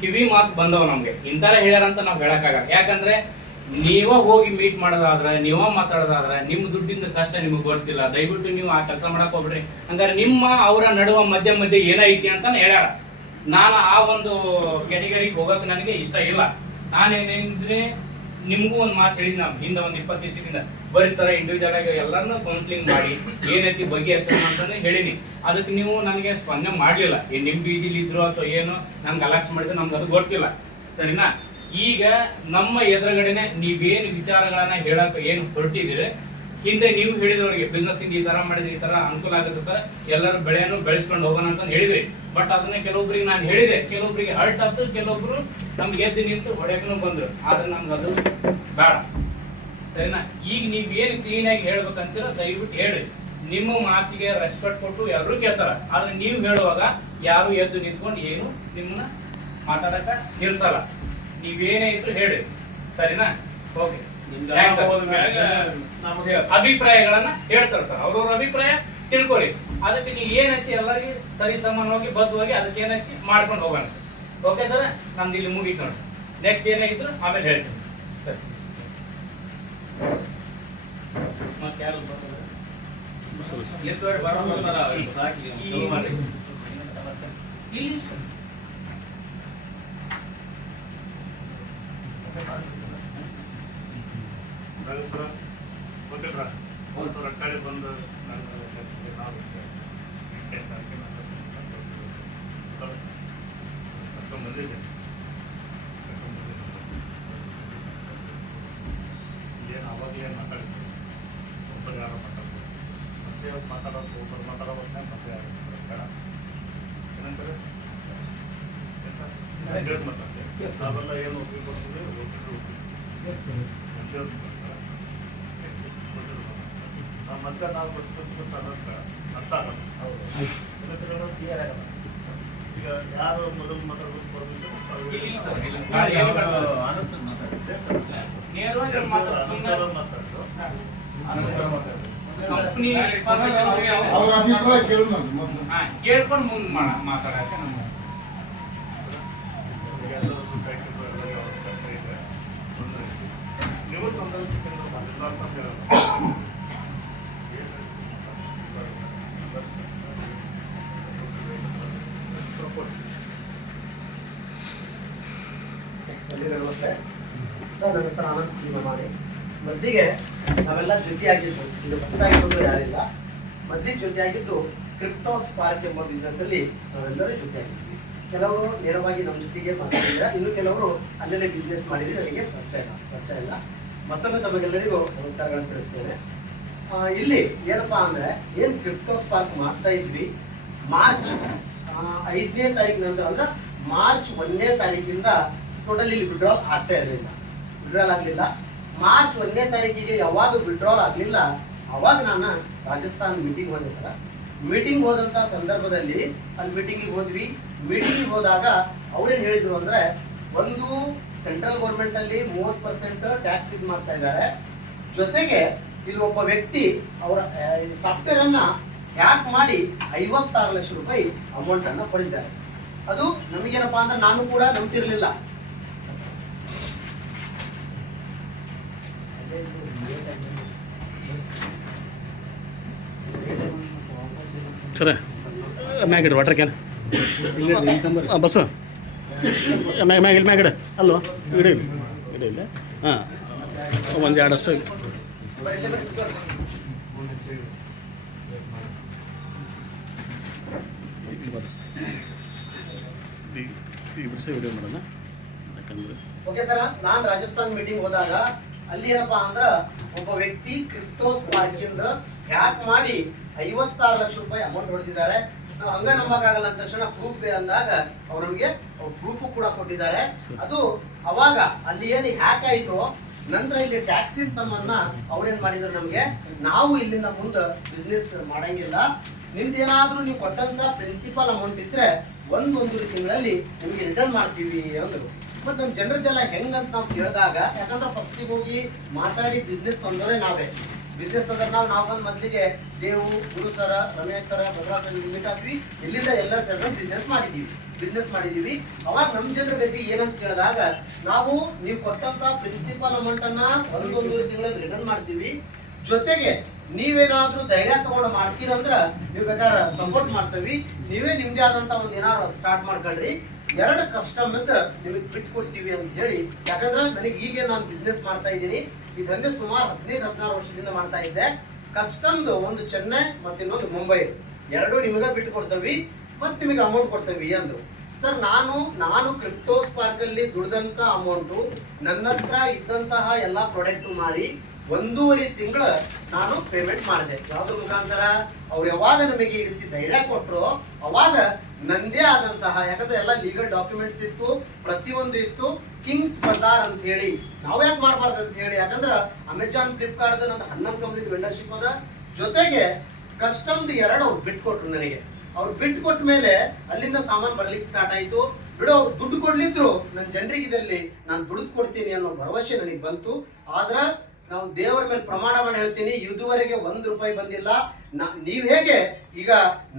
ಕಿವಿ ಮಾತು ಬಂದವ ನಮ್ಗೆ ಇಂತರ ಹೇಳ್ಯಾರಂತ ನಾವು ಹೇಳಕ್ಕಾಗಲ್ಲ. ಯಾಕಂದ್ರೆ ನೀವ ಹೋಗಿ ಮೀಟ್ ಮಾಡೋದಾದ್ರೆ, ನೀವ ಮಾತಾಡೋದಾದ್ರೆ, ನಿಮ್ಮ ದುಡ್ಡಿಂದ ಕಷ್ಟ ನಿಮಗೆ ಗೊತ್ತಿಲ್ಲ. ದಯವಿಟ್ಟು ನೀವು ಆ ಕೆಲಸ ಮಾಡಕ್ ಹೋಗ್ಬಿಡ್ರಿ. ಹಂಗಾರೆ ನಿಮ್ಮ ಅವರ ನಡುವ ಮಧ್ಯೆ ಏನೈತಿ ಅಂತ ಹೇಳ್ಯಾರ. ನಾನು ಆ ಒಂದು ಕ್ಯಾಟಗರಿಗೆ ಹೋಗಕ್ಕೆ ನನಗೆ ಇಷ್ಟ ಇಲ್ಲ. ನಾನೇನೇಂದ್ರೆ ನಿಮಗೂ ಒಂದು ಮಾತು ಹೇಳಿದ್ ನಾವು ಹಿಂದೆ ಒಂದು 20 ದಿವಸದಿಂದ ಬರೀ ಸರ ಇಂಡಿವಿಜುವಲ್ ಆಗಿ ಎಲ್ಲರನ್ನೂ ಕೌನ್ಸಿಲಿಂಗ್ ಮಾಡಿ ಏನೈತಿ ಬಗೆಹರಿಸೋಣ ಅಂತಾನೆ ಹೇಳಿನಿ. ಅದಕ್ಕೆ ನೀವು ನನಗೆ ಸ್ಪಂದನೆ ಮಾಡಲಿಲ್ಲ. ನಿಮ್ಮ ಬೀದಿಲಿ ಇದ್ರು ಅಥವಾ ಏನು ನನ್ಗೆ ಅಲಕ್ಷ ಮಾಡಿದ್ರೆ ನಮ್ಗೆ ಅದು ಗೊತ್ತಿಲ್ಲ, ಸರಿನಾ? ಈಗ ನಮ್ಮ ಎದುರುಗಡೆನೆ ನೀವೇನು ವಿಚಾರಗಳನ್ನ ಹೇಳಕ್ ಏನು ಹೊರಟಿದ್ದೀರಿ, ಹಿಂದೆ ನೀವು ಹೇಳಿದವರಿಗೆ ಬಿಸ್ನೆಸ್ ಇಂದ ಈ ತರ ಮಾಡಿದ್ರೆ ಈ ತರ ಅನುಕೂಲ ಆಗುತ್ತೆ ಸರ್, ಎಲ್ಲರೂ ಬೆಳೆಯನ್ನು ಬೆಳೆಸ್ಕೊಂಡು ಹೋಗೋಣ ಅಂತ ಹೇಳಿದ್ರಿ. ಬಟ್ ಅದನ್ನ ಕೆಲವೊಬ್ರಿಗೆ ನಾನು ಹೇಳಿದೆ, ಕೆಲವೊಬ್ರಿಗೆ ಹರ್ಟ್ ಆಯ್ತು, ಕೆಲವೊಬ್ರು ನಮ್ಗೆ ಎದ್ದು ನಿಂತು ಹೊಡೆಯಕ್ಕೂ ಬಂದ್ರು. ಆದ್ರೆ ನಮ್ಗೆ ಅದು ಬೇಡ, ಸರಿನಾ? ಈಗ ನೀವ್ ಏನು ಕ್ಲೀನ್ ಆಗಿ ಹೇಳ್ಬೇಕಂತೀರ ದಯವಿಟ್ಟು ಹೇಳಿ. ನಿಮ್ಮ ಮಾತಿಗೆ ರೆಸ್ಪೆಕ್ಟ್ ಕೊಟ್ಟು ಎಲ್ಲರೂ ಕೇಳ್ತಾರ. ಆದ್ರೆ ನೀವು ಹೇಳುವಾಗ ಯಾರು ಎದ್ದು ನಿಂತ್ಕೊಂಡು ಏನು ನಿಮ್ಮನ್ನ ಮಾತಾಡಕ ನಿಲ್ಸಲ್ಲ. ನೀವೇನೇ ಇದ್ರು ಹೇಳಿ, ಸರಿನಾ? ಓಕೆ. ನಮಗೆ ಅಭಿಪ್ರಾಯಗಳನ್ನ ಹೇಳ್ತಾರೆ ಸರ್, ಅವ್ರವ್ರ ಅಭಿಪ್ರಾಯ ತಿಳ್ಕೊಳ್ಳಿ. ಅದಕ್ಕೆ ನೀವು ಏನೈತಿ ಎಲ್ಲರಿಗೆ ಸರಿ ಸಮಾನವಾಗಿ ಬದ್ಧವಾಗಿ ಅದಕ್ಕೆ ಏನೈತಿ ಮಾಡ್ಕೊಂಡು ಹೋಗೋಣ. ಓಕೆ ಸರ್, ನಮ್ದು ಇಲ್ಲಿ ಮುಗೀತು ನೋಡಿ. ನೆಕ್ಸ್ಟ್ ಏನೇ ಇದ್ರು ಆಮೇಲೆ ಹೇಳ್ತೀನಿ ಸರಿ. ಮತ್ತೆ ಯಾರು ಇಲ್ಲಿ ರೊಕ್ಕಳಿ ಬಂದು ಬಂದಿದೆ. ಏನು ಅವಾಗಲೇ ಮಾತಾಡ್ತೀವಿ, ಒಬ್ಬರು ಯಾರೋ ಮಾತಾಡ್ಬೋದು, ಮತ್ತೆ ಮಾತಾಡೋದು ಒಬ್ಬರು ಮಾತಾಡೋದನ್ನ ಮತ್ತೆ ಯಾರು ಬೇಡ ಏನಂತಾರೆ ಮಾತಾಡ್ತೀವಿ. ನಾವೆಲ್ಲ ಏನು ಒಪ್ಪಿಗೆ ಕೊಡ್ತೀವಿ, ಒಪ್ಪಿದ್ರು ಮತ್ತೆ ನಾವು ಅರ್ಥ ಆಗಲ್ಲ. ಈಗ ಯಾರು ಮೊದಲು ಮಾತಾಡ್ಬೇಕು ಕೇಳ್ಕೊಂಡು ಮುಂದೆ ಮಾತಾಡಕ್ಕೆ ನಮ್ಗೆ ನೀವು ತೊಂದರೆ ನಮಸ್ತೆ ಸರ್, ನನ್ನ ಹೆಸರು ಆನಂದ್ ಕಿಮಮಾನಿ. ಮೊದಲಿಗೆ ನಾವೆಲ್ಲ ಜೊತೆಯಾಗಿದ್ದು, ಇದು ಹೊಸದಾಗಿರೋದು ಯಾರಿಲ್ಲ, ಮೊದಲಿಗೆ ಜೊತೆಯಾಗಿದ್ದು ಕ್ರಿಪ್ಟೋ ಸ್ಪಾರ್ಕ್ ಎಂಬ ಬಿಸ್ನೆಸ್ ಅಲ್ಲಿ ನಾವೆಲ್ಲರೂ ಜೊತೆಯಾಗಿದ್ವಿ. ಕೆಲವರು ನೇರವಾಗಿ ನಮ್ಮ ಜೊತೆಗೆ ಮಾತಾಡಿದ್ರೆ, ಇನ್ನು ಕೆಲವರು ಅಲ್ಲೆಲ್ಲೇ ಬಿಸ್ನೆಸ್ ಮಾಡಿದ್ರೆ ನನಗೆ ಪರಿಚಯ ಇಲ್ಲ. ಮತ್ತೊಮ್ಮೆ ತಮಗೆಲ್ಲರಿಗೂ ನಮಸ್ಕಾರಗಳನ್ನು ತಿಳಿಸ್ತೇನೆ. ಇಲ್ಲಿ ಏನಪ್ಪಾ ಅಂದ್ರೆ, ಏನು ಕ್ರಿಪ್ಟೋ ಸ್ಪಾರ್ಕ್ ಮಾಡ್ತಾ ಇದ್ವಿ, ಮಾರ್ಚ್ 5ನೇ ತಾರೀಕು ನಂತರ ಅಂದ್ರೆ ಮಾರ್ಚ್ 1ನೇ ತಾರೀಕಿಂದ ಟೋಟಲಿ ವಿಡ್ರಾಲ್ ಆಗ್ತಾ ಇರಲಿಲ್ಲ. ವಿಡ್ರಾಲ್ ಆಗಲಿಲ್ಲ. ಮಾರ್ಚ್ 1ನೇ ತಾರೀಕಿಗೆ ಯಾವಾಗ ವಿಡ್ರಾಲ್ ಆಗಲಿಲ್ಲ ಅವಾಗ ನಾನು ರಾಜಸ್ಥಾನ್ ಮೀಟಿಂಗ್ ಹೋದೆ ಸರ್. ಮೀಟಿಂಗ್ ಹೋದಂಥ ಸಂದರ್ಭದಲ್ಲಿ ಅಲ್ಲಿ ಮೀಟಿಂಗಿಗೆ ಹೋದ್ವಿ. ಮೀಟಿಂಗಿಗೆ ಹೋದಾಗ ಅವ್ರೇನು ಹೇಳಿದ್ರು ಅಂದರೆ, ಒಂದು ಸೆಂಟ್ರಲ್ ಗೌರ್ಮೆಂಟಲ್ಲಿ 30% ಟ್ಯಾಕ್ಸ್ ಇದು ಮಾಡ್ತಾ ಇದ್ದಾರೆ, ಜೊತೆಗೆ ಇಲ್ಲಿ ಒಬ್ಬ ವ್ಯಕ್ತಿ ಅವರ ಸಾಫ್ಟ್ವೇರನ್ನು ಹ್ಯಾಕ್ ಮಾಡಿ 56 ಲಕ್ಷ ರೂಪಾಯಿ ಅಮೌಂಟನ್ನು ಪಡೆದಿದ್ದಾರೆ ಸರ್. ಅದು ನಮಗೇನಪ್ಪ ಅಂದ್ರೆ ನಾನು ಕೂಡ ನಂಬ್ತಿರ್ಲಿಲ್ಲ. ಸರ್ ಮ್ಯಾಗಿಡ ವಾಟರ್ ಕ್ಯಾನ್ ಬಸ್ಸು ಮ್ಯಾಗಿಡ ಅಲ್ವ ಇಡ ಇಲ್ಲ. ಹಾಂ, ಒಂದು ಎರಡಷ್ಟು ವಿಡಿಯೋ ಮಾಡೋಣ. ಯಾಕಂದ್ರೆ ಓಕೆ ಸರ್, ನಾನು ರಾಜಸ್ಥಾನ್ ಮೀಟಿಂಗ್ ಹೋದಾಗ ಅಲ್ಲಿ ಏನಪ್ಪಾ ಅಂದ್ರ ಒಬ್ಬ ವ್ಯಕ್ತಿ ಕ್ರಿಪ್ಟೋ ಸ್ಪಾರ್ಕಿಂದ ಹ್ಯಾಕ್ ಮಾಡಿ 56 ಲಕ್ಷ ರೂಪಾಯಿ ಅಮೌಂಟ್ ಹೊಡೆದಿದ್ದಾರೆ. ನಾವು ಹಂಗ ನಂಬಕ್ಕಾಗಲ್ಲ ಅಂತ ತಕ್ಷಣ ಪ್ರೂಫ್ ಅಂದಾಗ ಅವ್ರು ನಮಗೆ ಪ್ರೂಫ್ ಕೂಡ ಕೊಟ್ಟಿದ್ದಾರೆ. ಅದು ಅವಾಗ ಅಲ್ಲಿ ಏನು ಹ್ಯಾಕ್ ಆಯ್ತು, ನಂತರ ಇಲ್ಲಿ ಟ್ಯಾಕ್ಸಿನ ಸಂಬಂಧ ಅವ್ರೇನ್ ಮಾಡಿದ್ರು ನಮ್ಗೆ, ನಾವು ಇಲ್ಲಿಂದ ಮುಂದೆ ಬಿಸ್ನೆಸ್ ಮಾಡಂಗಿಲ್ಲ, ನಿಮ್ದೇನಾದ್ರೂ ನೀವು ಕೊಟ್ಟಂತ ಪ್ರಿನ್ಸಿಪಲ್ ಅಮೌಂಟ್ ಇದ್ರೆ ಒಂದೊಂದು ತಿಂಗಳಲ್ಲಿ ನಿಮಗೆ ರಿಟರ್ನ್ ಮಾಡ್ತೀವಿ ಅಂದ್ರು. ಮತ್ತು ನಮ್ಮ ಜನರದ್ದೆಲ್ಲ ಹೆಂಗಂತ ನಾವು ಕೇಳಿದಾಗ, ಯಾಕಂದ್ರೆ ಫಸ್ಟಿಗೆ ಹೋಗಿ ಮಾತಾಡಿ ಬಿಸ್ನೆಸ್ ತಂದವರೇ ನಾವೇ. ಬಿಸ್ನೆಸ್ ತಂದ್ರೆ ನಾವು ಬಂದು ಮೊದಲಿಗೆ ದೇವು, ಗುರು ಸರ, ರಮೇಶ್ ಸರ, ಭದ್ರಾ ಸರ್ ಮೀಟ್ ಆದ್ವಿ. ಇಲ್ಲಿಂದ ಎಲ್ಲರೂ ಸೇರ್ಕೊಂಡು ಬಿಸ್ನೆಸ್ ಮಾಡಿದ್ದೀವಿ. ಬಿಸ್ನೆಸ್ ಮಾಡಿದೀವಿ. ಅವಾಗ ನಮ್ಮ ಜನರ ಗತಿ ಏನಂತ ಕೇಳಿದಾಗ ನಾವು ನೀವು ಕೊಟ್ಟಂತ ಪ್ರಿನ್ಸಿಪಲ್ ಅಮೌಂಟ್ ಅನ್ನ ಒಂದೊಂದೂವರೆ ತಿಂಗಳಲ್ಲಿ ರಿಟರ್ನ್ ಮಾಡ್ತೀವಿ. ಜೊತೆಗೆ ನೀವೇನಾದ್ರೂ ಧೈರ್ಯ ತಗೊಂಡು ಮಾಡ್ತೀರಂದ್ರ ನೀವು ಬೇಕಾದ್ರೆ ಸಪೋರ್ಟ್ ಮಾಡ್ತೀವಿ. ನೀವೇ ನಿಮ್ದೇ ಆದಂತ ಒಂದು ಏನಾದ್ರು ಸ್ಟಾರ್ಟ್ ಮಾಡ್ಕೊಳ್ರಿ. 2 ಕಸ್ಟಮ್ ಅಂತ ನಿಮಗೆ ಬಿಟ್ಟು ಕೊಡ್ತೀವಿ ಅಂತ ಹೇಳಿ. ಯಾಕಂದ್ರೆ ನನಗೆ ಈಗ ನಾನು ಬಿಸ್ನೆಸ್ ಮಾಡ್ತಾ ಇದ್ದೀನಿ. ಇದಂದ್ರೆ ಸುಮಾರು 15-16 ವರ್ಷದಿಂದ ಮಾಡ್ತಾ ಇದ್ದೆ. ಕಸ್ಟಮ್ದು ಒಂದು ಚೆನ್ನೈ ಮತ್ತೆ ಇನ್ನೊಂದು ಮುಂಬೈ, 2 ನಿಮಗೆ ಬಿಟ್ಟು ಕೊಡ್ತೀವಿ ಮತ್ತೆ ನಿಮಗೆ ಅಮೌಂಟ್ ಕೊಡ್ತೀವಿ ಅಂದ್ರು. ಸರ್ ನಾನು ಕ್ರಿಪ್ಟೋ ಸ್ಪಾರ್ಕ್ ಅಲ್ಲಿ ದುಡ್ದಂತ ಅಮೌಂಟು ನನ್ನ ಹತ್ರ ಇದ್ದಂತಹ ಎಲ್ಲಾ ಪ್ರಾಡಕ್ಟ್ ಮಾರಿ 1.5 ತಿಂಗಳು ನಾನು ಪೇಮೆಂಟ್ ಮಾಡಿದೆ. ಯಾವ್ದ್ರ ಮುಖಾಂತರ ಅವ್ರು ಯಾವಾಗ ನಮಗೆ ಈ ರೀತಿ ಧೈರ್ಯ ಕೊಟ್ಟರು ಅವಾಗ ನಂದೇ ಆದಂತಹ, ಯಾಕಂದ್ರೆ ಎಲ್ಲ ಲೀಗಲ್ ಡಾಕ್ಯುಮೆಂಟ್ಸ್ ಇತ್ತು, ಪ್ರತಿಯೊಂದು ಇತ್ತು. ಕಿಂಗ್ಸ್ ಬಜಾರ್ ಅಂತ ಹೇಳಿ ನಾವು ಯಾಕೆ ಮಾಡಬಾರ್ದು ಅಂತ ಹೇಳಿ, ಯಾಕಂದ್ರೆ ಅಮೆಜಾನ್ ಫ್ಲಿಪ್ಕಾರ್ಟ್ ನಂದು 11 ಕಂಪ್ನಿದು ವೆಂಡರ್ಶಿಪ್ ಅದ. ಜೊತೆಗೆ ಕಸ್ಟಮ್ದು 2 ಅವ್ರು ಬಿಟ್ಕೊಟ್ರು ನನಗೆ. ಅವ್ರು ಬಿಟ್ಟು ಕೊಟ್ಟ ಮೇಲೆ ಅಲ್ಲಿಂದ ಸಾಮಾನು ಬರ್ಲಿಕ್ಕೆ ಸ್ಟಾರ್ಟ್ ಆಯ್ತು. ಬಿಡು, ಅವ್ರು ದುಡ್ಡು ಕೊಡ್ಲಿದ್ರು ನನ್ನ ಜನರಿಗೆ ಇದಲ್ಲಿ ನಾನು ದುಡ್ಡು ಕೊಡ್ತೀನಿ ಅನ್ನೋ ಭರವಸೆ ನನಗೆ ಬಂತು. ಆದ್ರ ನಾವು ದೇವರ ಮೇಲೆ ಪ್ರಮಾಣ ಮಾಡಿ ಹೇಳ್ತೀನಿ, ಇದುವರೆಗೆ 1 ರೂಪಾಯಿ ಬಂದಿಲ್ಲ. ನೀವ್ ಹೇಗೆ ಈಗ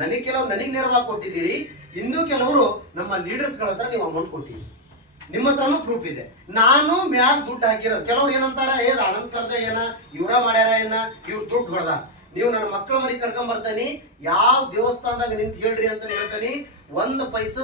ನನಗೆ ನೇರವಾಗಿ ಕೊಟ್ಟಿದ್ದೀರಿ, ಇನ್ನೂ ಕೆಲವರು ನಮ್ಮ ಲೀಡರ್ಸ್ಗಳ ಹತ್ರ ನೀವು ಅಮೌಂಟ್ ಕೊಟ್ಟಿರಿ, ನಿಮ್ಮ ಹತ್ರನೂ ಪ್ರೂಫ್ ಇದೆ. ನಾನು ಮ್ಯಾಲ ದುಡ್ಡು ಹಾಕಿರೋದು. ಕೆಲವ್ರು ಏನಂತಾರ, ಆನಂದ್ ಸರ್ದ ಏನ ಇವ್ರ ಮಾಡ್ಯಾರ, ಏನ ಇವ್ರು ದುಡ್ಡು ಹೊಡೆದ. ನೀವು ನನ್ನ ಮಕ್ಕಳ ಮರಿ ಕರ್ಕೊಂಡ್ ಬರ್ತಾನಿ, ಯಾವ ದೇವಸ್ಥಾನದಾಗ ನಿಂತು ಹೇಳ್ರಿ ಅಂತ ಹೇಳ್ತಾನಿ. 1 ಪೈಸೆ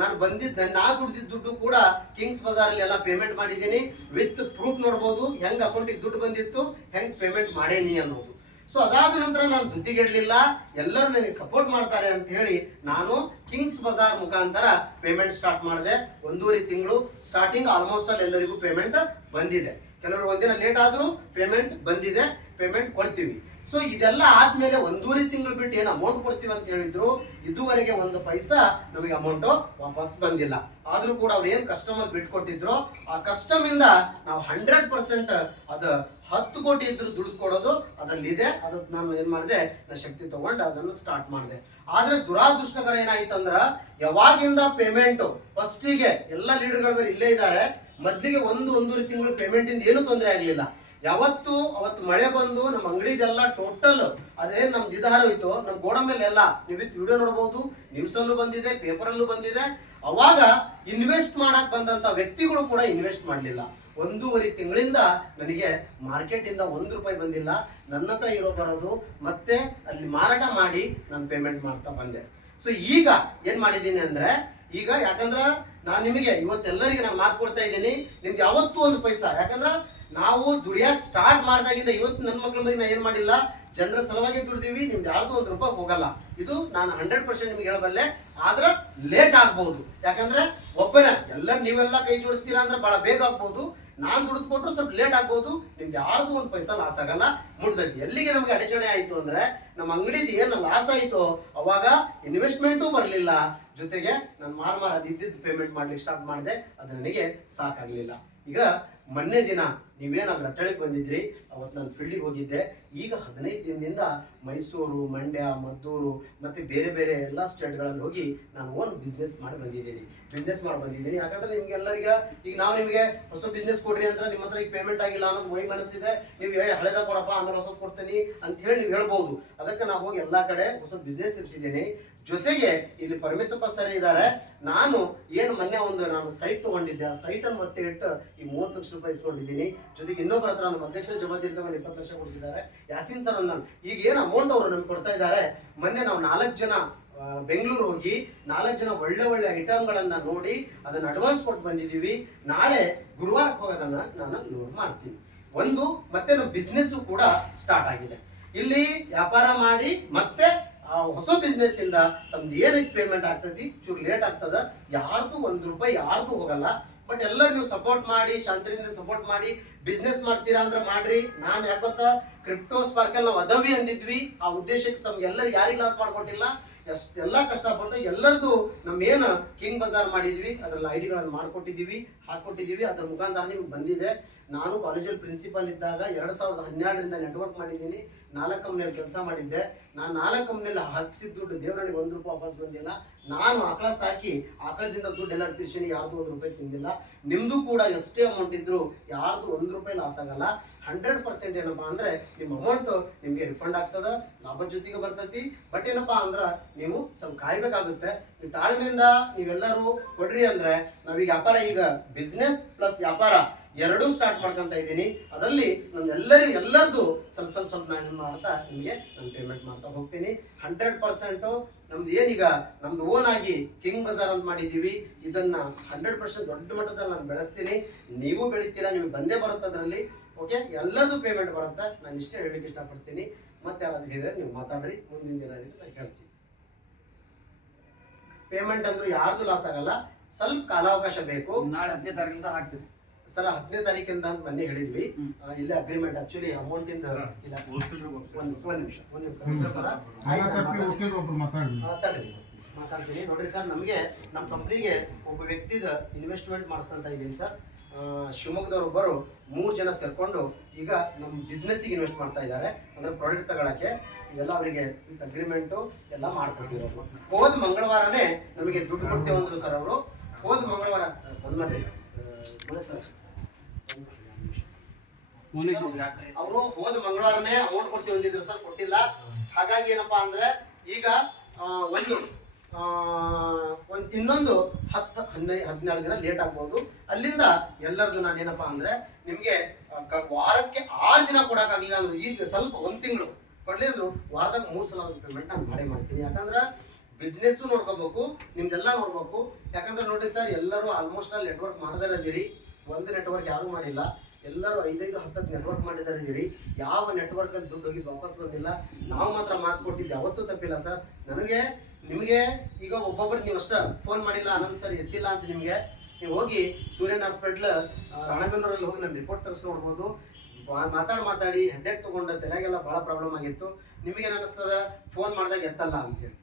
ನಾನು ಬಂದಿದ್ದ ನಾ ದುಡ್ದಿದ್ದ ದುಡ್ಡು ಕೂಡ ಕಿಂಗ್ಸ್ ಬಜಾರ್ ಅಲ್ಲಿ ಎಲ್ಲ ಪೇಮೆಂಟ್ ಮಾಡಿದ್ದೀನಿ. ವಿತ್ ಪ್ರೂಫ್ ನೋಡ್ಬೋದು, ಹೆಂಗ್ ಅಕೌಂಟಿಗೆ ದುಡ್ಡು ಬಂದಿತ್ತು, ಹೆಂಗ್ ಪೇಮೆಂಟ್ ಮಾಡೇನಿ ಅನ್ನೋದು. ಸೊ ಅದಾದ ನಂತರ ನಾನು ದುಡ್ಡಿಗೆಡ್ಲಿಲ್ಲ, ಎಲ್ಲರೂ ನನಗೆ ಸಪೋರ್ಟ್ ಮಾಡ್ತಾರೆ ಅಂತ ಹೇಳಿ ನಾನು ಕಿಂಗ್ಸ್ ಬಜಾರ್ ಮುಖಾಂತರ ಪೇಮೆಂಟ್ ಸ್ಟಾರ್ಟ್ ಮಾಡಿದೆ. 1.5 ತಿಂಗಳು ಸ್ಟಾರ್ಟಿಂಗ್ ಆಲ್ಮೋಸ್ಟ್ ಅಲ್ಲಿ ಎಲ್ಲರಿಗೂ ಪೇಮೆಂಟ್ ಬಂದಿದೆ. ಕೆಲವರು ಒಂದಿನ ಲೇಟ್ ಆದ್ರೂ ಪೇಮೆಂಟ್ ಬಂದಿದೆ, ಪೇಮೆಂಟ್ ಕೊಡ್ತೀವಿ. ಸೊ ಇದೆಲ್ಲ ಆದ್ಮೇಲೆ 1.5 ತಿಂಗಳು ಬಿಟ್ಟು ಏನು ಅಮೌಂಟ್ ಕೊಡ್ತೀವಿ ಅಂತ ಹೇಳಿದ್ರು, ಇದುವರೆಗೆ 1 ಪೈಸಾ ನಮಗೆ ಅಮೌಂಟ್ ವಾಪಸ್ ಬಂದಿಲ್ಲ. ಆದ್ರೂ ಕೂಡ ಅವ್ರು ಏನ್ ಕಸ್ಟಮರ್ ಬಿಟ್ಟು ಕೊಟ್ಟಿದ್ರು, ಆ ಕಸ್ಟಮ್ ಇಂದ ನಾವು 100% ಅದು 10 ಕೋಟಿ ಇದ್ರು ದುಡ್ಡು ಕೊಡೋದು ಅದ್ರಲ್ಲಿ ಇದೆ. ಅದಕ್ಕೆ ನಾನು ಏನ್ ಮಾಡಿದೆ, ನಾನು ಶಕ್ತಿ ತಗೊಂಡು ಅದನ್ನು ಸ್ಟಾರ್ಟ್ ಮಾಡಿದೆ. ಆದ್ರೆ ದುರಾದೃಷ್ಟಕರ ಏನಾಯ್ತಂದ್ರ, ಯಾವಾಗಿಂದ ಪೇಮೆಂಟ್ ಫಸ್ಟಿಗೆ ಎಲ್ಲ ಲೀಡರ್ಗಳ ಮೇಲೆ ಇಲ್ಲೇ ಇದ್ದಾರೆ, ಮೊದಲಿಗೆ 1-1.5 ತಿಂಗಳು ಪೇಮೆಂಟ್ ಇಂದ ಏನು ತೊಂದರೆ ಆಗ್ಲಿಲ್ಲ. ಅವತ್ತು ಮಳೆ ಬಂದು ನಮ್ಮ ಅಂಗಡಿದೆಲ್ಲ ಟೋಟಲ್ ಅದೇ ನಮ್ದು ಇದಾರ ಹೋಯ್ತು. ನಮ್ಮ ಗೋಡ ಮೇಲೆ ಎಲ್ಲ ನೀವು ವಿಡಿಯೋ ನೋಡಬಹುದು, ನ್ಯೂಸ್ ಅಲ್ಲೂ ಬಂದಿದೆ, ಪೇಪರ್ ಅಲ್ಲೂ ಬಂದಿದೆ. ಅವಾಗ ಇನ್ವೆಸ್ಟ್ ಮಾಡಕ್ ಬಂದಂತ ವ್ಯಕ್ತಿಗಳು ಕೂಡ ಇನ್ವೆಸ್ಟ್ ಮಾಡ್ಲಿಲ್ಲ. 1.5 ತಿಂಗಳಿಂದ ನನಗೆ ಮಾರ್ಕೆಟ್ ಇಂದ 1 ರೂಪಾಯಿ ಬಂದಿಲ್ಲ. ನನ್ನ ಹತ್ರ ಇರೋ ಬರೋದು ಮತ್ತೆ ಅಲ್ಲಿ ಮಾರಾಟ ಮಾಡಿ ನಾನು ಪೇಮೆಂಟ್ ಮಾಡ್ತಾ ಬಂದೆ. ಸೊ ಈಗ ಏನ್ ಮಾಡಿದ್ದೀನಿ ಅಂದ್ರೆ, ಈಗ ಯಾಕಂದ್ರ ನಾನು ನಿಮಗೆ ಇವತ್ತೆಲ್ಲರಿಗೆ ನಾನು ಮಾತು ಕೊಡ್ತಾ ಇದ್ದೀನಿ, ನಿಮ್ಗೆ ಯಾವತ್ತೂ 1 ಪೈಸಾ, ಯಾಕಂದ್ರ ನಾವು ದುಡಿಯಾಕ್ ಸ್ಟಾರ್ಟ್ ಮಾಡಿದಾಗಿಂದ ಇವತ್ತು ನನ್ನ ಮಕ್ಕಳ ಬಗ್ಗೆ ನಾ ಏನ್ ಮಾಡಿಲ್ಲ, ಜನರ ಸಲುವಾಗಿ ದುಡಿದೀವಿ. ನಿಮ್ದು ಯಾವ್ದು 1 ರೂಪಾಯಿ ಹೋಗಲ್ಲ. ಇದು ನಾನು 100% ನಿಮ್ಗೆ ಹೇಳಬಲ್ಲೆ. ಆದ್ರ ಲೇಟ್ ಆಗ್ಬಹುದು, ಯಾಕಂದ್ರೆ ಒಬ್ಬನೇ ಎಲ್ಲ ನೀವೆಲ್ಲ ಕೈ ಜೋಡಿಸ್ತೀರಾ ಅಂದ್ರೆ ಬಹಳ ಬೇಗ ಆಗ್ಬಹುದು. ನಾನ್ ದುಡ್ದು ಕೊಟ್ಟರು ಸ್ವಲ್ಪ ಲೇಟ್ ಆಗ್ಬಹುದು. ನಿಮ್ದು ಯಾರ್ದು 1 ಪೈಸಾ ಲಾಸ್ ಆಗಲ್ಲ. ಮುಡ್ದೈತಿ. ಎಲ್ಲಿಗೆ ನಮ್ಗೆ ಅಡಚಣೆ ಆಯ್ತು ಅಂದ್ರೆ, ನಮ್ಮ ಅಂಗಡಿದು ಏನು ಲಾಸ್ ಆಯ್ತು ಅವಾಗ ಇನ್ವೆಸ್ಟ್ಮೆಂಟು ಬರ್ಲಿಲ್ಲ. ಜೊತೆಗೆ ನಾನು ಮಾರ್ ಅದಿದ್ದು ಪೇಮೆಂಟ್ ಮಾಡ್ಲಿಕ್ಕೆ ಸ್ಟಾರ್ಟ್ ಮಾಡಿದೆ. ಅದು ನನಗೆ ಸಾಕಾಗ್ಲಿಲ್ಲ. ಈಗ ಮೊನ್ನೆ ದಿನ ನೀವೇನಾದ್ರು ಅಟ್ಟಳಿಗೆ ಬಂದಿದ್ರಿ, ಅವತ್ತು ನಾನು ಫೀಲ್ಡಿಗೆ ಹೋಗಿದ್ದೆ. ಈಗ 15 ದಿನದಿಂದ ಮೈಸೂರು, ಮಂಡ್ಯ, ಮದ್ದೂರು ಮತ್ತೆ ಬೇರೆ ಬೇರೆ ಎಲ್ಲ ಸ್ಟೇಟ್ಗಳಲ್ಲಿ ಹೋಗಿ ನಾನು ಓನ್ ಬಿಸ್ನೆಸ್ ಮಾಡಿ ಬಂದಿದ್ದೀನಿ. ಯಾಕಂದ್ರೆ ನಿಮ್ಗೆ ಎಲ್ಲರಿಗ ಈಗ ನಾವು ನಿಮಗೆ ಹೊಸ ಬಿಸ್ನೆಸ್ ಕೊಡ್ರಿ ಅಂದ್ರೆ ನಿಮ್ಮ ಹತ್ರ ಈಗ ಪೇಮೆಂಟ್ ಆಗಿಲ್ಲ ಅನ್ನೋದು ವೈ ಮನಸ್ಸಿದೆ. ನೀವು ಹಳೆದ ಕೊಡಪ್ಪ ಆಮೇಲೆ ಹೊಸದು ಕೊಡ್ತೀನಿ ಅಂತ ಹೇಳಿ ನೀವು ಹೇಳ್ಬೋದು. ಅದಕ್ಕೆ ನಾವು ಹೋಗಿ ಎಲ್ಲಾ ಕಡೆ ಹೊಸ ಬಿಸ್ನೆಸ್ ಇರಿಸಿದ್ದೀನಿ. ಜೊತೆಗೆ ಇಲ್ಲಿ ಪರಮೇಶಪ್ಪ ಸರ್ ಇದ್ದಾರೆ. ನಾನು ಏನು ಮೊನ್ನೆ ನಾನು ಸೈಟ್ ತಗೊಂಡಿದ್ದೆ, ಆ ಸೈಟ್ ಅನ್ನು ಮತ್ತೆ ಇಟ್ಟು ಈ 30 ಲಕ್ಷ ರೂಪಾಯಿ ಇಸ್ಕೊಂಡಿದ್ದೀನಿ. ಜೊತೆಗೆ ಇನ್ನೊಬ್ಬರ ಹತ್ರ ನಮ್ಮ ಅಧ್ಯಕ್ಷ ಜವಾಬ್ದಾರಿ ತಗೊಂಡು 20 ಲಕ್ಷ ಕೊಡಿಸಿದ್ದಾರೆ. ಯಾಸಿನ್ ಸರ್ ನಾನು ಈಗ ಏನು ಅಮೌಂಟ್ ಅವರು ನಮ್ಗೆ ಕೊಡ್ತಾ ಇದ್ದಾರೆ. ಮೊನ್ನೆ ನಾವು 4 ಜನ ಬೆಂಗಳೂರು ಹೋಗಿ 4 ಜನ ಒಳ್ಳೆ ಐಟಮ್ಗಳನ್ನ ನೋಡಿ ಅದನ್ನ ಅಡ್ವಾನ್ಸ್ ಕೊಟ್ಟು ಬಂದಿದ್ದೀವಿ. ನಾಳೆ ಗುರುವಾರಕ್ಕೆ ಹೋಗೋದನ್ನ ನಾನು ಲೋಡ್ ಮಾಡ್ತೀನಿ. ಮತ್ತೆ ನಮ್ಮ ಬಿಸ್ನೆಸ್ ಕೂಡ ಸ್ಟಾರ್ಟ್ ಆಗಿದೆ. ಇಲ್ಲಿ ವ್ಯಾಪಾರ ಮಾಡಿ ಮತ್ತೆ ಹೊಸ ಬಿಸ್ನೆಸ್ ಇಂದ ತಮ್ದು ಏನೈತೆ ಪೇಮೆಂಟ್ ಆಗ್ತೈತಿ, ಚೂರು ಲೇಟ್ ಆಗ್ತದ. ಯಾರ್ದು 1 ರೂಪಾಯಿ ಯಾರ್ದು ಹೋಗಲ್ಲ. ಬಟ್ ಎಲ್ಲರೂ ನೀವು ಸಪೋರ್ಟ್ ಮಾಡಿ, ಶಾಂತಿಯಿಂದ ಸಪೋರ್ಟ್ ಮಾಡಿ ಬಿಸ್ನೆಸ್ ಮಾಡ್ತೀರಾ ಅಂದ್ರೆ ಮಾಡ್ರಿ. ನಾನು ಯಾಕೊತ್ತ ಕ್ರಿಪ್ಟೋ ಸ್ಪಾರ್ಕಲ್ ನಾವು ಅದವಿ ಅಂದಿದ್ವಿ. ಆ ಉದ್ದೇಶಕ್ಕೆ ತಮ್ಗೆಲ್ಲರೂ ಯಾರಿಗೆ ಲಾಸ್ ಮಾಡ್ಕೊಟ್ಟಿಲ್ಲ. ಎಲ್ಲ ಕಷ್ಟಪಟ್ಟು ಎಲ್ಲರದು ನಮ್ಗೇನು ಕಿಂಗ್ ಬಜಾರ್ ಮಾಡಿದ್ವಿ ಅದ್ರಲ್ಲಿ ಐಡಿಗಳನ್ನು ಮಾಡ್ಕೊಟ್ಟಿದ್ದೀವಿ, ಹಾಕೊಟ್ಟಿದ್ದೀವಿ. ಅದ್ರ ಮುಖಾಂತರ ನಿಮ್ಗೆ ಬಂದಿದೆ. ನಾನು ಕಾಲೇಜಲ್ಲಿ ಪ್ರಿನ್ಸಿಪಾಲ್ ಇದ್ದಾಗ 2012ರಿಂದ ನೆಟ್ವರ್ಕ್ ಮಾಡಿದ್ದೀನಿ. 4 ಕಂಪ್ನಿಯಲ್ಲಿ ಕೆಲಸ ಮಾಡಿದ್ದೆ. ನಾನು 4 ಕಂಪ್ನಿಯಲ್ಲಿ ಹಾಕಿಸಿದ ದುಡ್ಡು ದೇವರನಿಗೆ 1 ರೂಪಾಯಿ ವಾಪಸ್ ಬಂದಿಲ್ಲ. ನಾನು ಆಕಳ ಸಾಕಿ ಆಕಳದಿಂದ ದುಡ್ಡು ಎಲ್ಲರೂ ತಿರ್ಸೀನಿ, ಯಾರ್ದು 1 ರೂಪಾಯಿ ತಿಂದಿಲ್ಲ. ನಿಮ್ದು ಕೂಡ ಎಷ್ಟೇ ಅಮೌಂಟ್ ಇದ್ರು ಯಾರ್ದು 1 ರೂಪಾಯಿ ಲಾಸ್ ಆಗಲ್ಲ. 100% ಏನಪ್ಪಾ ಅಂದ್ರೆ ನಿಮ್ಮ ಅಮೌಂಟ್ ನಿಮ್ಗೆ ರಿಫಂಡ್ ಆಗ್ತದ, ಲಾಭ ಜೊತೆಗೆ ಬರ್ತೈತಿ. ಬಟ್ ಏನಪ್ಪಾ ಅಂದ್ರ ನೀವು ಸ್ವಲ್ಪ ಕಾಯ್ಬೇಕಾಗುತ್ತೆ. ನೀವು ತಾಳ್ಮೆಯಿಂದ ನೀವೆಲ್ಲರೂ ಕೊಡ್ರಿ ಅಂದ್ರೆ ನಾವೀಗ ವ್ಯಾಪಾರ, ಈಗ ಬಿಸ್ನೆಸ್ ಪ್ಲಸ್ ವ್ಯಾಪಾರ ಎರಡೂ ಸ್ಟಾರ್ಟ್ ಮಾಡ್ಕೊಂತ ಇದ್ದೀನಿ. ಅದರಲ್ಲಿ ನಾನು ಎಲ್ಲರದು ಸ್ವಲ್ಪ ನಾನು ಮಾಡ್ತಾ ನಿಮಗೆ ನಾನು ಪೇಮೆಂಟ್ ಮಾಡ್ತಾ ಹೋಗ್ತೀನಿ. 100% ನಮ್ದು ಏನೀಗ ನಮ್ದು ಓನ್ ಆಗಿ ಕಿಂಗ್ ಬಜಾರ್ ಅಂತ ಮಾಡಿದ್ದೀವಿ. ಇದನ್ನ 100% ದೊಡ್ಡ ಮಟ್ಟದಲ್ಲಿ ನಾನು ಬೆಳೆಸ್ತೀನಿ. ನೀವು ಬೆಳಿತೀರಾ, ನಿಮ್ಗೆ ಬಂದೇ ಬರುತ್ತೆ ಅದರಲ್ಲಿ. ಓಕೆ, ಎಲ್ಲರದು ಪೇಮೆಂಟ್ ಬರುತ್ತೆ. ನಾನು ಇಷ್ಟೇ ಹೇಳಲಿಕ್ಕೆ ಇಷ್ಟಪಡ್ತೀನಿ. ಮತ್ತೆ ಯಾರಾದ್ರೂ ಹೇಳಿದ್ರೆ ನೀವು ಮಾತಾಡ್ರಿ, ಮುಂದಿನ ದಿನ ನಾನು ಹೇಳ್ತೀನಿ. ಪೇಮೆಂಟ್ ಅಂದ್ರೆ ಯಾರ್ದು ಲಾಸ್ ಆಗಲ್ಲ, ಸ್ವಲ್ಪ ಕಾಲಾವಕಾಶ ಬೇಕು. ನಾಳೆ 10ನೇ ತಾರೀಕಿಂದ ಹಾಕ್ತೀರಿ ಸರ್. 10ನೇ ತಾರೀಕಿಂದ ಅಂತ ಬನ್ನಿ ಹೇಳಿದ್ವಿ. ಇಲ್ಲಿ ಅಗ್ರಿಮೆಂಟ್ ಆಕ್ಚುಲಿ ಅಮೌಂಟ್ ಇಂದ ಇಲ್ಲ. ಒಂದ್ ನಿಮಿಷ ಮಾತಾಡ್ತೀನಿ ನೋಡ್ರಿ ಸರ್. ನಮಗೆ ನಮ್ಮ ಕಂಪ್ನಿಗೆ ಒಬ್ಬ ವ್ಯಕ್ತಿದ ಇನ್ವೆಸ್ಟ್ಮೆಂಟ್ ಮಾಡಿಸ್ಕೊಂತ ಇದ್ದೀನಿ ಸರ್. ಶಿವಮೊಗ್ಗದವರೊಬ್ಬರು 3 ಜನ ಸೇರ್ಕೊಂಡು ಈಗ ನಮ್ಮ ಬಿಸ್ನೆಸ್ಸಿಗೆ ಇನ್ವೆಸ್ಟ್ ಮಾಡ್ತಾ ಇದ್ದಾರೆ. ಅಂದ್ರೆ ಪ್ರಾಡಕ್ಟ್ ತಗೊಳಕ್ಕೆ ಇದೆಲ್ಲ ಅವರಿಗೆ ವಿತ್ ಅಗ್ರಿಮೆಂಟು ಎಲ್ಲ ಮಾಡ್ಕೊಟ್ಟಿರೋರು. ಹೋದ ಮಂಗಳವಾರನೇ ನಮಗೆ ದುಡ್ಡು ಕೊಡ್ತೇವೆ ಅಂದ್ರು ಸರ್ ಅವರು. ಹೋದ ಮಂಗಳವಾರ ಬಂದ್ ಮಾಡಿ ಸರ್, ಅವರು ಹೋದ ಮಂಗಳವಾರನೇ ಅಮೌಂಟ್ ಕೊಡ್ತೀವಿ ಅಂದಿದ್ರು ಸರ್, ಕೊಟ್ಟಿಲ್ಲ. ಹಾಗಾಗಿ ಏನಪ್ಪಾ ಅಂದ್ರೆ ಈಗ ಇನ್ನೊಂದು 10-12 ದಿನ ಲೇಟ್ ಆಗ್ಬೋದು. ಅಲ್ಲಿಂದ ಎಲ್ಲರದು ನಾನು ಏನಪ್ಪಾ ಅಂದ್ರೆ ನಿಮ್ಗೆ ವಾರಕ್ಕೆ 6 ದಿನ ಕೊಡಕ್ಕಾಗಲಿಲ್ಲ ಅಂದ್ರೆ ಈಗ ಸ್ವಲ್ಪ 1 ತಿಂಗಳು ಕೊಡ್ಲಿದ್ರು ವಾರದಾಗ 3 ಸಲ ಪೇಮೆಂಟ್ ನಾನು ಮಾಡ್ತೀನಿ. ಯಾಕಂದ್ರೆ ಬಿಸ್ನೆಸ್ ನೋಡ್ಕೋಬೇಕು, ನಿಮ್ದೆಲ್ಲ ನೋಡ್ಬೇಕು. ಯಾಕಂದ್ರೆ ನೋಡಿ ಸರ್, ಎಲ್ಲರೂ ಆಲ್ಮೋಸ್ಟ್ ಆಲ್ ನೆಟ್ವರ್ಕ್ ಮಾಡದೇ ಇದ್ದೀರಿ. ಒಂದು ನೆಟ್ವರ್ಕ್ ಯಾರು ಮಾಡಿಲ್ಲ, ಎಲ್ಲರೂ 5-10 ನೆಟ್ವರ್ಕ್ ಮಾಡಿದಾರೆ ಇದೀರಿ. ಯಾವ ನೆಟ್ವರ್ಕ್ ಅಲ್ಲಿ ದುಡ್ಡು ಹೋಗಿದ್ದು ವಾಪಸ್ ಬಂದಿಲ್ಲ. ನಾವು ಮಾತ್ರ ಮಾತು ಕೊಟ್ಟಿದ್ದು ಯಾವತ್ತೂ ತಪ್ಪಿಲ್ಲ ಸರ್. ನಿಮಗೆ ಈಗ ಒಬ್ಬೊಬ್ಬರು ನೀವು ಅಷ್ಟ ಫೋನ್ ಮಾಡಿಲ್ಲ, ಆನಂದ್ ಸರ್ ಎತ್ತಿಲ್ಲ ಅಂತ ನಿಮಗೆ, ನೀವು ಹೋಗಿ ಸೂರ್ಯನ್ ಹಾಸ್ಪಿಟ್ಲ್ ರಾಣೆಬೆನ್ನೂರಲ್ಲಿ ಹೋಗಿ ನನ್ನ ರಿಪೋರ್ಟ್ ತೆಗೆಸಿ ನೋಡ್ಬೋದು. ಮಾತಾಡಿ ಹೆಡ್ಡೇಕ್ ತಗೊಂಡ ತಲೆಗೆಲ್ಲ ಭಾಳ ಪ್ರಾಬ್ಲಮ್ ಆಗಿತ್ತು. ನಿಮಗೇನು ಅನ್ನಿಸ್ತದ ಫೋನ್ ಮಾಡಿದಾಗ ಎತ್ತಲ್ಲ ಅಂತೇಳಿ.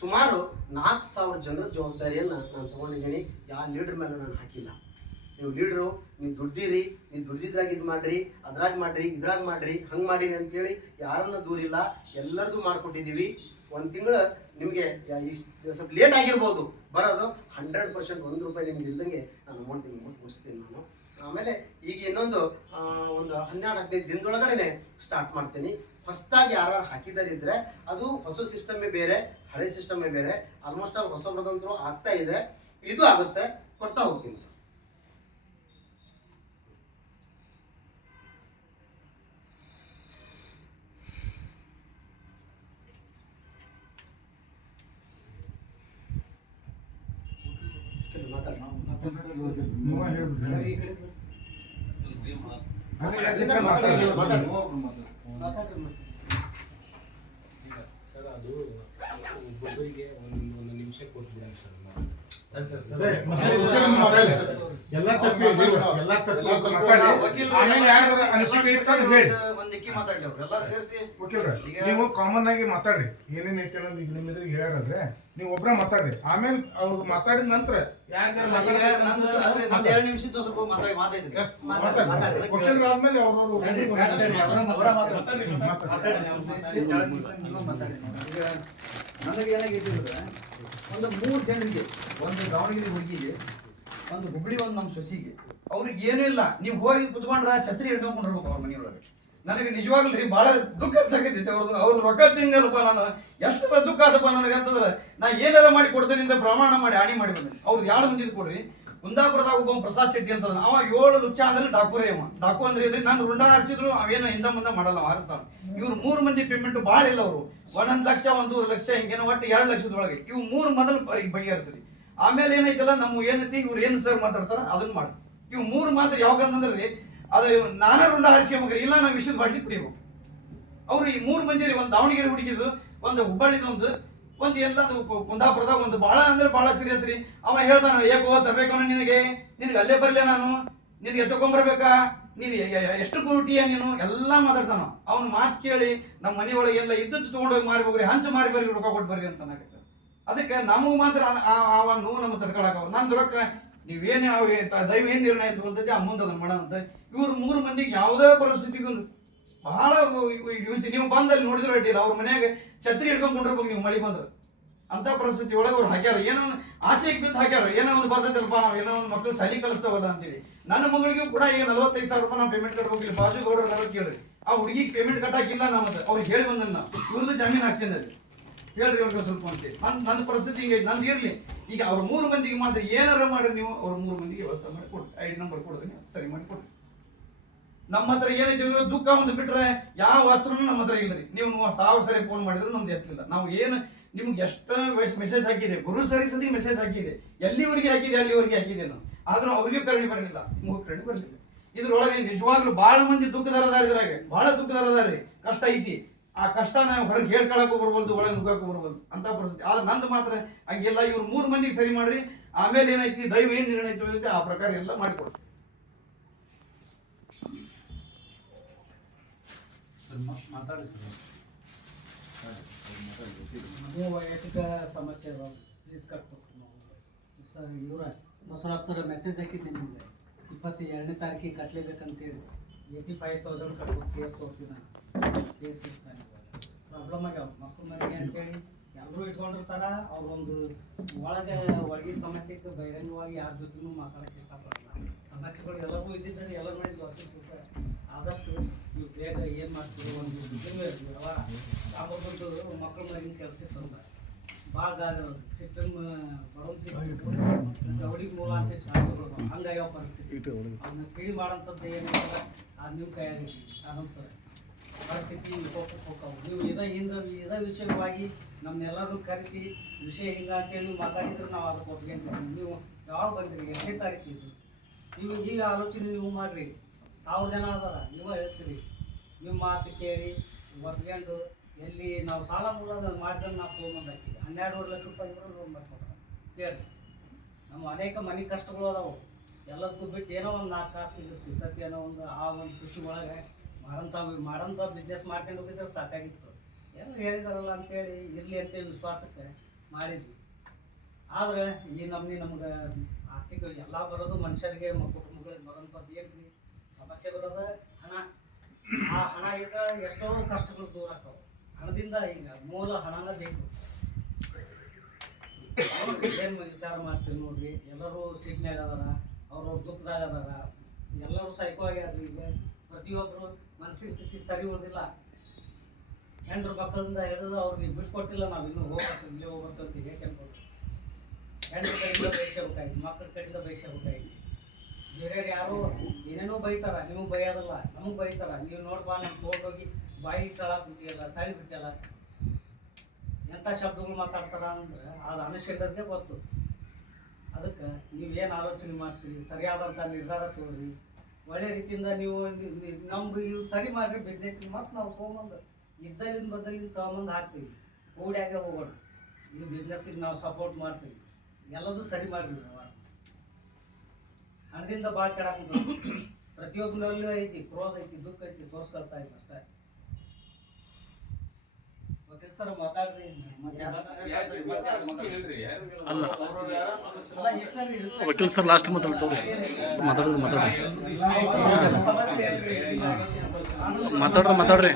ಸುಮಾರು 4000 ಜನರ ಜವಾಬ್ದಾರಿಯನ್ನು ನಾನು ತೊಗೊಂಡಿದ್ದೀನಿ. ಯಾವ ಲೀಡ್ರ್ ಮೇಲೆ ನಾನು ಹಾಕಿಲ್ಲ. ನೀವು ಲೀಡ್ರು, ನೀವು ದುಡ್ದಿರಿ, ನೀವು ದುಡ್ದಿದ್ರಾಗ ಇದು ಮಾಡ್ರಿ, ಅದ್ರಾಗ ಮಾಡ್ರಿ, ಇದ್ರಾಗ ಮಾಡ್ರಿ, ಹಂಗೆ ಮಾಡಿರಿ ಅಂತೇಳಿ ಯಾರನ್ನ ದೂರಿಲ್ಲ. ಎಲ್ಲರದು ಮಾಡಿಕೊಟ್ಟಿದ್ದೀವಿ. 1 ತಿಂಗಳು ನಿಮಗೆ ಸ್ವಲ್ಪ ಲೇಟ್ ಆಗಿರ್ಬೋದು ಬರೋದು. 100% 1 ರೂಪಾಯಿ ನಿಮ್ಗೆ ಇಲ್ದಂಗೆ ನಾನು ಅಮೌಂಟ್ ಮುಗಿಸ್ತೀನಿ ನಾನು. ಆಮೇಲೆ ಈಗ ಇನ್ನೊಂದು 12-15 ದಿನದೊಳಗಡೆ ಸ್ಟಾರ್ಟ್ ಮಾಡ್ತೀನಿ. ಹೊಸದಾಗಿ ಯಾರು ಹಾಕಿದ್ದಾರೆ ಇದ್ರೆ ಅದು ಹೊಸ ಸಿಸ್ಟಮೇ ಬೇರೆ, ಹಳೆ ಸಿಸ್ಟಮೇ ಬೇರೆ. ಆಲ್ಮೋಸ್ಟ್ ಆಲ್ ಹೊಸಬ್ರದಂತರೂ ಆಗ್ತಾ ಇದೆ, ಇದು ಆಗುತ್ತೆ, ಕೊಡ್ತಾ ಹೋಗ್ತೀನಿ ಸರ್. ಸರ್ ಅದು ಒಬ್ಬೊಬ್ಬರಿಗೆ ಒಂದು ನಿಮಿಷ ಕೊಟ್ಬಿಡೋಣ ಸರ್. ನೀವು ಕಾಮನ್ ಆಗಿ ಮಾತಾಡ್ರಿ, ಏನೇನ್ ಐತೆ ಅನ್ನೋದು ಈಗ ನಿಮ್ಮ ಎದುರಿಗೆ ಹೇಳ್ಯಾರಂದ್ರೆ ನೀವು ಒಬ್ರ ಮಾತಾಡ್ರಿ. ಆಮೇಲೆ ಅವ್ರು ಮಾತಾಡಿದ ನಂತರ ಯಾರು ಆದ್ಮೇಲೆ ಅವ್ರವ್ರು ನನಗೆ ಏನಾಗೈತಿ ಅಂದ್ರೆ ಒಂದು 3 ಜನರಿಗೆ, ಒಂದು ದಾವಣಗೆರೆ ಹುಡುಗಿಗೆ, ಒಂದು ಹುಬ್ಳಿ, ಒಂದು ನಮ್ಮ ಸೊಸಿಗೆ, ಅವ್ರಿಗೆ ಏನೂ ಇಲ್ಲ. ನೀವು ಹೋಗಿ ಕುತ್ಕೊಂಡ್ರ ಛತ್ರಿ ಹಿಡ್ಕೊಂಡ್ಕೊಂಡಿರ್ಬೇಕು ಅವ್ರ ಮನೆಯೊಳಗೆ. ನನಗೆ ನಿಜವಾಗ್ಲೂ ರೀ ಭಾಳ ದುಃಖ ಸಾಕೈತಿ. ಅವ್ರದ್ದು ರೊಕ್ಕ ತಿಂದಲ್ಲಪ್ಪ, ನಾನು ಎಷ್ಟು ದುಃಖ ಆದಪ್ಪ ನನಗೆ ಅಂತಂದ್ರೆ ನಾ ಏನಾರ ಮಾಡಿ ಕೊಡ್ತೇನೆ ಅಂತ ಪ್ರಮಾಣ ಮಾಡಿ ಆಣಿ ಮಾಡಿ ಬಂದೆ. ಅವ್ರದ್ದು 2 ಮಂದಿದ್ ಕೊಡ್ರಿ. ಕುಂದಾಪುರದಾಗ ಒಬ್ಬ ಪ್ರಸಾದ್ ಶೆಟ್ಟಿ ಅಂತ ಅವ 7 ಲಕ್ಷ ಅಂದ್ರೆ ಡಾಕುರೇ. ಅವ ಡಾಕು ಅಂದ್ರೆ ಏನ್ರಿ, ನಾನು ರುಂಡ ಹಾರಿಸಿದ್ರು ಅವೇನೋ ಹಿಂದ ಮುಂದೆ ಮಾಡಲ್ಲ, ಹಾರಿಸ್ತಾನೆ. ಇವ್ರು 3 ಮಂದಿ ಪೇಮೆಂಟ್ ಭಾಳ ಇಲ್ಲ. ಅವರು 1 ಲಕ್ಷ 1.5 ಲಕ್ಷ ಹಿಂಗೇನೋ ಒಟ್ಟು 2 ಲಕ್ಷದೊಳಗೆ ಇವು 3 ಮೊದಲು ಬಗೆಹರಿಸ್ರಿ. ಆಮೇಲೆ ಏನೈತಲ್ಲ ನಮ್ಮ ಏನೈತಿ ಇವ್ರು ಏನು ಸರ್ ಮಾತಾಡ್ತಾರ ಅದನ್ನ ಮಾಡಿ. ಇವು 3 ಮಾತ್ರ ಯಾವಾಗಂದ್ರೆ ಅದ್ರ ನಾನೇ ರುಂಡ ಹಾರಿಸಿ ಮಗ್ರಿ, ಇಲ್ಲ ನಾವು ವಿಷಯದ ಬಾಟ್ಲಿ ಕುಡಿಬೇಕು. ಅವ್ರು ಈ 3 ಮಂದಿ ರೀ, ಒಂದು ದಾವಣಗೆರೆ ಹುಡುಗಿದು, ಒಂದು ಹುಬ್ಬಳ್ಳಿದೊಂದು, ಒಂದು ಎಲ್ಲ ಕುಂದಾಪುರದಾಗ ಒಂದು ಭಾಳ ಅಂದ್ರೆ ಭಾಳ ಸೀರಿಯಸ್ ರೀ. ಅವ ಹೇಳ್ತಾನ, ಏಕೋ ತರಬೇಕು ನಿನಗೆ ಅಲ್ಲೇ ಬರ್ಲಿ, ನಾನು ನಿನಗೆ ಎತ್ತಕೊಂಬರ್ಬೇಕಾ, ನೀನು ಎಷ್ಟು ಕೊಟ್ಟಿಯ ನೀನು ಎಲ್ಲ ಮಾತಾಡ್ತಾನ. ಅವ್ನ ಮಾತು ಕೇಳಿ ನಮ್ಮ ಮನೆಯೊಳಗೆ ಎಲ್ಲ ಇದ್ದದ್ದು ತೊಗೊಂಡೋಗಿ ಮಾರಿ ಹೋಗ್ರಿ, ಹಂಚು ಮಾರಿ ಬರ್ರಿ, ರೊಕ್ಕ ಕೊಟ್ಟು ಬರ್ರಿ ಅಂತ ಅನ್ನಕತ್ತ. ಅದಕ್ಕೆ ನಮಗೂ ಮಾತ್ರ ಆವ ನೋವು ನಮ್ಮ ತಡ್ಕೊಳಕ ನಂದು ರೊಕ್ಕ ನೀವೇನು ದೈವ ಏನು ನಿರ್ಣಯ ಇತ್ತು ಅಂತೈತಿ ಆ ಮುಂದೆ ಅದನ್ನು ಮಾಡೋಣಂತ. ಇವ್ರು 3 ಮಂದಿಗೆ ಯಾವುದೇ ಪರಿಸ್ಥಿತಿಗೂ ಬಹಳ ನೀವು ಬಂದಲ್ಲಿ ನೋಡಿದ್ರು ಅಡ್ಡಿಲ್ಲ ಅವ್ರ ಮನ್ಯಾಗ ಛತ್ರಿ ಹಿಡ್ಕೊಂಡ್ ಕುಂಡಿರ್ಬೇಕು ನೀವು ಮಳಿ ಬಂದ್ರೆ ಅಂತ ಪರಿಸ್ಥಿತಿ ಒಳಗೆ ಅವ್ರು ಹಾಕ್ಯಾರ ಏನೋ ಆಸೆಗೆ ಬಿದ್ದು ಹಾಕ್ಯಾರ ಏನೋ ಒಂದು ಬರ್ತೈತಲ್ಪ ನಾವು ಏನೋ ಒಂದು ಮಕ್ಳು ಶಾಲಿ ಕಲಿಸ್ತಾವಲ್ಲ ಅಂತೇಳಿ ನನ್ನ ಮಗಳಿಗೂ ಕೂಡ ಈಗ 45,000 ರೂಪಾಯಿ ನಾವು ಪೇಮೆಂಟ್ ಕಟ್ ಹೋಗಿಲ್ಲ ಬಾಜು ಗೌಡ್ರ ಕೇಳ್ರಿ ಆ ಹುಡುಗಿಗೆ ಪೇಮೆಂಟ್ ಕಟ್ಟಾಕಿಲ್ಲ ನಮ್ಮದು ಅವ್ರಿಗೆ ಹೇಳಿ ಬಂದ ನಾವು ಇವ್ರದ್ದು ಜಾಮೀನು ಹಾಕ್ಸಿನಲ್ಲಿ ಹೇಳ್ರಿ ಅವ್ರಿಗೆ ಸ್ವಲ್ಪ ಅಂತೇಳಿ ನನ್ನ ಪರಿಸ್ಥಿತಿ ಹಿಂಗೆ ನಂದು ಇರ್ಲಿ ಈಗ ಅವ್ರ 3 ಮಂದಿಗೆ ಮಾತ್ರ ಏನಾರ ಮಾಡ್ರಿ ನೀವು ಅವ್ರ 3 ಮಂದಿಗೆ ವ್ಯವಸ್ಥೆ ಮಾಡಿ ಕೊಡ್ರಿ ID ನಂಬರ್ ಕೊಡ್ತೀನಿ ಸರಿ ಮಾಡಿ ಕೊಡ್ರಿ ನಮ್ಮ ಹತ್ರ ಏನೈತಿ ಅಂದ್ರೆ ದುಃಖ ಒಂದು ಬಿಟ್ರೆ ಯಾವ ವಸ್ತ್ರನೂ ನಮ್ಮ ಹತ್ರ ಇಲ್ಲರಿ ನೀವು 1000 ಸರಿ ಫೋನ್ ಮಾಡಿದ್ರು ನಮ್ದು ಎತ್ತಲಿಲ್ಲ ನಾವು ಏನು ನಿಮ್ಗೆ ಎಷ್ಟು ಮೆಸೇಜ್ ಹಾಕಿದೆ ಗುರು ಸರಿ ಮೆಸೇಜ್ ಹಾಕಿದೆ ಎಲ್ಲಿವರೆಗೆ ಹಾಕಿದೆ ಅಲ್ಲಿವರೆಗೆ ಹಾಕಿದೆ ನಾವು ಆದ್ರೂ ಅವ್ರಿಗೆ ಕರುಣೆ ಬರಲಿಲ್ಲ ನಿಮಗೂ ಕರುಣೆ ಬರಲಿಲ್ಲ ಇದ್ರೊಳಗೆ ನಿಜವಾಗ್ಲೂ ಬಹಳ ಮಂದಿ ದುಃಖದಾರದಾರ ಇದ್ರಾಗೆ ಬಹಳ ದುಃಖದಾರದಾರಿ ಕಷ್ಟ ಐತಿ ಆ ಕಷ್ಟ ನಾವು ಹೊರಗೆ ಹೇಳ್ಕೊಳಕ್ಕೂ ಬರ್ಬೋದು ಒಳಗೆ ನುಗ್ಗಕ್ಕೂ ಬರ್ಬೋದು ಅಂತ ಪರಿಸ್ಥಿತಿ ಆದ್ರೆ ನಂದು ಮಾತ್ರ ಹಂಗೆಲ್ಲ ಇವ್ರು 3 ಮಂದಿಗೆ ಸರಿ ಮಾಡ್ರಿ ಆಮೇಲೆ ಏನೈತಿ ದೈವ ಏನ್ ನಿರ್ಣಯ ಐತಿ ಆ ಪ್ರಕಾರ ಎಲ್ಲ ಮಾಡಿಕೊಡ್ರಿ ಮನೆ ವೈಯಕ್ತಿಕ ಸಮಸ್ಯೆ ಅದಾವ ಫೀಸ್ ಕಟ್ಬೇಕು ನಾವು ಸರ್ ಇವ್ರ ಬಸವರಾಜ್ ಸರ್ ಮೆಸೇಜ್ ಹಾಕಿದ್ದೀನಿ ನಿಮಗೆ 22ನೇ ತಾರೀಕಿಗೆ ಕಟ್ಟಲೇಬೇಕಂತೇಳಿ 85,000 ಕಟ್ಬೇಕು CS ಕೊಡ್ತೀನಿ ನಾನು ಕೇಸಸ್ ನನಗೆ ಪ್ರಾಬ್ಲಮ್ ಆಗ್ಯಾವ ಮಕ್ಕಳ ಮನೆಗೆ ಅಂತೇಳಿ ಎಲ್ಲರೂ ಇಟ್ಕೊಂಡಿರ್ತಾರ ಅವ್ರೊಂದು ಒಳಗಿನ ಸಮಸ್ಯೆಗೆ ಬಹಿರಂಗವಾಗಿ ಯಾರ ಜೊತೆನೂ ಮಾತಾಡೋಕ್ಕೆ ಇಷ್ಟಪಡಲ್ಲ ಸಮಸ್ಯೆಗಳು ಎಲ್ಲರಿಗೂ ಇದ್ದಿದ್ದಾರೆ ಎಲ್ಲ ಮಾಡಿ ತೋರಿಸಿರ್ತಾರೆ ಆದಷ್ಟು ನೀವು ಬೇಗ ಏನು ಮಾಡ್ತೀವಿ ಒಂದು ವ್ಯವಹಾರ ಸಾಮಗ್ರಿದು ಮಕ್ಕಳ ಮನೆಗೆ ಕೆಲಸ ತಂದ ಭಾಳ ಸಿಸ್ಟಮ್ ಬರೋನ್ ಸಿಕ್ಕಿತ್ತು ಗೌಡಿಗೆ ಮೂಲ ಅಂತ ಶಾಸ್ತ್ರಗಳು ಹಂಗಾಗ್ಯಾವ ಪರಿಸ್ಥಿತಿ ಅವನ್ನ ತಿಳಿ ಮಾಡೋಂಥದ್ದು ಏನಿಲ್ಲ ಅದು ನಿಮ್ಮ ಕೈಯಾಗಿ ಅದನ್ನು ಸರ್ ಪರಿಸ್ಥಿತಿ ಹೋಗ್ತಾವೆ ನೀವು ಇದ ವಿಷಯವಾಗಿ ನಮ್ಮನ್ನೆಲ್ಲರೂ ಕರೆಸಿ ವಿಷಯ ಹಿಂಗೆ ಅಂತೇಳಿ ಮಾತಾಡಿದ್ರೆ ನಾವು ಅದಕ್ಕೆ ಒಪ್ಪಿಗೆ ನೀವು ಯಾವಾಗ ಬಂದಿರಿ 8ನೇ ತಾರೀಕು ಇದು ನೀವು ಈಗ ಆಲೋಚನೆ ನೀವು ಮಾಡಿರಿ 1000 ಜನ ಅದಾರ ನೀವು ಹೇಳ್ತೀರಿ ನಿಮ್ಮ ಮಾತು ಕೇಳಿ ಒಪ್ಕೊಂಡು ಎಲ್ಲಿ ನಾವು ಸಾಲ ಮೂಲ ಮಾಡ್ಕೊಂಡು ನಾವು ತೊಗೊಂಬಂದಾಕಿವಿ 12 ಲಕ್ಷ ರೂಪಾಯಿ ಲೋನ್ ಮಾಡ್ಕೊತಾರೆ ಹೇಳ್ರಿ ನಮ್ಮ ಅನೇಕ ಮನೆ ಕಷ್ಟಗಳು ಅದಾವು ಎಲ್ಲದಕ್ಕೂ ಬಿಟ್ಟು ಏನೋ ಒಂದು 4 ಕಾಸು ಸಿಗ್ತತಿ ಅನ್ನೋ ಒಂದು ಆ ಒಂದು ಖುಷಿ ಒಳಗೆ ಮಾಡೋಂಥ ಬಿಸ್ನೆಸ್ ಮಾಡ್ಕೊಂಡು ಹೋಗಿದ್ರೆ ಸಾಕಾಗಿತ್ತು ಏನೋ ಹೇಳಿದಾರಲ್ಲ ಅಂತೇಳಿ ಇರಲಿ ಅಂತೇಳಿ ವಿಶ್ವಾಸಕ್ಕೆ ಮಾಡಿದ್ವಿ ಆದ್ರೆ ಈ ನಮ್ಗೆ ಆರ್ಥಿಕ ಎಲ್ಲ ಬರೋದು ಮನುಷ್ಯರಿಗೆ ಕುಟುಂಬಗಳಿಗೆ ಬರೋಂಥದ್ದು ಏನ್ರಿ ಸಮಸ್ಯೆ ಬರೋದು ಹಣ ಆ ಹಣ ಇದ್ರೆ ಎಷ್ಟೋ ಕಷ್ಟಗಳು ದೂರ ಆಗ್ತಾವೆ ಹಣದಿಂದ ಈಗ ಮೂಲ ಹಣನ ಬೇಕು ಏನು ವಿಚಾರ ಮಾಡ್ತೀವಿ ನೋಡ್ರಿ ಎಲ್ಲರೂ ಸಿಗ್ನ್ಯಾಗ ಅದಾರ ಅವ್ರವ್ರ ದುಃಖದಾಗ ಅದಾರ ಎಲ್ಲರೂ ಸೈಕೋ ಆಗ್ಯಾರ್ರಿ ಈಗ ಪ್ರತಿಯೊಬ್ಬರು ಮನಸ್ಸಿನ ಸ್ಥಿತಿ ಸರಿ ಉಳಿದಿಲ್ಲ ಹೆಂಡ್ರ ಮಕ್ಕಳಿಂದ ಹಿಡಿದು ಅವ್ರಿಗೆ ಬಿಟ್ಕೊಟ್ಟಿಲ್ಲ ನಾವು ಇನ್ನೂ ಹೋಗ್ಬೇಕು ಇಲ್ಲೇ ಹೋಗ್ಬೇಕಂತ ಹೇಳ್ಕೊಂಡು ಹೆಂಡ್ರ ಕಡೆಯಿಂದ ಬಯಸಬೇಕಾಯ್ತು ಮಕ್ಕಳ ಕಡೆಯಿಂದ ಬಯಸಬೇಕಾಯ್ತು ಬೇರೆ ಯಾರು ಏನೇನೋ ಬೈತಾರ ನೀವು ಬೈಯೋದಲ್ಲ ನಮಗೆ ಬೈತಾರ ನೀವು ನೋಡ್ಬಾ ನಮ್ಗೆ ತೊಗೊಂಡೋಗಿ ಬಾಯಿ ತಳ ಕುಂತಿಯಲ್ಲ ತಳಿ ಬಿಟ್ಟಲ್ಲ ಎಂಥ ಶಬ್ದಗಳು ಮಾತಾಡ್ತಾರ ಅಂದ್ರೆ ಅದು ಅನುಷ್ಠರಿಗೆ ಗೊತ್ತು ಅದಕ್ಕೆ ನೀವೇನು ಆಲೋಚನೆ ಮಾಡ್ತೀರಿ ಸರಿಯಾದಂಥ ನಿರ್ಧಾರ ತಗೊಳ್ರಿ ಒಳ್ಳೆ ರೀತಿಯಿಂದ ನೀವು ನಮ್ಗೆ ಇವು ಸರಿ ಮಾಡಿರಿ ಬಿಸ್ನೆಸ್ ಮತ್ತು ನಾವು ತೊಗೊಂಬಂದು ಇದ್ದಲ್ಲಿಂದ ಬದ್ದಲ್ಲಿಂದ ತೊಗೊಂಬಂದು ಹಾಕ್ತೀವಿ ಕೂಡ್ಯಾಗೆ ಹೋಗೋಣ ಇದು ಬಿಸ್ನೆಸ್ಸಿಗೆ ನಾವು ಸಪೋರ್ಟ್ ಮಾಡ್ತೀವಿ ಎಲ್ಲದೂ ಸರಿ ಮಾಡಿರಿ ವ್ಯವಹಾರ ಹಣದಿಂದ ಭಾಳ ಕೆಡಾಕ ಪ್ರತಿಯೊಬ್ಬನಲ್ಲೂ ಐತಿ ಕ್ರೋಧ ಐತಿ ದುಃಖ ಐತಿ ತೋರ್ಸ್ಕೊಳ್ತಾ ಇತ್ತು ಅಷ್ಟೇ ವಕೀಲ್ ಸರ್ ಮಾತಾಡ್ರಿ ವಕೀಲ್ ಸರ್ ಲಾಸ್ಟ್ ಮಾತಾಡ್ತಾರೆ ಮಾತಾಡ್ರಿ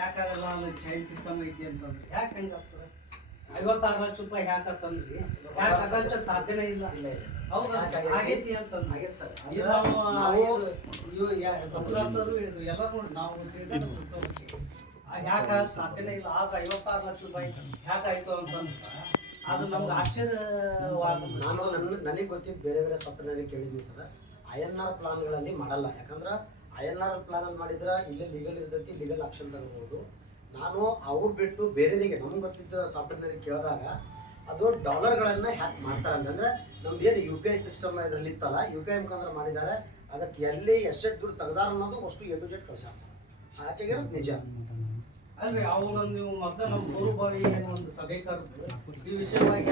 ಯಾಕಾಗಲ್ಲ ಚೈನ್ ಸಿಸ್ಟಮ್ ಐತಿ ಅಂತಂದ್ರೆ ಯಾಕೆ ಹೆಂಗ ಸರ್ 56 ಲಕ್ಷ ರೂಪಾಯಿ ಯಾಕೆ ಅಂತಂದ್ರಿ ಯಾಕೆ ಆಗಂತ ಸಾಧ್ಯನೇ ಇಲ್ಲ ಹೌದಾ ಆಗೈತಿ ಅಂತಂದ್ರೆ ಆಗೈತೆ ಸರ್ ಬಸವರಾಜರು ಹೇಳಿದ್ರು ಎಲ್ಲರೂ ನೋಡಿ ನಾವು ಯಾಕೆ ಸಾಧ್ಯನೇ ಇಲ್ಲ ಆದ್ರೆ 56 ಲಕ್ಷ ರೂಪಾಯಿ ಯಾಕಾಯ್ತು ಅಂತಂದ್ರೆ ಅದು ನಮ್ಗೆ ಆಶ್ಚರ್ಯವಾದ ನಾನು ನನಗೆ ಗೊತ್ತಿದ್ದು ಬೇರೆ ಬೇರೆ ಸಾಫ್ಟ್ವೇರ್ನಲ್ಲಿ ಕೇಳಿದ್ವಿ ಸರ್ INR ಪ್ಲಾನ್ಗಳಲ್ಲಿ ಮಾಡಲ್ಲ ಯಾಕಂದ್ರೆ INR ಪ್ಲಾನಲ್ಲಿ ಮಾಡಿದ್ರೆ ಇಲ್ಲೇ ಲೀಗಲ್ ಇರ್ತೈತಿ ಲೀಗಲ್ ಆಕ್ಷನ್ ತಗೋಬಹುದು ನಾನು ಅವ್ರು ಬಿಟ್ಟು ಬೇರೆಯವರಿಗೆ ನಮ್ಗೆ ಗೊತ್ತಿದ್ದ ಸಾಫ್ಟ್ವೇರ್ನಲ್ಲಿ ಕೇಳಿದಾಗ ಅದು ಡಾಲರ್ಗಳನ್ನು ಹ್ಯಾಕ್ ಮಾಡ್ತಾರೆ ಅಂತಂದರೆ ನಮ್ದು ಏನು UPI ಸಿಸ್ಟಮ್ ಇದರಲ್ಲಿ ಇತ್ತಲ್ಲ UPI ಮುಖಾಂತರ ಮಾಡಿದ್ದಾರೆ ಅದಕ್ಕೆ ಎಲ್ಲಿ ಎಷ್ಟೆಷ್ಟು ದುಡ್ಡು ತೆಗ್ದಾರ ಅನ್ನೋದು ಅಷ್ಟು A to Z ಕಳ್ಸ್ಯಾರ ಸರ್ ಹಾಕಿರೋದು ನಿಜ ಅಲ್ರಿ ಅವಾಗ ನೀವು ಮೊದಲು ನಮ್ಮ ಗೌರವಭಾವಿ ಒಂದು ಸಭೆ ಕರೆದು ಈ ವಿಷಯವಾಗಿ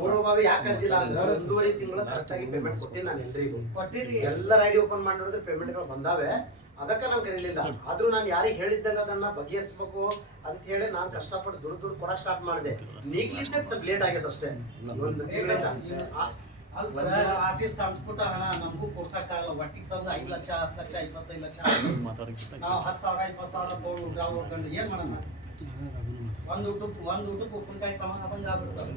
ಪೂರ್ವಭಾವಿ ಯಾಕೆ ಕರೆದಿಲ್ಲ ಅಂದ್ರೆ 1.5 ತಿಂಗಳ ಕರೆಕ್ಟಾಗಿ ಪೇಮೆಂಟ್ ಕೊಟ್ಟಿನಿ ನಾನು ಎಲ್ರಿಗೂ ಕೊಟ್ಟಿರಿ ಎಲ್ಲರ ID ಓಪನ್ ಮಾಡಿ ನೋಡಿದ್ರೆ ಪೇಮೆಂಟ್ಗಳು ಬಂದಾವೆ ಅದಕ್ಕೆ ನಾನು ಕರೀಲಿಲ್ಲ ಆದ್ರೂ ನಾನು ಯಾರಿಗೆ ಹೇಳಿದ್ದಾಗ ಅದನ್ನ ಬಗೆಹರಿಸ್ಬೇಕು ಅಂತ ಹೇಳಿ ನಾನು ಕಷ್ಟಪಟ್ಟು ದುಡ್ಡು ಕೊಡಕ್ಕೆ ಸ್ಟಾರ್ಟ್ ಮಾಡಿದೆ ಈಗಲಿಂದ ಸ್ವಲ್ಪ ಲೇಟ್ ಆಗೈತೆ ಅಷ್ಟೇ ಅಲ್ಲ ಸರ್ ಆರ್ಟಿಸ್ಟ್ ಸಂಸ್ಕೃತ ಹಣ ನಮಗೂ ಕೊಡ್ಸಕ್ಕಾಗಲ್ಲ ಒಟ್ಟಿಗೆ ತಂದು 5 ಲಕ್ಷ 10 ಲಕ್ಷ 25 ಲಕ್ಷ ನಾವು 10,000 20,000 ತಗೊಂಡು ಊಟ ಹೋಗ್ಕೊಂಡು ಏನ್ ಮಾಡೋಣ ಒಂದು ಊಟಕ್ಕೆ ಉಪ್ಪಿನಕಾಯಿ ಸಮಾನ ಬಂದ್ ಆಗ್ಬಿಡ್ತಾರೆ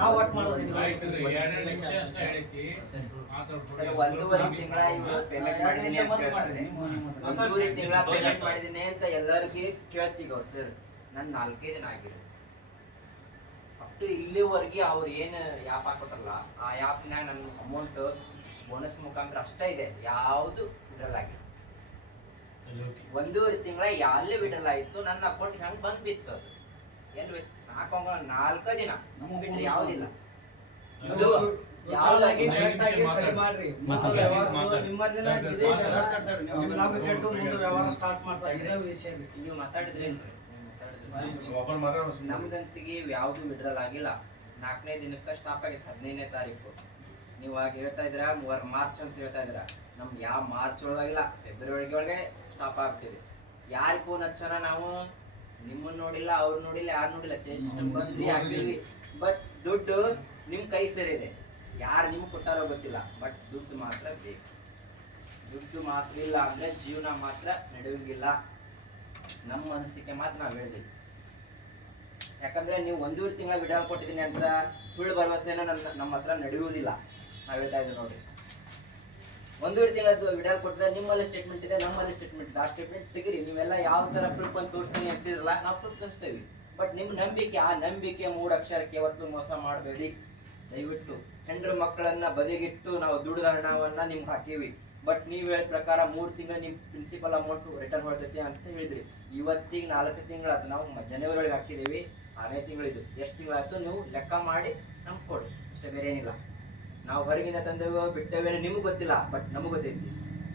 ನಾವು ಒಟ್ಟು ಮಾಡೋದು ಆಯ್ತು, 2 ನಿಮಿಷ ಅಷ್ಟೇ ಹೇಳಿದ್ವಿ. ಸರ್, 1.5 ತಿಂಗಳ ಇವ್ರು ಪೇಮೆಂಟ್ ಮಾಡಿದೀನಿ ಅಂತ ಹೇಳ್ತಾರೆ. 1.5 ತಿಂಗಳ ಪೇಮೆಂಟ್ ಮಾಡಿದೀನಿ ಅಂತ ಎಲ್ಲರಿಗೂ ಕೇಳ್ತೀವಿ ಅವ್ರು. ಸರ್ ನನ್ 4 ದಿನ ಆಗಿದೆ. ಅಪ್ ಟು ಇಲ್ಲಿವರೆಗೆ ಅವ್ರು ಏನು ಆ್ಯಪ್ ಹಾಕೊಟ್ರಲ್ಲ ಆ ಆ್ಯಪ್ನಾಗ ನನ್ನ ಅಮೌಂಟ್ ಬೋನಸ್ ಮುಖಾಂತರ ಅಷ್ಟೇ ಇದೆ, ಯಾವುದು ವಿಡ್ರಾಲ್ ಆಗಿದೆ. 1.5 ತಿಂಗಳ ಯಾಲ್ಲೇ ವಿಡ್ರಾಲ್ ಆಯ್ತು, ನನ್ನ ಅಕೌಂಟ್ ಹಂಗೆ ಬಂದ್ ಬಿತ್ತು. ಅದು ಎಲ್ಲಿ 4 ದಿನ ಬಿಟ್ರೆ ಯಾವುದಿಲ್ಲ. ಇದು ಯಾವ್ದಾಗಿ ಮಾಡ್ರಿ ವ್ಯವಹಾರ ಸ್ಟಾರ್ಟ್ ಮಾಡ್ತಾ ಇದೇ ವಿಷಯ ನೀವು ಮಾತಾಡಿದ್ರೇನ್ರಿ? ನಮ್ದಂತಿಗೆ ಯಾವ್ದು ವಿಡ್ರಾಲ್ ಆಗಿಲ್ಲ. 4ನೇ ದಿನಕ್ಕೆ ಸ್ಟಾಪ್ ಆಗಿತ್ತು, 15ನೇ ತಾರೀಕು. ನೀವು ಆಗ ಹೇಳ್ತಾ ಇದ್ರ ಮಾರ್ಚ್ ಅಂತ ಹೇಳ್ತಾ ಇದ್ರ. ನಮ್ಗೆ ಯಾವ ಮಾರ್ಚ್ ಒಳಗಾಗಿಲ್ಲ, ಫೆಬ್ರವರಿ ಒಳಗೆ ಸ್ಟಾಪ್ ಆಗ್ತಿದೆ. ಯಾರು ಫೋನ್ ಹಚ್ಚೋಣ ನಾವು ನಿಮ್ಮನ್ನ ನೋಡಿಲ್ಲ, ಅವ್ರು ನೋಡಿಲ್ಲ, ಯಾರು ನೋಡಿಲ್ಲ, ಬಂದ್ವಿ ಆಗ್ತೀವಿ. ಬಟ್ ದುಡ್ಡು ನಿಮ್ ಕೈ ಸೇರಿದೆ. ಯಾರು ನಿಮ್ಗೆ ಕೊಟ್ಟಾರೋ ಗೊತ್ತಿಲ್ಲ, ಬಟ್ ದುಡ್ಡು ಮಾತ್ರ ಬೇಕು. ದುಡ್ಡು ಮಾತ್ರ ಇಲ್ಲ ಅಂದ್ರೆ ಜೀವನ ಮಾತ್ರ ನಡೆಯಂಗಿಲ್ಲ. ನಮ್ಮ ಮನಸ್ಸಿಗೆ ಮಾತ್ರ ನಾವು ಹೇಳಿದ್ವಿ. ಯಾಕಂದ್ರೆ ನೀವು 1.5 ತಿಂಗಳ ವಿಡ್ರಾಲ್ ಕೊಟ್ಟಿದ್ದೀನಿ ಅಂತ ಸುಳ್ಳು ಭರವಸೆನ ನಮ್ಮ ಹತ್ರ ನಡೆಯುವುದಿಲ್ಲ. ನಾವ್ ಹೇಳ್ತಾ ಇದ್ದೀವಿ ನೋಡಿ, 1.5 ತಿಂಗಳದ್ದು ವಿಡ್ರಾಲ್ ಕೊಟ್ಟಿದ್ರೆ ನಿಮ್ಮಲ್ಲಿ ಸ್ಟೇಟ್ಮೆಂಟ್ ಇದೆ, ನಮ್ಮಲ್ಲಿ ಸ್ಟೇಟ್ಮೆಂಟ್ ಇದೆ. ಆ ಸ್ಟೇಟ್ಮೆಂಟ್ ತೆಗಿರಿ. ನೀವೆಲ್ಲ ಯಾವ ತರ ಪ್ರೂಫ್ ಅಂತ ತೋರಿಸ್ತೀನಿ ಅಂತಿರಲ್ಲ, ನಾವು ಪ್ರೂಫ್ ತೋರಿಸ್ತೇವೆ. ಬಟ್ ನಿಮ್ ನಂಬಿಕೆ, ಆ ನಂಬಿಕೆ 3 ಅಕ್ಷರಕ್ಕೆ ಯಾವತ್ತೂ ಮೋಸ ಮಾಡಬೇಡಿ ದಯವಿಟ್ಟು. ಹೆಂಡ್ರು ಮಕ್ಕಳನ್ನ ಬದಿಗಿಟ್ಟು ನಾವು ದುಡಿದ ಹಣವನ್ನ ನಿಮ್ಗೆ ಹಾಕೀವಿ. ಬಟ್ ನೀವು ಹೇಳಿದ ಪ್ರಕಾರ 3 ತಿಂಗಳು ನಿಮ್ ಪ್ರಿನ್ಸಿಪಲ್ ಅಮೌಂಟ್ ರಿಟರ್ನ್ ಮಾಡ್ತೈತಿ ಅಂತ ಹೇಳಿದ್ರಿ. ಇವತ್ತಿಗೆ 4 ತಿಂಗಳಾಯ್ತು. ನಾವು ಜನವರಿ ಒಳಗೆ ಹಾಕಿದೀವಿ, 6ನೇ ತಿಂಗಳಿದ್ದು. ಎಷ್ಟು ತಿಂಗಳಾಯ್ತು ನೀವು ಲೆಕ್ಕ ಮಾಡಿ ನಮ್ಗೆ ಕೊಡಿ, ಅಷ್ಟೇ, ಬೇರೆ ಏನಿಲ್ಲ. ನಾವು ಹೊರಗಿಂದ ತಂದೇವೋ ಬಿಟ್ಟೇವೇನೋ ನಿಮ್ಗೆ ಗೊತ್ತಿಲ್ಲ, ಬಟ್ ನಮಗೆ ಗೊತ್ತೈತಿ.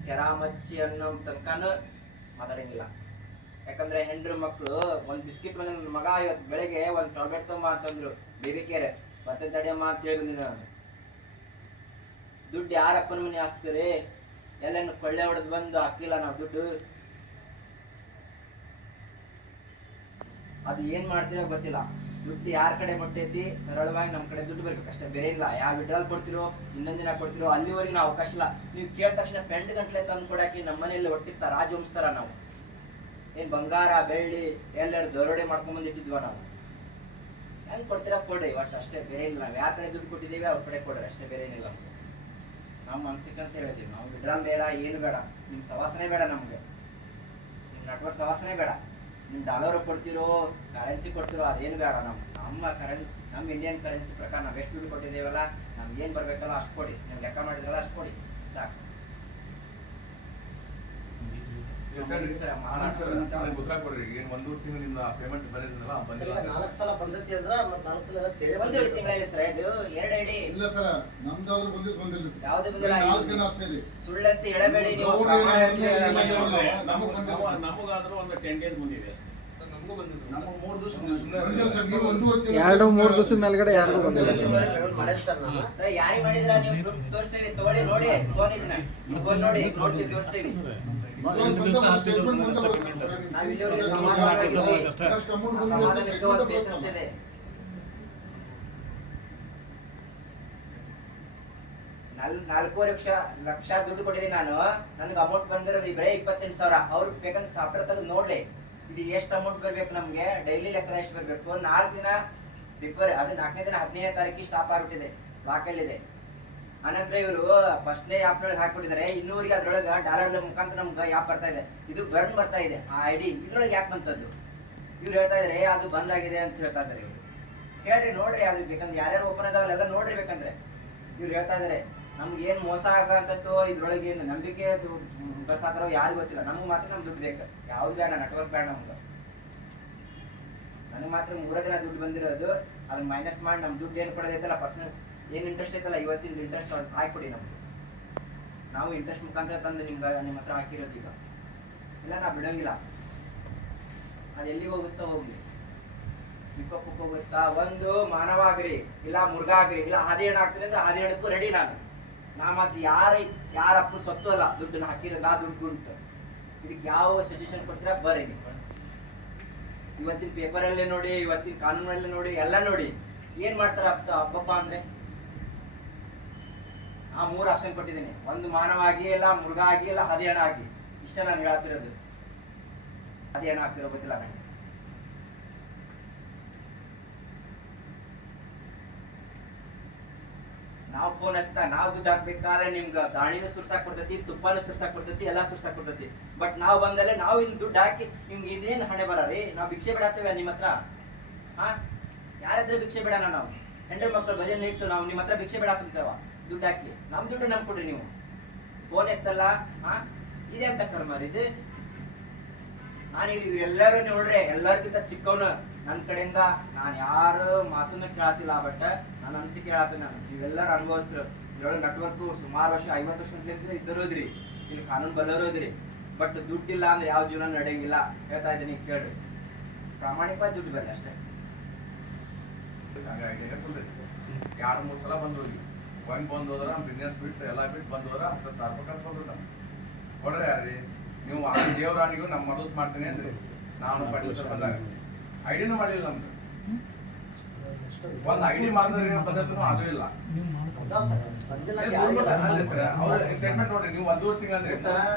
ಕೆರ ಮಚ್ಚಿ ಅನ್ನೋ ತನಕನೂ ಮಾತಾಡಂಗಿಲ್ಲ. ಯಾಕಂದ್ರೆ ಹೆಂಡ್ರು ಮಕ್ಕಳು ಒಂದು ಬಿಸ್ಕಿಟ್ ನನ್ನ ಮಗ ಇವತ್ತು ಬೆಳಗ್ಗೆ ಒಂದು ಟಾಬ್ಲೆಟ್ ತೊಂಬ ಅಂತಂದ್ರು, ಬೇಬಿ ಕೇರ್ ಬರ್ತೈತೆ ತಡೆಯಮ್ಮ ಅಂತ ಹೇಳಿ ಬಂದಿದ್ದೆ ನಾನು. ದುಡ್ಡು ಯಾರಪ್ಪನ ಮನೆ ಹಾಕ್ತೀರಿ? ಎಲ್ಲೇನು ಕೊಳ್ಳೆ ಹೊಡೆದು ಬಂದು ಹಾಕಿಲ್ಲ ನಾವು ದುಡ್ಡು. ಅದು ಏನ್ ಮಾಡ್ತೀರೋ ಗೊತ್ತಿಲ್ಲ. ದುಡ್ಡು ಯಾರ ಕಡೆ ಮುಟ್ಟೈತಿ, ಸರಳವಾಗಿ ನಮ್ಮ ಕಡೆ ದುಡ್ಡು ಬರ್ಬೇಕು ಅಷ್ಟೇ, ಬೇರೆ ಇಲ್ಲ. ಯಾವ ವಿಡ್ರಾಲ್ ಕೊಡ್ತಿರೋ, ಇನ್ನೊಂದ್ ದಿನ ಕೊಡ್ತಿರೋ, ಅಲ್ಲಿವರೆಗೆ ನಾವು ಅವಕಾಶ ಇಲ್ಲ. ನೀವು ಕೇಳಿದ ತಕ್ಷಣ ಪೆಂಡ್ ಗಂಟ್ಲೆ ತಂದು ಕೊಡಾಕಿ ನಮ್ಮ ಮನೆಯಲ್ಲಿ ಒಟ್ಟಿರ್ತಾರ, ರಾಜ ವಂಶತಾರ. ನಾವು ಏನ್ ಬಂಗಾರ ಬೆಳ್ಳಿ ಎಲ್ಲರೂ ದರೋಡೆ ಮಾಡ್ಕೊಂಡ್ ಬಂದಿಟ್ಟಿದ್ವ ನಾವು. ಹೆಂಗ್ ಕೊಡ್ತೀರಾ ಕೊಡ್ರಿ, ಒಟ್ಟು ಅಷ್ಟೇ, ಬೇರೆ ಇಲ್ಲ. ನಾವು ಯಾರ ಕಡೆ ದುಡ್ಡು ಕೊಟ್ಟಿದ್ದೀವಿ ಅವ್ರ ಕಡೆ ಕೊಡ್ರಿ ಅಷ್ಟೇ, ಬೇರೆ ಏನಿಲ್ಲ. ನಾವು ಮನ್ಸಿಗೆ ಅಂತ ಹೇಳಿದೀವಿ. ನಾವು ವಿಡ್ರಾಲ್ ಬೇಡ, ಏನು ಬೇಡ, ನಿಮ್ ಸವಾಸನೆ ಬೇಡ, ನಮ್ಗೆ ನಿಮ್ ನೆಟ್ವರ್ಕ್ ಸವಾಸನೆ ಬೇಡ. ನಿಮ್ ಡಾಲರ್ ಕೊಡ್ತಿರೋ, ಕರೆನ್ಸಿ ಕೊಡ್ತಿರೋ, ಅದೇನು ಬೇಡ. ನಮ್ಮ ಇಂಡಿಯನ್ ಕರೆನ್ಸಿ ಪ್ರಕಾರ ನಾವು ಎಷ್ಟು ದುಡ್ಡು ಕೊಟ್ಟಿದ್ದೇವಲ್ಲ, ನಮ್ಗೆ ಏನ್ ಬರ್ಬೇಕಲ್ಲ ಅಷ್ಟು ಕೊಡಿ. ನೀವು ಲೆಕ್ಕ ಮಾಡಿದ್ರಲ್ಲ ಅಷ್ಟು ಕೊಡಿ, ಸಾಕು. ಉತ್ತರ ಕೊಡ್ರಿ. ಏನ್ 1.5 ತಿಂಗಳಿಂದ ಪೇಮೆಂಟ್ ಬಂದಿದ್ದಲ್ಲ, 4 ಸಲ ಬಂದೈತಿ ಅಂದ್ರ ಮತ್ತ್ 4 ಸಲ ಸೇರಿ 1.5 ತಿಂಗಳಲ್ಲಿ ಸರ್, ಇದು 2 ಐಡಿ ಇಲ್ಲ ಸರ್, ನಮ್ದಾದ್ರೂ ಬಂದಿಲ್ಲ ಸರ್. ಯಾವ್ದು ಬಂದಿಲ್ಲ. 4 ದಿನ ಅಷ್ಟೇ ಇದೆ. ಸುಳ್ಳಂತ ಹೇಳಬೇಡಿ ನೀವು. ನಮಗಾದ್ರೂ ಒಂದು 10 ಡೇಸ್ ಬಂದಿದೆ. ನಮಗೂ ಬಂದಿದೆ. ನಮಗೆ 3 ದಿವಸ ಬಂದಿಲ್ಲ ಸರ್, ನೀವು 1.5 ತಿಂಗಳು 2-3 ದಿವಸ ಮೇಲ್ಗಡೆ ಯಾರಿಗೂ ಬಂದಿಲ್ಲ. ಮಾಡಿದ್ ಸರ್ ನಾನು. ಸರ್, ಯಾರಿಗೆ ಮಾಡಿದ್ರ ನೀವು ತೋರಿಸ್ತೇವೆ, ತಗೊಳ್ಳಿ, ನೋಡಿ. ಫೋನ್ ಇದನ್ನ ಫೋನ್ ನೋಡಿ, ನೋಡ್ತೀವಿ, ತೋರಿಸ್ತೀವಿ. ನಾವು ಇಲ್ಲಿವರೆಗೆ ಸಮಾಧಾನ ಪೇಷನ್ಸ್ ಇದೆ. ನಾಲ್ಕೂವರೆ ಲಕ್ಷ ದುಡ್ಡು ಕೊಟ್ಟಿದ್ದೀನಿ ನಾನು. ನನಗೆ ಅಮೌಂಟ್ ಬಂದಿರೋದು ಬರೀ 28,000. ಅವ್ರು ಬೇಕಂದ್ರೆ ಸಾಫ್ಟ್ವೇರ್ ತೆಗೆದು ನೋಡ್ಲಿ, ಇದು ಎಷ್ಟು ಅಮೌಂಟ್ ಬರ್ಬೇಕು ನಮ್ಗೆ, ಡೈಲಿ ಲೆಕ್ಕ ಎಷ್ಟು ಬರ್ಬೇಕು. 4 ದಿನ ಬಿಫೋರ್, ಅದು 4ನೇ ದಿನ 15ನೇ ತಾರೀಕಿಗೆ ಸ್ಟಾಪ್ ಆಗ್ಬಿಟ್ಟಿದೆ, ಲಾಕಲ್ಲಿದೆ. ಅನಂತರ ಇವರು ಫಸ್ಟ್ನೇ ಆ್ಯಪ್ನೊಳಗೆ ಹಾಕ್ಬಿಟ್ಟಿದ್ದಾರೆ. ಇನ್ನೂರಿಗೆ ಅದ್ರೊಳಗೆ ಡಾಲರ್ ಮುಖಾಂತರ ನಮ್ಗೆ ಆ್ಯಪ್ ಬರ್ತಾ ಇದೆ. ಇದು ಬರ್ನ್ ಬರ್ತಾ ಇದೆ ಆ ಐಡಿ. ಇದ್ರೊಳಗೆ ಯಾಕೆ ಬಂತದ್ದು? ಇವ್ರು ಹೇಳ್ತಾ ಇದ್ರೆ ಅದು ಬಂದಾಗಿದೆ ಅಂತ ಹೇಳ್ತಾ ಇದ್ದಾರೆ. ಇವರು ಹೇಳ್ರಿ, ನೋಡ್ರಿ, ಅದು ಬೇಕಂದ್ರೆ ಯಾರ್ಯಾರು ಓಪನ್ ಇದಾವಲ್ಲ ನೋಡ್ರಿ. ಬೇಕಂದ್ರೆ ಇವ್ರು ಹೇಳ್ತಾ ಇದಾರೆ ನಮ್ಗೆ ಏನ್ ಮೋಸ ಆಗಂತದ್ದು, ಇದ್ರೊಳಗೆ ಏನು ನಂಬಿಕೆ ಬರ್ಸಾತಾರೋ ಯಾರು ಗೊತ್ತಿಲ್ಲ. ನಮ್ಗೆ ಮಾತ್ರ ನಮ್ ದುಡ್ಡು ಬೇಕು, ಯಾವ್ದು ಬೇಡ, ನೆಟ್ವರ್ಕ್ ಬೇಡ ನಮ್ಗೆ. ನನಗೆ ಮಾತ್ರ 3 ದಿನ ದುಡ್ಡು ಬಂದಿರೋದು. ಅದನ್ನ ಮೈನಸ್ ಮಾಡಿ ನಮ್ ದುಡ್ಡು ಏನು ಕೊಡೋದೈತಲ್ಲ, ಪರ್ಸನಲ್ ಏನ್ ಇಂಟ್ರೆಸ್ಟ್ ಐತಲ್ಲ, ಇವತ್ತಿನ ಇಂಟ್ರೆಸ್ಟ್ ಹಾಕೊಡಿ ನಮ್ಗೆ. ನಾವು ಇಂಟ್ರೆಸ್ಟ್ ಮುಖಾಂತರ ತಂದು ನಿಮ್ಮ ಹತ್ರ ಹಾಕಿರೋದು. ಈಗ ಇಲ್ಲ, ನಾ ಬಿಡಂಗಿಲ್ಲ. ಅದು ಎಲ್ಲಿಗೆ ಹೋಗುತ್ತೋ ಹೋಗ್ಲಿ, ವಿಕೋಪಕ್ಕೆ ಹೋಗುತ್ತಾ. ಒಂದು ಮಾನವ ಆಗ್ರಿ, ಇಲ್ಲ ಮುರುಘ ಆಗ್ರಿ, ಇಲ್ಲ ಹಾದಿಹಣ್ಣು ಆಗ್ತದೆ ಅಂದ್ರೆ ಹಾದಿಹಣ್ಣಕ್ಕೂ ರೆಡಿ ನಾನು. ನಾ ಮಾತ್ರ ಯಾರಪ್ಪ ಸೊತ್ತು ಅಲ್ಲ, ದುಡ್ಡನ್ನ ಹಾಕಿರೋದು ಆ ದುಡ್ಡು ಉಂಟು. ಇದಕ್ಕೆ ಯಾವ ಸಜೆಷನ್ ಕೊಡ್ತೀರಾ ಬರ್ರಿ. ಇವತ್ತಿನ ಪೇಪರಲ್ಲೇ ನೋಡಿ, ಇವತ್ತಿನ ಕಾನೂನಲ್ಲೇ ನೋಡಿ, ಎಲ್ಲ ನೋಡಿ ಏನ್ ಮಾಡ್ತಾರ ಹಬ್ಬಪ್ಪ ಅಂದ್ರೆ. ಆ 3 ಆಪ್ಷನ್ ಕೊಟ್ಟಿದ್ದೀನಿ. ಒಂದು ಮಾನವ ಆಗಿ ಇಲ್ಲ, ಮೃಗ ಆಗಿ ಇಲ್ಲ, ಹದಿಹಣ ಆಗಿ. ಇಷ್ಟೇ ನಾನು ಹೇಳ್ತಿರೋದು. ಹದಿಹಣ ಆಗ್ತಿರೋ ಗೊತ್ತಿಲ್ಲ ನನಗೆ. ನಾವು ಫೋನ್ ಹಚ್ತಾ ನಾವು ದುಡ್ಡು ಹಾಕ್ಬೇಕಾದ್ರೆ ನಿಮ್ಗೆ ದಾಣಿನೂ ಸುರ್ಸಾಕ್ ಕೊಡ್ತೈತಿ, ತುಪ್ಪನೂ ಸುರ್ಸಾಕ್ ಕೊಡ್ತೈತಿ, ಎಲ್ಲ ಸುರ್ಸಾಕ್ ಕೊಡ್ತೈತಿ. ಬಟ್ ನಾವು ಬಂದಲ್ಲೇ ನಾವು ಇಲ್ಲಿ ದುಡ್ಡು ಹಾಕಿ ನಿಮ್ಗೆ ಇದೇನು ಹಣೆ ಬರೀ. ನಾವು ಭಿಕ್ಷೆ ಬಿಡಾತೇವೆ ನಿಮ್ಮ ಹತ್ರ? ಯಾರ ಹತ್ರ ಭಿಕ್ಷೆ ಬಿಡೋಣ? ನಾವು ಹೆಂಡ್ರ ಮಕ್ಕಳು ಭಜನೆ ಇಟ್ಟು ನಾವು ನಿಮ್ಮ ಹತ್ರ ಭಿಕ್ಷೆ ಬಿಡಾಕಂತೇವ ದುಡ್ಡು ಹಾಕಿ. ನಮ್ ದುಡ್ಡು ನಮ್ ಕೊಡ್ರಿ. ನೀವು ಫೋನ್ ಎತ್ತಲ್ಲ. ಇದೇ ಅಂತ ಕರ್ಮ ಇದು. ನಾನು ಎಲ್ಲರೂ ನೋಡ್ರಿ, ಎಲ್ಲರಿಗಿಂತ ಚಿಕ್ಕವನು. ನನ್ನ ಕಡೆಯಿಂದ ನಾನು ಯಾರು ಮಾತನ್ನ ಕೇಳತ್ತಿಲ್ಲ. ಬಟ್ ನಾನು ಅನಿಸಿಕೆ ಕೇಳತ್ತೀನಿ. ನಾನು ನೀವೆಲ್ಲರೂ ಅನುಭವಿಸ್ರು. ಇದ್ರೊಳಗೆ ನೆಟ್ವರ್ಕು ಸುಮಾರು ವರ್ಷ 50 ವರ್ಷ ಇದ್ದರೋದ್ರಿ. ಇಲ್ಲಿ ಕಾನೂನು ಬಲ್ಲರೋದ್ರಿ. ಬಟ್ ದುಡ್ಡಿಲ್ಲ ಅಂದ್ರೆ ಯಾವ ಜೀವನ ನಡೆಯಂಗಿಲ್ಲ. ಹೇಳ್ತಾ ಇದ್ದೀನಿ, ಕೇಳ್ರಿ. ಪ್ರಾಮಾಣಿಕವಾಗಿ ದುಡ್ಡು ಬರಲಿ ಅಷ್ಟೇ. 2-3 ಸಲ ಬಂದು ಹೋಗಿ ಬಂದು ಹೋದ್ರ ಬಿಸ್ನೆಸ್ ಬಿಟ್ಟು ಎಲ್ಲ ಬಿಟ್ಟು ಬಂದು ಹೋದ್ರ 10,000 ರೂಪಾಯಿ ಕಳ್ಸ್ಕೊಬಿಟ್ಟು ಕೊಡ್ರಿ. ಯಾರ್ರಿ ನೀವು ಆ ದೇವರಾಣಿಗೂ ನಮ್ಮ ಮನಸ್ಸು ಮಾಡ್ತೀನಿ ಅಂದ್ರಿ. ನಾನು ಪಡಿಸರ್ ಬಂದಾಗ ಐಡಿನೂ ಮಾಡಿಲ್ಲ. ನಮ್ದು ಒಂದು ಐಡಿ ಮಾಡಿದ್ರೆ ಪದ್ಧತಿನೂ ಅದು ಇಲ್ಲ. ಸ್ಟೇಟ್ಮೆಂಟ್ ನೋಡ್ರಿ, ನೀವು 1.5 ತಿಂಗಳು ಅಂದ್ರೆ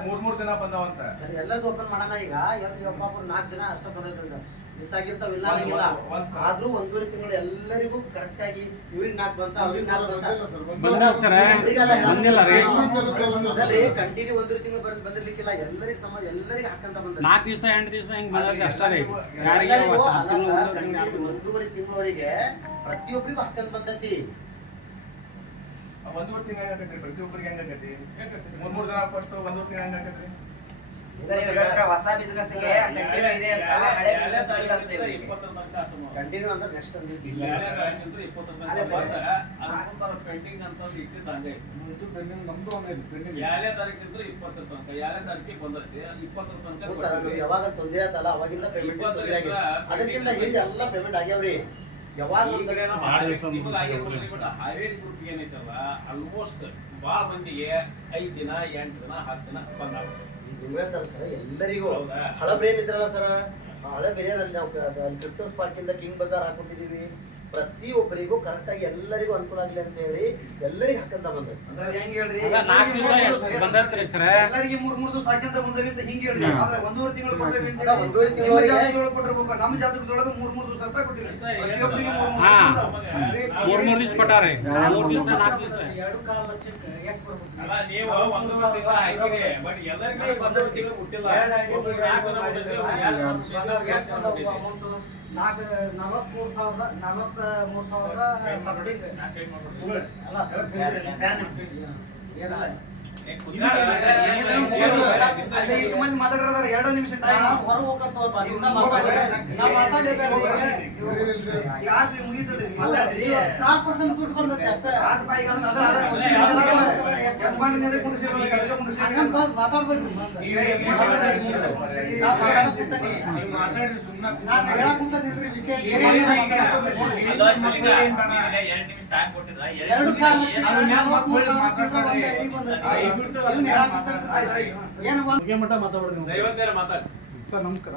3 ದಿನ ಬಂದವಂತ. ಎಲ್ಲರೂ ಓಪನ್ ಮಾಡೋಣ. ಈಗ 4 ಜನ ಅಷ್ಟ ಬಂದಿದ್ದ ಮಿಸ್ ಆಗಿರ್ತಾವಿಲ್ಲ ಆಗಿಲ್ಲ. ಆದ್ರೂ 1.5 ತಿಂಗಳು ಎಲ್ಲರಿಗೂ ಕರೆಕ್ಟ್ ಆಗಿ ಇವ್ರಿಗೆ 4 ಬಂತ, ಅವ್ರಿಗೆ 4 ಬಂತ. ಕಂಟಿನ್ಯೂ 1.5 ತಿಂಗಳು ಬಂದಿರ್ಲಿಕ್ಕಿಲ್ಲ. ಎಲ್ಲರಿಗೂ ಸಮಾಜ ಎಲ್ಲರಿಗೂ ಹಾಕಂತ ಬಂದ 4 ದಿವಸ 8 ದಿವಸ ಹಿಂಗ್ ಬಂದ್ರೆ ಅಷ್ಟೇ ರೀ. 1.5 ತಿಂಗಳವರೆಗೆ ಪ್ರತಿಯೊಬ್ಬರಿಗೂ ಹಾಕಂತ ಬಂದೈತಿ. 1.5 ತಿಂಗಳು ಹೆಂಗಾಕತ್ರಿ? ಪ್ರತಿಯೊಬ್ಬರಿಗೆ ಹೆಂಗಾಕತಿ? 3 ದಿನ ಕೊಟ್ಟು 1.5 ತಿಂಗಳು ಹೆಂಗಾಕತ್ರಿ? ಹೊಸ ಬಿಸ್ನೆಸ್ ಗೆ ಕಂಟಿನ್ಯೂ ಇದೆ ಅಂತ ಹಳೆ ಬಿಸ್ನೆಸ್ ಇಲ್ಲ ಅಂತ ಹೇಳಿ. ಕಂಟಿನ್ಯೂ ಅಂದ್ರೆ ನೆಕ್ಸ್ಟ್ ಒಂದು ಪೆಂಡಿಂಗ್ ಅಂತ ಇಟ್ಟಿದ್ದಂಗೆ ನಮ್ದು ಒಂದು ಯಾರೇ ತಾರೀಕಿದ್ರೆ 20 ತನಕ, ಯಾರೇ ತಾರೀಕಿಗೆ ಬಂದೈತಿ 20 ತನಕ ಸರ್, ನಮ್ಗೆ ಯಾವಾಗ ತೊಂದರೆ ಆತಲ್ಲ ಅವಾಗಿಂದ ಪೇಮೆಂಟ್ ತೊಂದರೆ ಆಗಿದೆ. ಅದಕ್ಕಿಂತ ಹಿಂದೆ ಎಲ್ಲ ಪೇಮೆಂಟ್ ಆಗ್ಯಾವ್ರಿ. ಯಾವಾಗ ಹಾವೇರಿ ಗ್ರೂಪ್ ಏನೈತಲ್ಲ, ಆಲ್ಮೋಸ್ಟ್ ಭಾಳ ಮಂದಿಗೆ 5 ದಿನ 8 ದಿನ 10 ದಿನ ಬಂದಾವ. ಸರ್ ಎಲ್ಲರಿಗೂ ಹಳಬ್ರೇನ್ ಇದ್ರಲ್ಲ ಸರ್, ಹಳೆ ಬೇರೆಯಲ್ಲಿ ನಾವು ಕ್ರಿಪ್ಟೋ ಸ್ಪಾರ್ಕ್ ಇಂದ ಕಿಂಗ್ ಬಜಾರ್ ಹಾಕೊಟ್ಟಿದೀವಿ. ಪ್ರತಿಯೊಬ್ಬರಿಗೂ ಕರೆಕ್ಟ್ ಆಗಿ ಎಲ್ಲರಿಗೂ ಅನುಕೂಲ ಆಗಲಿ ಅಂತ ಹೇಳಿ ಎಲ್ಲರಿಗೂ ಹಾಕಂತ ಬಂದ. ಹೆಂಗ್ ಹೇಳ್ರಿ, ನಾಲ್ಕು ದಿವಸ ಬಂದತ್ರಿ ಸರ್. ಎಲ್ಲರಿಗೆ 3 ದಿವಸ ಹಾಕಂತ ಬಂದವಿ ಅಂತ ಹಿಂಗ್ ಹೇಳ್ರಿ. ಆದ್ರೆ 1.5 ತಿಂಗಳು ಕೊಟ್ಟವಿ ಅಂತ ಅಲ್ಲ, 1.5 ತಿಂಗಳು ಜಾತಕದೊಳಗೆ ಕೊಟ್ಟಿರ್ಬೇಕು. ನಮ್ಮ ಜಾತಕದೊಳಗೆ 3 ದಿವಸ ಅಂತ ಕೊಟ್ಟಿರಿ. ಪ್ರತಿಯೊಬ್ಬರಿಗೆ 3 ದಿವಸ ಕೊಟ್ಟಾರೆ. 3 ದಿವಸ 4 ದಿವಸ 2.25 ಲಕ್ಷಕ್ಕೆ ಎಷ್ಟು ಬರ್ಬೇಕು? ಅಲ್ಲ, ನೀವು 1 ತಿಂಗಳು ಹಾಕಿರಿ, ಬಟ್ ಎಲ್ಲರಿಗೂ 1 ತಿಂಗಳು ಕೊಟ್ಟಿಲ್ಲ. 43,000 ಸಮಥಿಂಗ್. ಅಲ್ಲ, ಏನಲ್ಲ ಇಷ್ಟು ಮಂದಿ ಮಾತಾಡಿದ್ರೆ 2 ನಿಮಿಷ ಟೈಮ್ ಹೊರ ಹೋಗಂತ ಮುಗಿತದೆ. 4% ದುಡ್ಡು ಬಂದೈತೆ ಅಷ್ಟೇ. ಮಾತಾಡ್ಬೇಡ್ರಿ. ನಾನು ಹೇಳಕ್ಕಂತೇನಿಲ್ರಿ ವಿಷಯ. 2 ಮಾತಾಡಿ. ಸರ್ ನಮಸ್ಕಾರ.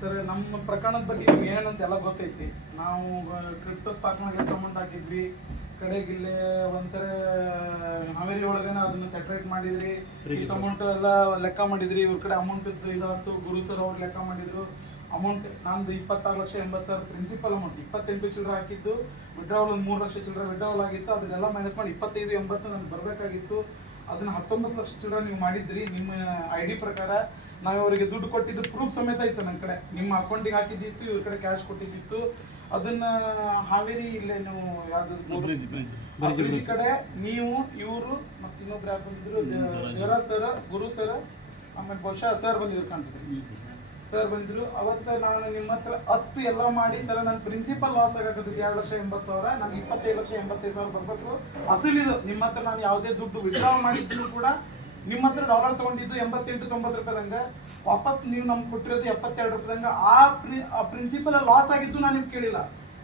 ಸರ್, ನಮ್ಮ ಪ್ರಕರಣದ ಬಗ್ಗೆ ನಿಮ್ಗೆ ಏನಂತ ಎಲ್ಲ ಗೊತ್ತೈತಿ. ನಾವು ಕ್ರಿಪ್ಟೋ ಸ್ಟಾಕ್ನಾಗ ಎಷ್ಟು ಅಮೌಂಟ್ ಹಾಕಿದ್ವಿ, ಕಡೆಗಿಲ್ಲೇ ಒಂದ್ಸರಿ ಹಾವೇರಿ ಒಳಗನ ಅದನ್ನ ಸೆಪರೇಟ್ ಮಾಡಿದ್ರಿ. ಇಷ್ಟು ಅಮೌಂಟ್ ಎಲ್ಲ ಲೆಕ್ಕ ಮಾಡಿದ್ರಿ. ಇವ್ರ ಕಡೆ ಅಮೌಂಟ್ ಇದಾಯ್ತು. ಗುರು ಸರ್ ಅವ್ರು ಲೆಕ್ಕ ಮಾಡಿದ್ರು. ಅಮೌಂಟ್ ನಮ್ದು 26,80,000 ಪ್ರಿನ್ಸಿಪಲ್ ಅಮೌಂಟ್. 28 ಚಿಲ್ಲರೆ ಹಾಕಿದ್ದು. ವಿಡ್ರಾವಲ್ ಒಂದು 3 ಲಕ್ಷ ಚಿಲ್ಲರೆ ವಿಡ್ರಾವಲ್ ಆಗಿತ್ತು. ಅದನ್ನೆಲ್ಲ ಮೈನಸ್ ಮಾಡಿ 25,80 ನಮ್ಗೆ ಬರಬೇಕಾಗಿತ್ತು. ಅದನ್ನ 19 ಲಕ್ಷ ಚಿಲ್ಲರೆ ನೀವು ಮಾಡಿದ್ರಿ. ನಿಮ್ಮ ID ಪ್ರಕಾರ ನಾವು ಅವರಿಗೆ ದುಡ್ಡು ಕೊಟ್ಟಿದ್ದು ಪ್ರೂಫ್ ಸಮೇತ ಇತ್ತು ನನ್ನ ಕಡೆ. ನಿಮ್ಮ ಅಕೌಂಟಿಗೆ ಹಾಕಿದ್ದಿತ್ತು, ಇವ್ರ ಕಡೆ ಕ್ಯಾಶ್ ಕೊಟ್ಟಿದ್ದಿತ್ತು. ಅದನ್ನ ಹಾವೇರಿ ಇಲ್ಲೇ ನೀವು ಯಾವ್ದು ಬ್ರಿಡ್ಜ್ ಕಡೆ ನೀವು, ಇವರು ಮತ್ತೆ ಇನ್ನೊಬ್ರು ಯಾರು ಬಂದಿದ್ರು, ದೇವರಾಜ್ ಸರ್, ಗುರು ಸರ್, ಆಮೇಲೆ ಬಹುಶಃ ಸರ್ ಬಂದಿದ್ರು ಕಾಣ್ತಿದ್ರು. ಸರ್ ಬಂದಿದ್ರು. ಅವತ್ತು ನಾನು ನಿಮ್ಮ ಹತ್ರ 10 ಎಲ್ಲ ಮಾಡಿ ಸರ್ ನನ್ನ ಪ್ರಿನ್ಸಿಪಲ್ ಲಾಸ್ ಆಗತ್ತದ 2,80,000. ನನಗೆ 25,85,000 ಬರ್ಬೇಕು. ಅಸಲಿದು ನಿಮ್ಮ ಹತ್ರ ನಾನು ಯಾವುದೇ ದುಡ್ಡು ವಿಡ್ರಾ ಮಾಡಿದ್ರು ಕೂಡ ನಿಮ್ಮ ಹತ್ರ ಡಾಲರ್ ತಗೊಂಡಿದ್ದು 88-90 ರೂಪಾಯಿದಂಗ ವಾಪಸ್ ನೀವು ನಮ್ಗೆ ಕೊಟ್ಟಿರೋದು 72 ರೂಪಾಯಿದಂಗ. ಆ ಪ್ರಿನ್ಸಿಪಲ್ ಲಾಸ್ ಆಗಿದ್ದು ನಾನು ನಿಮ್ಗೆ ಕೇಳಿಲ್ಲ.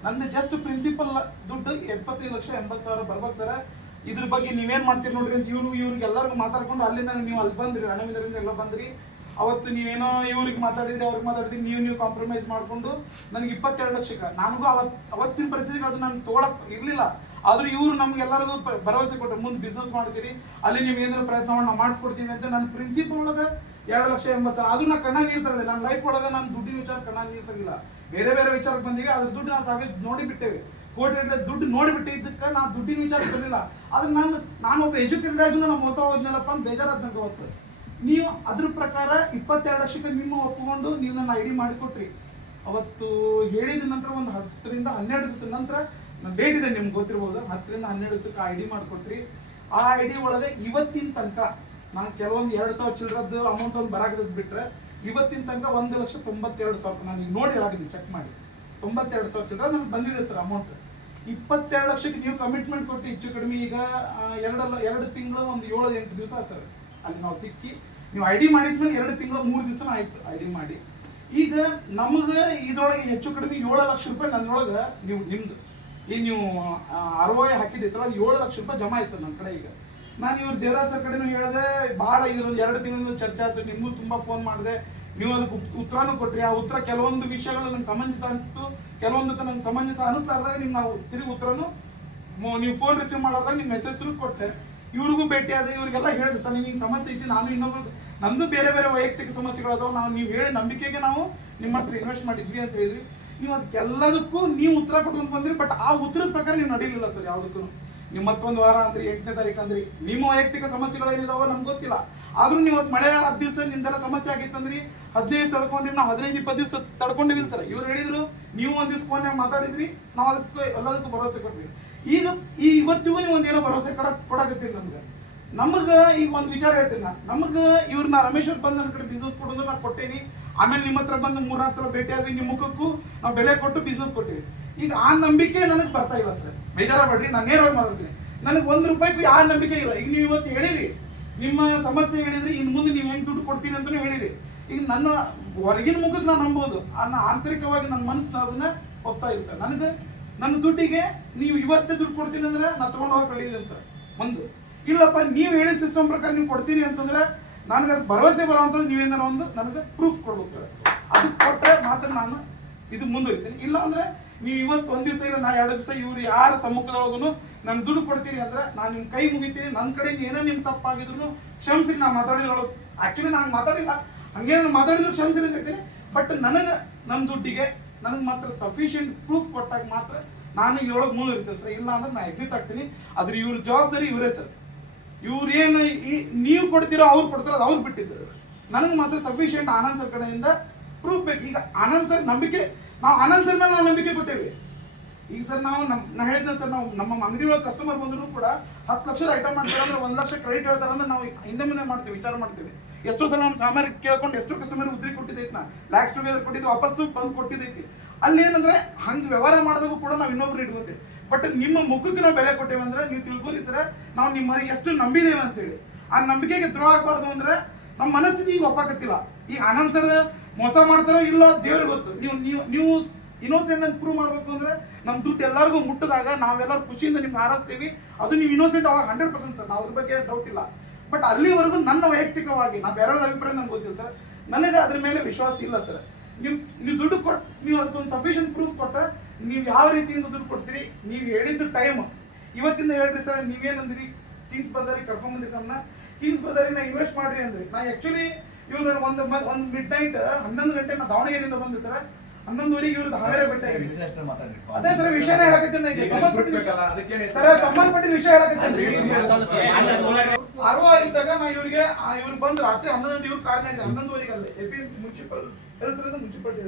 ನಂದು ಜಸ್ಟ್ ಪ್ರಿನ್ಸಿಪಲ್ ದುಡ್ಡು 25,80,000 ಬರ್ಬೇಕು ಸರ್. ಇದ್ರ ಬಗ್ಗೆ ನೀವೇನ್ ಮಾಡ್ತೀರಿ ನೋಡ್ರಿ ಅಂತ ಇವ್ರಿಗೆ ಎಲ್ಲರಿಗೂ ಮಾತಾಡ್ಕೊಂಡು ಅಲ್ಲಿಂದ ನೀವು ಅಲ್ಲಿ ಬಂದ್ರಿ, ಹಣವಿದರಿಂದ ಎಲ್ಲ ಬಂದ್ರಿ. ಅವತ್ತು ನೀವೇನೋ ಇವ್ರಿಗೆ ಮಾತಾಡಿದ್ರಿ, ಅವ್ರಿಗೆ ಮಾತಾಡಿದ್ರಿ, ನೀವು ಕಾಂಪ್ರಮೈಸ್ ಮಾಡ್ಕೊಂಡು ನನಗೆ 22 ಲಕ್ಷಕ್ಕೆ. ನನಗೂ ಅವತ್ತಿನ ಪರಿಸ್ಥಿತಿಗೆ ಅದು ನಾನು ತೊಗೊಳಕ್ ಇರ್ಲಿಲ್ಲ. ಆದ್ರೂ ಇವ್ರು ನಮ್ಗೆಲ್ಲರಿಗೂ ಭರವಸೆ ಕೊಟ್ಟರು, ಮುಂದೆ ಬಿಸ್ನೆಸ್ ಮಾಡ್ತೀರಿ, ಅಲ್ಲಿ ನೀವು ಏನಾದ್ರು ಪ್ರಯತ್ನ ಮಾಡಿ ನಾವು ಮಾಡಿಸ್ಕೊಡ್ತೀನಿ ಅಂತ. ನನ್ನ ಪ್ರಿನ್ಸಿಪಲ್ ಒಳಗೆ 2,80,000 ಅದು ನಾ ಕಣ್ಣ ನೀಡ್ತಾರೆ. ನನ್ನ ಲೈಫ್ ಒಳಗೆ ನಾನು ದುಡ್ಡಿನ ವಿಚಾರ ಕಣ್ಣ ನೀಡ್ತಾಗಿಲ್ಲ. ಬೇರೆ ಬೇರೆ ವಿಚಾರಕ್ಕೆ ಬಂದಿವಿ, ಅದ್ರ ದುಡ್ಡು ನಾವು ಸಾಗಿ ನೋಡಿ ಬಿಟ್ಟೇವೆ. ಕೋಟಿ ದುಡ್ಡು ನೋಡಿಬಿಟ್ಟಿದ್ದಕ್ಕೆ ನಾ ದುಡ್ಡಿನ ವಿಚಾರಕ್ಕೆ ಬರಲಿಲ್ಲ. ಆದ್ರೆ ನಾನು ಒಬ್ಬ ಎಜುಕೇಟೆಡ್ ಆಗಿ ನಾವು ಮೋಸ ಹೋದ್ನಲ್ಲಪ್ಪ ಅಂತ ಬೇಜಾರಾದ ನಂಗೆ ಅವತ್ತು. ನೀವು ಅದ್ರ ಪ್ರಕಾರ 22 ವರ್ಷಕ್ಕೆ ನಿಮ್ಮ ಒಪ್ಪಿಕೊಂಡು ನೀವು ನನ್ನ ಐಡಿ ಮಾಡಿಕೊಟ್ರಿ. ಅವತ್ತು ಹೇಳಿದ ನಂತರ ಒಂದು 10 ರಿಂದ 12 ದಿವಸದ ನಂತರ ನಾನು ಡೇಟ್ ಇದೆ ನಿಮ್ಗೆ ಗೊತ್ತಿರ್ಬೋದು, 10 ರಿಂದ 12 ದಿವಸಕ್ಕೆ ಐಡಿ ಮಾಡಿಕೊಟ್ರಿ. ಆ ಐಡಿ ಒಳಗೆ ಇವತ್ತಿನ ತನಕ ನಾನು ಕೆಲವೊಂದು 2,000 ಚಿಲ್ಲರದ್ದು ಅಮೌಂಟ್ ಒಂದು ಬರಾಕದ್ ಬಿಟ್ರೆ ಇವತ್ತಿನ ತನಕ 1,92,000 ನಾನು ಈಗ ನೋಡಿ ಹೇಳಾಗಿದ್ದೀನಿ, ಚೆಕ್ ಮಾಡಿ 92,000 ಚಿಲ್ಲರ ನಮ್ಗೆ ಬಂದಿದೆ ಸರ್ ಅಮೌಂಟ್. 22 ಲಕ್ಷಕ್ಕೆ ನೀವು ಕಮಿಟ್ಮೆಂಟ್ ಕೊಟ್ಟು ಹೆಚ್ಚು ಕಡಿಮೆ ಈಗ 2 ತಿಂಗಳು ಒಂದು 7-8 ದಿವಸ ಸರ್ ಅಲ್ಲಿ ನಾವು ಸಿಕ್ಕಿ. ನೀವು ಐಡಿ ಮಾಡಿದ್ಮೇಲೆ 2 ತಿಂಗಳು 3 ದಿವಸ ಆಯ್ತು ಐಡಿ ಮಾಡಿ. ಈಗ ನಮಗೆ ಇದರೊಳಗೆ ಹೆಚ್ಚು ಕಡಿಮೆ 7 ಲಕ್ಷ ರೂಪಾಯಿ ನನ್ನೊಳಗೆ ನಿಮ್ದು ಈಗ ನೀವು ROI ಹಾಕಿದ್ದೈತಲ್ಲ 7 ಲಕ್ಷ ರೂಪಾಯಿ ಜಮಾ ಆಯ್ತು ಸರ್ ನನ್ನ ಕಡೆ. ಈಗ ನಾನು ಇವ್ರು ದೇವರಾಜ್ ಸರ್ ಕಡೆನೂ ಹೇಳಿದೆ, ಭಾಳ ಇದ್ರಲ್ಲಿ 2 ತಿಂಗಳಿಂದ ಚರ್ಚೆ ಆಯ್ತು, ನಿಮಗೂ ತುಂಬಾ ಫೋನ್ ಮಾಡಿದೆ, ನೀವು ಅದಕ್ಕೆ ಉತ್ತರನೂ ಕೊಟ್ರಿ. ಆ ಉತ್ತರ ಕೆಲವೊಂದು ವಿಷಯಗಳು ನಂಗೆ ಸಮಂಜಸ ಅನಿಸ್ತು, ಕೆಲವೊಂದಕ್ಕೆ ನಂಗೆ ಸಮಂಜಸ ಅನಿಸ್ಲಾರ್ದಾಗ ನಿಮ್ಗೆ ನಾವು ತಿರುಗಿ ಉತ್ತರನು ನೀವು ಫೋನ್ ರಿಸೀವ್ ಮಾಡೋದಾಗ ನಿಮ್ಮ ಮೆಸೇಜ್ ಕೊಟ್ಟೆ. ಇವ್ರಿಗೂ ಭೇಟಿ ಆದ, ಇವ್ರಿಗೆಲ್ಲ ಹೇಳಿದೆ ಸರ್ ನಿಮ್ಗೆ ಸಮಸ್ಯೆ ಐತಿ, ನಾನು ಇನ್ನೊಬ್ರು ನಮ್ದು ಬೇರೆ ಬೇರೆ ವೈಯಕ್ತಿಕ ಸಮಸ್ಯೆಗಳದಾವ, ನಾವು ನೀವು ಹೇಳಿ ನಂಬಿಕೆಗೆ ನಾವು ನಿಮ್ಮ ಹತ್ರ ಇನ್ವೆಸ್ಟ್ ಮಾಡಿದ್ವಿ ಅಂತ ಹೇಳಿದ್ವಿ. ನೀವು ಅದಕ್ಕೆಲ್ಲದಕ್ಕೂ ನೀವು ಉತ್ತರ ಕೊಟ್ಕೊಂಡು ಬಂದ್ರಿ, ಬಟ್ ಆ ಉತ್ತರದ ಪ್ರಕಾರ ನೀವು ನಡೀಲಿಲ್ಲ ಸರ್ ಯಾವುದಕ್ಕೂ. ನೀವು ಮತ್ತೊಂದು ವಾರ ಅಂದ್ರಿ, 8ನೇ ತಾರೀಕು ಅಂದ್ರಿ, ನಿಮ್ಮ ವೈಯಕ್ತಿಕ ಸಮಸ್ಯೆಗಳು ಏನಿದಾವೋ ನಮ್ಗೆ ಗೊತ್ತಿಲ್ಲ. ಆದ್ರೂ ನೀವು ಅದು ಮಳೆ 10 ದಿವಸ ನಿಮ್ದೆಲ್ಲ ಸಮಸ್ಯೆ ಆಗಿತ್ತಂದ್ರಿ, 15 ತಡ್ಕೊಂಡ್ರಿ, ನಾವು 15-20 ದಿವಸ ತಡ್ಕೊಂಡಿವಿಲ್ಲ ಸರ್. ಇವ್ರು ಹೇಳಿದ್ರು ನೀವು ಒಂದ್ ದಿವಸ ಫೋನ್ಯಾಗ ಮಾತಾಡಿದ್ರಿ, ನಾವು ಅದಕ್ಕೆ ಎಲ್ಲದಕ್ಕೂ ಭರವಸೆ ಕೊಟ್ವಿ. ಈಗ ಇವತ್ತಿಗೂ ನೀವು ಒಂದೇನೋ ಭರವಸೆ ಕೊಡಾಕತ್ತೀರಿ ನಮಗೆ. ಈಗ ಒಂದು ವಿಚಾರ ಹೇಳ್ತೀನಿ, ನಮಗೆ ಇವ್ರನ್ನ ರಮೇಶ್ ಅವ್ರು ಬಂದು ನನ್ನ ಕಡೆ ಬಿಸ್ನೆಸ್ ಕೊಡೋದು ನಾನು ಕೊಟ್ಟೇನಿ. ಆಮೇಲೆ ನಿಮ್ಮ ಹತ್ರ ಬಂದು 3-4 ಸಲ ಭೇಟಿ ಆದ್ವಿ, ನಿಮ್ಮ ಮುಖಕ್ಕೂ ನಾವು ಬೆಲೆ ಕೊಟ್ಟು ಬಿಸ್ನೆಸ್ ಕೊಟ್ಟಿವಿ. ಈಗ ಆ ನಂಬಿಕೆ ನನಗೆ ಬರ್ತಾ ಇಲ್ಲ ಸರ್, ಬೇಜಾರ ಪಡ್ರಿ, ನಾನು ನೇರವಾಗಿ ಮಾತಾಡ್ತೀನಿ. ನನಗೆ 1 ರೂಪಾಯಿಗೂ ಯಾರ ನಂಬಿಕೆ ಇಲ್ಲ. ಈಗ ನೀವು ಇವತ್ತು ಹೇಳಿರಿ, ನಿಮ್ಮ ಸಮಸ್ಯೆ ಹೇಳಿದ್ರಿ, ಇನ್ನು ಮುಂದೆ ನೀವು ಹೆಂಗೆ ದುಡ್ಡು ಕೊಡ್ತೀನಿ ಅಂತಲೂ ಹೇಳಿರಿ. ಈಗ ನನ್ನ ಹೊರಗಿನ ಮುಖಕ್ಕೆ ನಾನು ನಂಬೋದು, ಆಂತರಿಕವಾಗಿ ನನ್ನ ಮನಸ್ಸು ಅದನ್ನ ಹೋಗ್ತಾ ಇಲ್ಲ ಸರ್. ನನ್ನ ದುಡ್ಡಿಗೆ ನೀವು ಇವತ್ತೇ ದುಡ್ಡು ಕೊಡ್ತೀನಿ ಅಂದ್ರೆ ನಾನು ತೊಗೊಂಡು ಹೋಗಿ ಕಳಿದ್ದೀನಿ ಸರ್. ಒಂದು ಇಲ್ಲಪ್ಪ, ನೀವು ಹೇಳಿದ ಸಿಸ್ಟಮ್ ಪ್ರಕಾರ ನೀವು ಕೊಡ್ತೀರಿ ಅಂತಂದ್ರೆ ನನಗೆ ಅದು ಭರವಸೆ ಬರೋಂಥ ನೀವೇನಾರ ಒಂದು ನನಗೆ ಪ್ರೂಫ್ ಕೊಡ್ಬೇಕು ಸರ್. ಅದು ಕೊಟ್ಟರೆ ಮಾತ್ರ ನಾನು ಇದು ಮುಂದುವರಿತೀನಿ. ಇಲ್ಲ ಅಂದ್ರೆ ನೀವು ಇವತ್ತು 1 ದಿವಸ ಇಲ್ಲ, ನಾ 2 ದಿವಸ ಇವ್ರು ಯಾರ ಸಮ್ಮುಖದೊಳಗೂ ನಾನು ದುಡ್ಡು ಕೊಡ್ತೀರಿ ಅಂದ್ರೆ ನಾನು ನಿಮ್ಮ ಕೈ ಮುಗಿತೀನಿ. ನನ್ನ ಕಡೆಯಿಂದ ಏನೋ ನಿಮ್ ತಪ್ಪಾಗಿದ್ರು ಕ್ಷಮಿಸಿ. ನಾನು ಮಾತಾಡಿದ್ರು ಆಕ್ಚುಲಿ ನಾನು ಮಾತಾಡಿಲ್ಲ, ಹಂಗೇನು ಮಾತಾಡಿದ್ರು ಕ್ಷಮಿಸಿ ಹೇಳ್ತೀನಿ. ಬಟ್ ನನಗೆ ನನ್ನ ದುಡ್ಡಿಗೆ ನನಗೆ ಮಾತ್ರ ಸಫಿಷಿಯಂಟ್ ಪ್ರೂಫ್ ಕೊಟ್ಟಾಗ ಮಾತ್ರ ನಾನು ಇದ್ರೊಳಗೆ ಮುಂದುವರಿತೇನೆ ಸರ್. ಇಲ್ಲ ಅಂದ್ರೆ ನಾನು ಎಕ್ಸಿಟ್ ಆಗ್ತೀನಿ. ಆದ್ರೆ ಇವ್ರ ಜವಾಬ್ದಾರಿ ಇವರೇ ಸರ್. ಇವ್ರೇನು ನೀವು ಕೊಡ್ತೀರೋ ಅವ್ರು ಕೊಡ್ತಾರೋ ಅದು ಅವ್ರು ಬಿಟ್ಟಿದ್ರು. ನನಗೆ ಮಾತ್ರ ಸಫಿಷಿಯಂಟ್ ಆನಂದ್ ಸರ್ ಕಡೆಯಿಂದ ಪ್ರೂಫ್ ಬೇಕು. ಈಗ ಆನಂದ್ ಸರ್ ನಂಬಿಕೆ, ನಾವು ಆನಂದ್ ಸರ್ ಮೇಲೆ ನಾವು ನಂಬಿಕೆ ಕೊಟ್ಟೇವಿ. ಈಗ ಸರ್ ನಾವು ನಾ ಹೇಳಿದ್ನ ಸರ್, ನಾವು ನಮ್ಮ ಅಂಗಡಿ ಒಳಗೆ ಕಸ್ಟಮರ್ ಬಂದ್ರು ಕೂಡ 10 ಲಕ್ಷದ ಐಟಮ್ ಮಾಡ್ತಾರೆ ಅಂದ್ರೆ 1 ಲಕ್ಷ ಕ್ರೆಡಿಟ್ ಹೇಳ್ತಾರೆ ಅಂದ್ರೆ ನಾವು ಹಿಂದೆ ಮುಂದೆ ಮಾಡ್ತೀವಿ, ವಿಚಾರ ಮಾಡ್ತೀವಿ. ಎಷ್ಟೋ ಸಲ ನಮ್ಮ ಸಾಮಾನ್ಯ ಕೇಳ್ಕೊಂಡು ಎಷ್ಟೋ ಕಸ್ಟಮರ್ ಉದ್ರಿ ಕೊಟ್ಟಿದ್ದೈತಿ, ನಾ ಲ್ಯಾಕ್ಸ್ ಟುಗೆದರ್ ಕೊಟ್ಟಿದ್ದು ವಾಪಸ್ಸು ಬಂದು ಕೊಟ್ಟಿದ್ದೈತಿ. ಅಲ್ಲಿ ಏನಂದ್ರೆ ಹಂಗೆ ವ್ಯವಹಾರ ಮಾಡಿದಾಗೂ ಕೂಡ ನಾವು ಇನ್ನೊಬ್ರು ಇಟ್ಕೋತೀವಿ. ಬಟ್ ನಿಮ್ಮ ಮುಖಕ್ಕೆ ನಾವು ಬೆಲೆ ಕೊಟ್ಟೇವೆ ಅಂದ್ರೆ ನೀವು ತಿಳ್ಕೊಳ್ಳಿ ಸರ್, ನಾವು ನಿಮ್ಮ ಎಷ್ಟು ನಂಬಿದೇವೆ ಅಂತೇಳಿ. ಆ ನಂಬಿಕೆಗೆ ದ್ರೋಹ ಆಗಬಾರ್ದು ಅಂದ್ರೆ ನಮ್ಮ ಮನಸ್ಸಿಗೆ ಈಗ ಒಪ್ಪಾಕತ್ತಿಲ್ಲ. ಈ ಆನಂದ್ ಸರ್ ಮೋಸ ಮಾಡ್ತಾರೋ ಇಲ್ಲೋ ದೇವ್ರಿಗೆ ಗೊತ್ತು. ನೀವು ಇನ್ನೋಸೆಂಟ್ ಅಂತ ಪ್ರೂವ್ ಮಾಡ್ಬೇಕು ಅಂದ್ರೆ ನಮ್ಮ ದುಡ್ಡು ಎಲ್ಲರಿಗೂ ಮುಟ್ಟದಾಗ ನಾವೆಲ್ಲರೂ ಖುಷಿಯಿಂದ ನಿಮ್ಗೆ ಹಾರೈಸ್ತೀವಿ. ಅದು ನೀವು ಇನ್ನೋಸೆಂಟ್ ಅವಾಗ 100% ಸರ್, ನಾವು ಅದ್ರ ಬಗ್ಗೆ ಡೌಟ್ ಇಲ್ಲ. ಬಟ್ ಅಲ್ಲಿವರೆಗೂ ನನ್ನ ವೈಯಕ್ತಿಕವಾಗಿ ನಾ ಬೇರೆಯವ್ರ ಅಭಿಪ್ರಾಯ ನಂಗೆ ಗೊತ್ತಿಲ್ಲ ಸರ್, ನನಗೆ ಅದ್ರ ಮೇಲೆ ವಿಶ್ವಾಸ ಇಲ್ಲ ಸರ್. ನೀವು ದುಡ್ಡು ಕೊಟ್ಟು ನೀವು ಅದಕ್ಕೊಂದು ಸಫಿಷಿಯಂಟ್ ಪ್ರೂಫ್ ಕೊಟ್ಟರೆ ನೀವು ಯಾವ ರೀತಿಯಿಂದ ದುಡ್ಡು ಕೊಡ್ತೀರಿ. ನೀವು ಹೇಳಿದ್ದು ಟೈಮ್ ಇವತ್ತಿಂದ ಹೇಳ್ರಿ ಸರ್. ನೀವೇನಂದ್ರಿ ಕಿಂಗ್ಸ್ ಬಜಾರಿಗೆ ಕರ್ಕೊಂಡ್ ಬಂದಿರಿ ನಮ್ಮನ್ನ, ಕಿಂಗ್ಸ್ ಬಜಾರಿಗೆ ನಾ ಇನ್ವೆಸ್ಟ್ ಮಾಡ್ರಿ ಅಂದ್ರಿ. ನಾ ಆಕ್ಚುಲಿ ಇವ್ರು ಒಂದು ಮಿಡ್ ನೈಟ್ 11 ಗಂಟೆ ನಾ ದಾವಣಗೆರೆಯಿಂದ ಬಂದೆ ಸರ್. 11:30 ಇವ್ರದ್ದು ಹಾವೇರಿ ಬೆಟ್ಟ. ಅದೇ ಸರ್ ವಿಷಯನೇ ಹೇಳಕತ್ತೀನಿ, ಸಂಬಂಧಪಟ್ಟಿದ ವಿಷಯ ಹೇಳಕತ್ತೀನಿ. ROI ಇದ್ದಾಗ ನಾ ಇವ್ರಿಗೆ ಇವ್ರು ಬಂದು ರಾತ್ರಿ 11 ಗಂಟೆ ಇವ್ರ ಕಾರ್ನಾಗ 11:30 ಅಲ್ಲೇ ಎಪಿ ಮುನ್ಸಿಪಲ್ ಮುನ್ಸಿಪಾಲಿಟಿ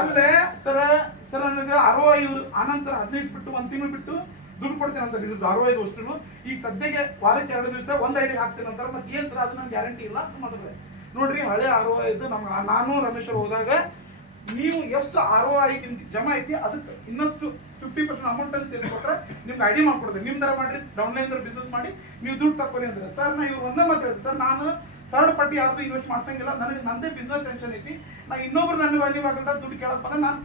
ಅಲ್ಲೇ ಸರ್ ನನಗೆ ROI ಇವ್ರು ಆನಂದ್ ಸರ್ 15 ಬಿಟ್ಟು 1 ತಿಂಗಳು ಬಿಟ್ಟು ದುಡ್ಡು ಕೊಡ್ತೇನೆ ಅಂತ ಹೇಳಿದ್ರು. ROI ಅಷ್ಟು ಈಗ ಸದ್ಯಕ್ಕೆ ವಾರಕ್ಕೆ 2 ದಿವಸ ಒಂದು ಐಡಿ ಹಾಕ್ತೇನೆ ಅಂತಾರೆ. ಮತ್ತೆ ಏನ್ ಸರ್ ಅದು ನಂಗೆ ಗ್ಯಾರಂಟಿ ಇಲ್ಲ. ಮಾತಾಡ್ರೆ ನೋಡ್ರಿ ಹಳೆ ROI ಇದ್ದು ನಮ್ಗೆ ನಾನು ರಮೇಶ್ ಹೋದಾಗ ನೀವು ಎಷ್ಟು ROI ಜಮಾ ಐತಿ ಅದಕ್ಕೆ ಇನ್ನಷ್ಟು 50% ಅಮೌಂಟ್ ಅನ್ನು ಸೇರಿಸ್ಕೊಟ್ರೆ ನಿಮ್ಗೆ ಐಡಿ ಮಾಡ್ಕೊಡ್ತೇನೆ. ನಿಮ್ ತರ ಮಾಡ್ರಿ, ಡೌನ್ಲೈನ್ ಬಿಸ್ನೆಸ್ ಮಾಡಿ ನೀವು ದುಡ್ಡು ತಕ್ಕೊರಿ ಅಂದ್ರೆ ಸರ್ ನಾ ಇವ್ರು ಒಂದೇ ಮಾತು ಹೇಳಿದೆ ಸರ್, ನಾನು ಥರ್ಡ್ ಪಾರ್ಟಿ ಯಾರ್ದು ಇನ್ವೆಸ್ಟ್ ಮಾಡ್ಸಂಗಿಲ್ಲ. ನನಗೆ ನಂದೇ ಬಿಸ್ನೆಸ್ ಟೆನ್ಷನ್ ಐತಿ. ನಾ ಇನ್ನೊಬ್ರು ನನ್ನ ವ್ಯಾಲ್ಯೂ ಆಗಂತ ದುಡ್ಡು ಕೇಳಕ್ ಬಂದ್ರೆ ನಾನು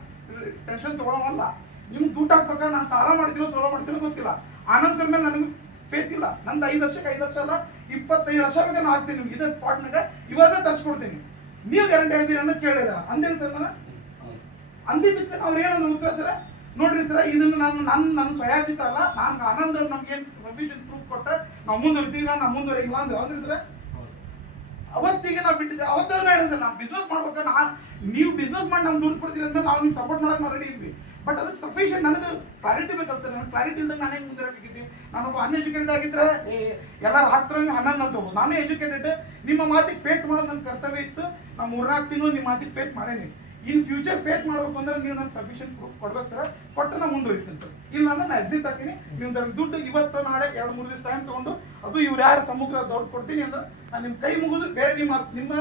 ಟೆನ್ಷನ್ ತಗೊಳ್ಳೋಲ್ಲ. ನಿಮ್ಗೆ ದುಡ್ಡು ಹಾಕ್ಬೇಕ ನಾನು ಸಾಲ ಮಾಡ್ತೀನೋ ಸೋಲೋ ಮಾಡ್ತೀನೋ ಗೊತ್ತಿಲ್ಲ. ಆನಂದ್ ಸರ್ ಮೇಲೆ ನನಗೆ ಫೇತ್ ಇಲ್ಲ. ನಂದು 5 ಲಕ್ಷಕ್ಕೆ 5 ಲಕ್ಷ ಅಲ್ಲ 25 ಲಕ್ಷ ಬೇಕಾದ್ರೆ ನಾನು ಹಾಕ್ತೀನಿ ನಿಮ್ಗೆ ಇದೇ ಸ್ಪಾಟ್ನಾಗ ಇವಾಗ ತರ್ಸ್ಕೊಡ್ತೀನಿ. ನೀವು ಗ್ಯಾರಂಟಿ ಆಗಿದ್ದೀರಿ ಅನ್ನೋ ಕೇಳಿದ ಅಂದೇನು ಸರ್ ನಾನು ಅಂದಿದ್ದಕ್ಕೆ ಅವ್ರು ಏನಂದ್ರೆ ಉತ್ತರ ಸರ್, ನೋಡ್ರಿ ಸರ್, ಇದನ್ನ ನನ್ನ ಸ್ವಯಾಚಿತ ಅಲ್ಲ. ನಾನು ಆನಂದ್ ನಮ್ಗೆ ಸಫಿಷಿಯಂಟ್ ಪ್ರೂಫ್ ಕೊಟ್ಟರೆ ನಾವು ಮುಂದುವರಿತೀವಿ, ನಾವು ಮುಂದುವರಿಲ್ಲ ಅಂದ್ರೆ ಹೌದ್ರಿ ಸರ್. ಅವತ್ತಿಗೆ ನಾವು ಬಿಟ್ಟಿದ್ದೆ, ಅವತ್ತೇ ಹೇಳಿ ಸರ್, ನಾವು ಬಿಸ್ನೆಸ್ ಮಾಡ್ಬೇಕಾದ್ರೆ ನೀವು ಬಿಸ್ನೆಸ್ ಮಾಡಿ ನಮ್ಗೆ ದುಡ್ಡು ಕೊಡ್ತೀರಿ ಅಂದ್ರೆ ನಾವು ನಿಮ್ಗೆ ಸಪೋರ್ಟ್ ಮಾಡಕ್ಕೆ ನಾವು ರೆಡಿ ಇದ್ವಿ. ಬಟ್ ಅದಕ್ಕೆ ಸಫಿಷಿಯಂಟ್ ನನಗೆ ಕ್ಲಾರಿಟಿ ಬೇಕಲ್ಲ ಸರ್. ನನಗೆ ಕ್ಲಾರಿಟಿ ಇಲ್ದಂಗೆ ನಾನೇ ಮುಂದುವರಿಕಿದ್ವಿ. ನಾನೊಬ್ಬ ಅನ್ಎಜುಕೇಟೆಡ್ ಆಗಿದ್ರೆ ಎಲ್ಲರ ಹತ್ರ 11 ಅಂತ ಹೋಗ್ಬೋದು. ನಾನೇ ಎಜುಕೇಟೆಡ್. ನಿಮ್ಮ ಮಾತಿಗೆ ಫೇತ್ ಮಾಡೋದು ನನ್ನ ಕರ್ತವ್ಯ ಇತ್ತು. ನಾವು 3-4 ತಿಂಗಳು ನಿಮ್ಮ ಮಾತಿಗೆ ಫೇತ್ ಮಾಡೇನಿ. ಇನ್ ಫ್ಯೂಚರ್ ಫೇತ್ ಮಾಡ್ಬೇಕು ಅಂದ್ರೆ ನೀವು ನನಗೆ ಸಫಿಷಿಯಂಟ್ ಪ್ರೂಫ್ ಕೊಡ್ಬೇಕು ಸರ್. ಕೊಟ್ಟು ನಾನು ಮುಂದುವರಿತೀನಿ ಸರ್. ಇಲ್ಲ ಅಂದ್ರೆ ನಾನು ಎಕ್ಸಿಟ್ ಹಾಕಿನಿ. ನೀವು ದುಡ್ಡು ಇವತ್ತು ನಾಳೆ 2-3 ದಿವಸ ಟೈಮ್ ತೊಗೊಂಡು ಅದು ಇವ್ರು ಯಾರು ಸಮ್ಮುಖ ದೊಡ್ಡ ಕೊಡ್ತೀನಿ ಅಂದ್ರೆ ನಾನು ನಿಮ್ಮ ಕೈ ಮುಗಿದು ಬೇರೆ ನಿಮ್ಮ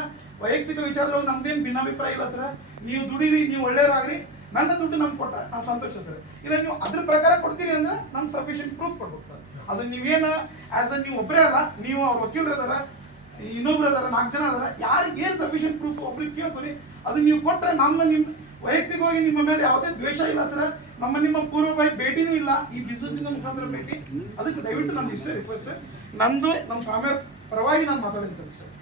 ವೈಯಕ್ತಿಕ ವಿಚಾರದಲ್ಲಿ ನಮ್ದೇನು ಭಿನ್ನಾಭಿಪ್ರಾಯ ಇಲ್ಲ ಸರ್. ನೀವು ದುಡೀರಿ, ನೀವು ಒಳ್ಳೆಯದಾಗ್ರಿ, ನನ್ನ ದುಡ್ಡು ನಮ್ಗೆ ಕೊಟ್ಟ ನಾವು ಸಂತೋಷ ಸರ್. ಇಲ್ಲ ನೀವು ಅದ್ರ ಪ್ರಕಾರ ಕೊಡ್ತೀರಿ ಅಂದ್ರೆ ನಮ್ಗೆ ಸಫಿಷಿಯಂಟ್ ಪ್ರೂಫ್ ಕೊಡ್ಬೇಕು ಸರ್. ಅದು ನೀವೇನು ಆಸ್ ಅ ನೀವು ಒಬ್ಬರೇ ಅಲ್ಲ, ನೀವು ಅವ್ರ ವಕೀಲರು ಅದಾರ, ಇನ್ನೊಬ್ರು ಅದಾರ, 4 ಜನ ಅದಾರ, ಯಾರಿಗೆ ಏನು ಸಫಿಷಿಯಂಟ್ ಪ್ರೂಫ್ ಒಬ್ರಿಗೆ ಕೇಳ್ಕೊರಿ. ಅದು ನೀವು ಕೊಟ್ಟರೆ ನಿಮ್ಮ ವೈಯಕ್ತಿಕವಾಗಿ ನಿಮ್ಮ ಮೇಲೆ ಯಾವುದೇ ದ್ವೇಷ ಇಲ್ಲ ಸರ್. ನಿಮ್ಮ ಪೂರ್ವಭಾವಿ ಭೇಟಿನೂ ಇಲ್ಲ, ಈ ಬಿಸ್ನೆಸ್ ಇಂದ ಮುಖಾಂತರ ಭೇಟಿ. ಅದಕ್ಕೆ ದಯವಿಟ್ಟು ನನ್ನ ಇಷ್ಟೇ ರಿಕ್ವೆಸ್ಟ್, ನಂದು ನಮ್ಮ ಸ್ವಾಮಿಯ ಪರವಾಗಿ ನಾನು ಮಾತಾಡಿದ್ದೀನಿ ಸರ್.